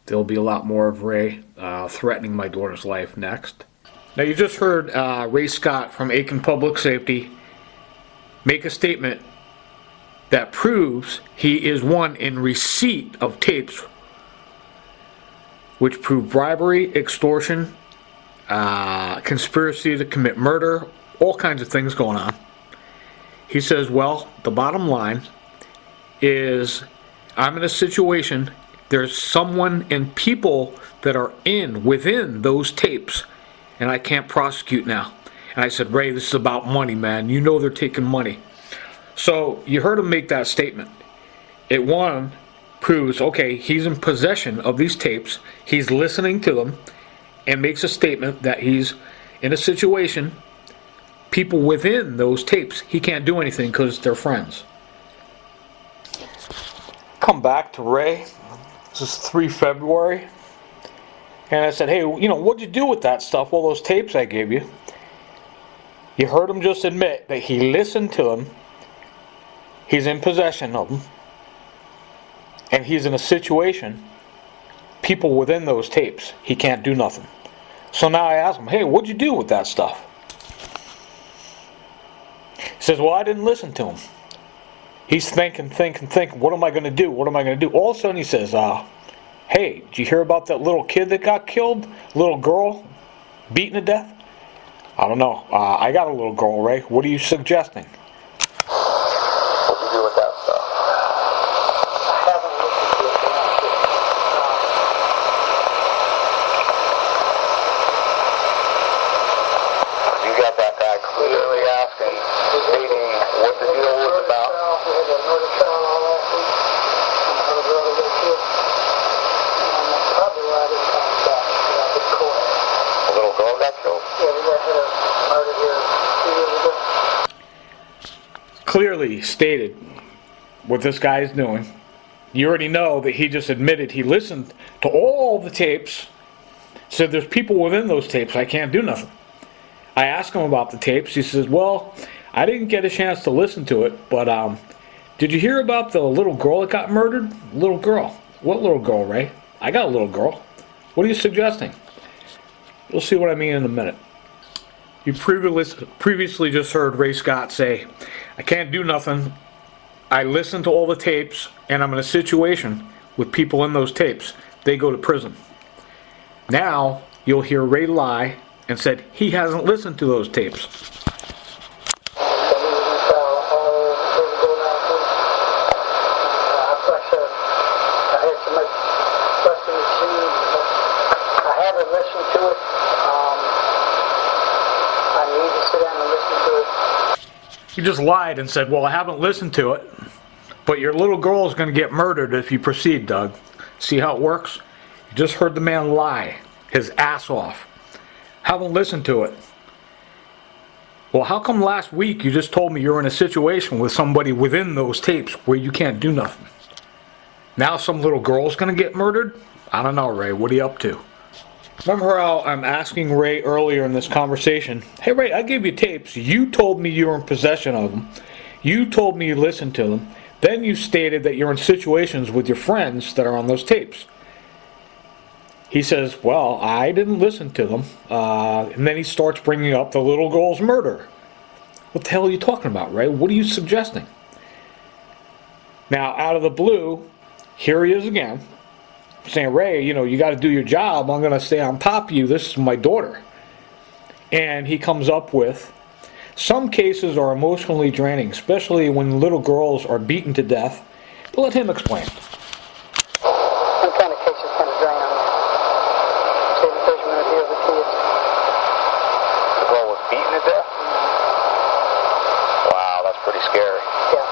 There'll be a lot more of Ray threatening my daughter's life next. Now, you just heard Ray Scott from Eccl Public Safety make a statement that proves he is one in receipt of tapes which prove bribery, extortion, conspiracy to commit murder, all kinds of things going on. He says, well, the bottom line is I'm in a situation, there's someone and people that are within those tapes, and I can't prosecute now. And I said, Ray, this is about money, man. You know they're taking money. So you heard him make that statement. It one proves, okay, he's in possession of these tapes. He's listening to them and makes a statement that he's in a situation, people within those tapes, he can't do anything because they're friends. Come back to Ray. This is 3 February. And I said, hey, what'd you do with that stuff, all those tapes I gave you? You heard him just admit that he listened to them. He's in possession of them, and he's in a situation, people within those tapes, he can't do nothing. So now I ask him, hey, what'd you do with that stuff? He says, well, I didn't listen to him. He's thinking, what am I going to do? What am I going to do? All of a sudden he says, hey, did you hear about that little kid that got killed? Little girl beaten to death? I don't know. I got a little girl, Ray. What are you suggesting? What do you do with that stuff? I haven't listened to it. You got that guy clearly asking, stating what the deal was about. We had a murder trial all last week. And her brother got killed. And that's probably why I didn't come back. I did court. A little girl got killed. Yeah, we got her murdered here 2 years ago. Clearly stated what this guy is doing. You already know that he just admitted he listened to all the tapes, said there's people within those tapes, I can't do nothing. I asked him about the tapes. He says, well, I didn't get a chance to listen to it, but did you hear about the little girl that got murdered? Little girl. What little girl, Ray? I got a little girl. What are you suggesting? You'll see what I mean in a minute. You previously just heard Ray Scott say, I can't do nothing. I listened to all the tapes, and I'm in a situation with people in those tapes. They go to prison. Now, you'll hear Ray lie and said he hasn't listened to those tapes. I haven't listened to it. I need to sit You just lied and said, well, I haven't listened to it, but your little girl is going to get murdered if you proceed, Doug. See how it works? You just heard the man lie his ass off. Haven't listened to it. Well, how come last week you just told me you're in a situation with somebody within those tapes where you can't do nothing? Now some little girl's going to get murdered? I don't know, Ray. What are you up to? Remember how I'm asking Ray earlier in this conversation, hey, Ray, I gave you tapes. You told me you were in possession of them. You told me you listened to them. Then you stated that you're in situations with your friends that are on those tapes. He says, well, I didn't listen to them. And then he starts bringing up the little girl's murder. What the hell are you talking about, Ray? What are you suggesting? Now, out of the blue, here he is again, saying, Ray, you got to do your job. I'm going to stay on top of you. This is my daughter. And he comes up with, some cases are emotionally draining, especially when little girls are beaten to death. But let him explain. What kind of cases kind of drain on you? Say because you're going to deal with kids. The girl was beaten to death? Wow, that's pretty scary. Yeah.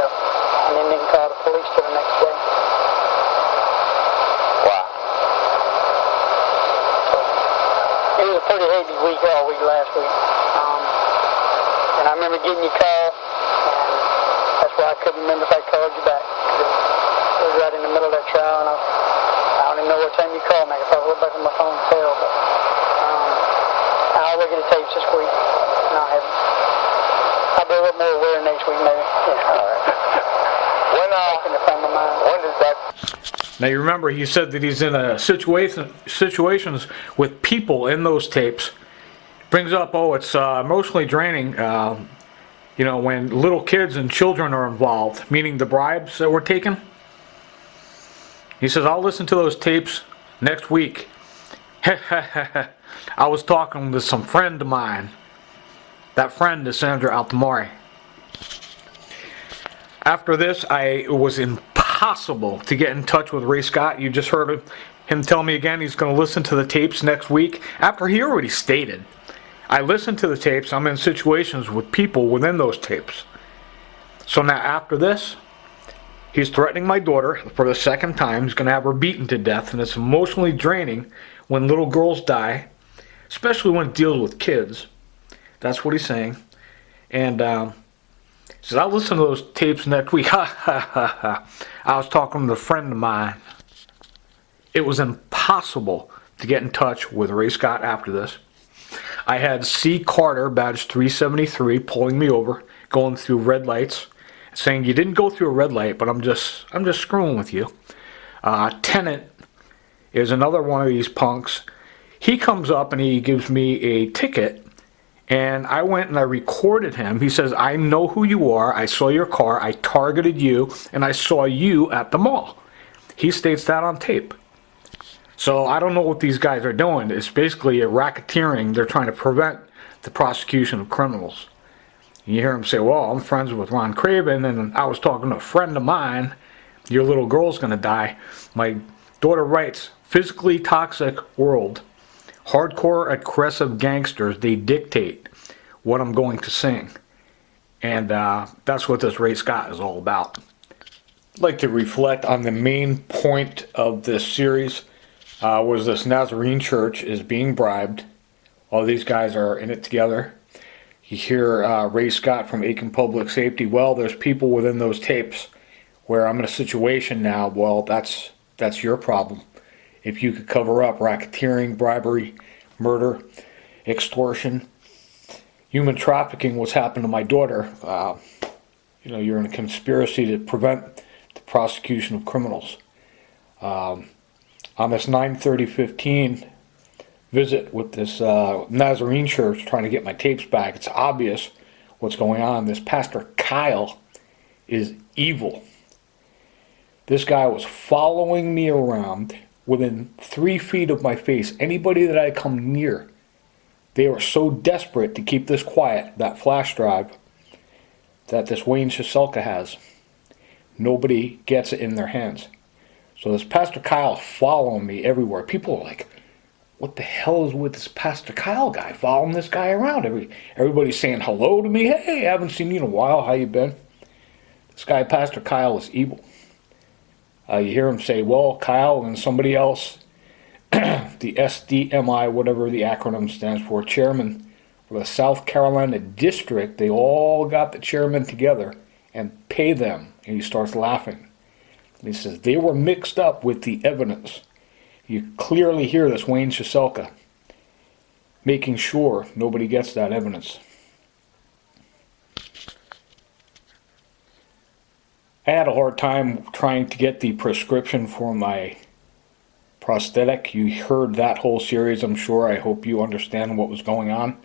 Yeah. And then they can call the police till the next day. Wow. It was a pretty heavy week all week last week. And I remember getting your call, and that's why I couldn't remember if I called you back. It was right in the middle of that trial, and I don't even know what time you called me. I could probably look back on my phone and tell, but I'll look at the tapes this week, and I'll be a little more aware next week, maybe. Yeah. All right. When does that... Now you remember he said that he's in a situations with people in those tapes. Brings up, it's emotionally draining, when little kids and children are involved, meaning the bribes that were taken. He says, I'll listen to those tapes next week. I was talking to some friend of mine. That friend is Sandra Altamari. After this, it was impossible to get in touch with Ray Scott. You just heard him tell me again he's going to listen to the tapes next week, after he already stated, I listened to the tapes, I'm in situations with people within those tapes. So now after this, he's threatening my daughter for the second time. He's going to have her beaten to death, and it's emotionally draining when little girls die, especially when it deals with kids. That's what he's saying. And he says, I'll listen to those tapes next week. Ha, ha, ha, ha. I was talking to a friend of mine. It was impossible to get in touch with Ray Scott after this. I had C. Carter, badge 373, pulling me over, going through red lights, saying, you didn't go through a red light, but I'm just screwing with you. Tennant is another one of these punks. He comes up and he gives me a ticket, and I went and I recorded him. He says, I know who you are, I saw your car, I targeted you, and I saw you at the mall. He states that on tape. So I don't know what these guys are doing. It's basically a racketeering. They're trying to prevent the prosecution of criminals. And you hear him say, well, I'm friends with Ron Craven, and I was talking to a friend of mine. Your little girl's going to die. My daughter writes, physically toxic world. Hardcore aggressive gangsters, they dictate what I'm going to sing. And that's what this Ray Scott is all about. I'd like to reflect on the main point of this series. Was this Nazarene church is being bribed. All these guys are in it together. You hear Ray Scott from Eccl Public Safety. Well, there's people within those tapes where I'm in a situation now. Well, that's your problem. If you could cover up racketeering, bribery, murder, extortion, human trafficking, what's happened to my daughter, you're in a conspiracy to prevent the prosecution of criminals. On this 9/30/15 visit with this Nazarene church trying to get my tapes back, it's obvious what's going on. This Pastor Kyle is evil. This guy was following me around within 3 feet of my face. Anybody that I come near, they were so desperate to keep this quiet, that flash drive that this Wayne Cheselka has. Nobody gets it in their hands. So this Pastor Kyle following me everywhere. People are like, what the hell is with this Pastor Kyle guy, following this guy around? Everybody's saying hello to me. Hey, I haven't seen you in a while. How you been? This guy, Pastor Kyle, is evil. You hear him say, well, Kyle and somebody else, the SDMI, whatever the acronym stands for, chairman for the South Carolina district, they all got the chairman together and pay them. And he starts laughing. And he says, they were mixed up with the evidence. You clearly hear this, Wayne Cheselka, making sure nobody gets that evidence. I had a hard time trying to get the prescription for my prosthetic. You heard that whole series, I'm sure. I hope you understand what was going on.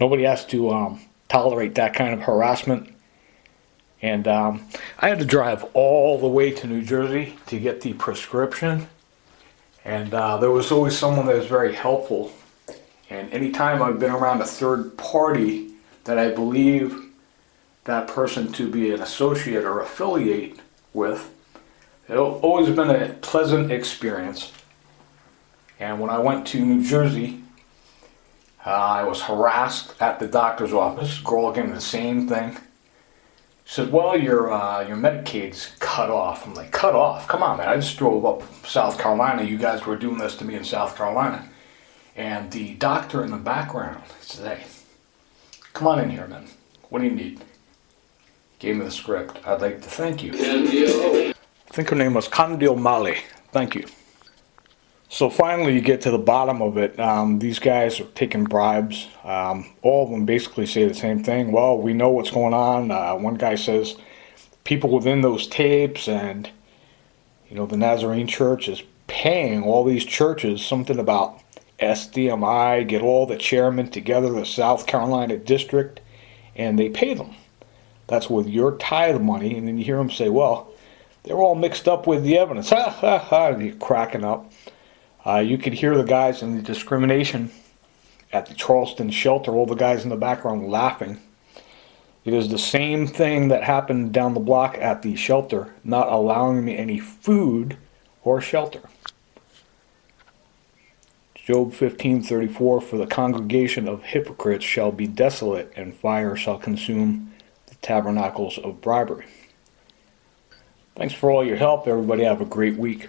Nobody has to tolerate that kind of harassment. And I had to drive all the way to New Jersey to get the prescription. And there was always someone that was very helpful. And anytime I've been around a third party that I believe that person to be an associate or affiliate with, it's always been a pleasant experience. And when I went to New Jersey, I was harassed at the doctor's office. Girl gave me the same thing. She said, well, your Medicaid's cut off. I'm like, cut off? Come on, man. I just drove up South Carolina. You guys were doing this to me in South Carolina. And the doctor in the background said, hey, come on in here, man. What do you need? Gave me the script. I'd like to thank you. I think her name was Kandil Mali. Thank you. So finally you get to the bottom of it. These guys are taking bribes. All of them basically say the same thing. Well, we know what's going on. One guy says people within those tapes and, you know, the Nazarene church is paying all these churches something about SDMI, get all the chairmen together, the South Carolina district, and they pay them. That's with your tithe money. And then you hear them say, well, they're all mixed up with the evidence. Ha, ha, ha, and you're cracking up. You could hear the guys in the discrimination at the Charleston shelter, all the guys in the background laughing. It is the same thing that happened down the block at the shelter, not allowing me any food or shelter. Job 15:34, for the congregation of hypocrites shall be desolate, and fire shall consume the tabernacles of bribery. Thanks for all your help. Everybody have a great week.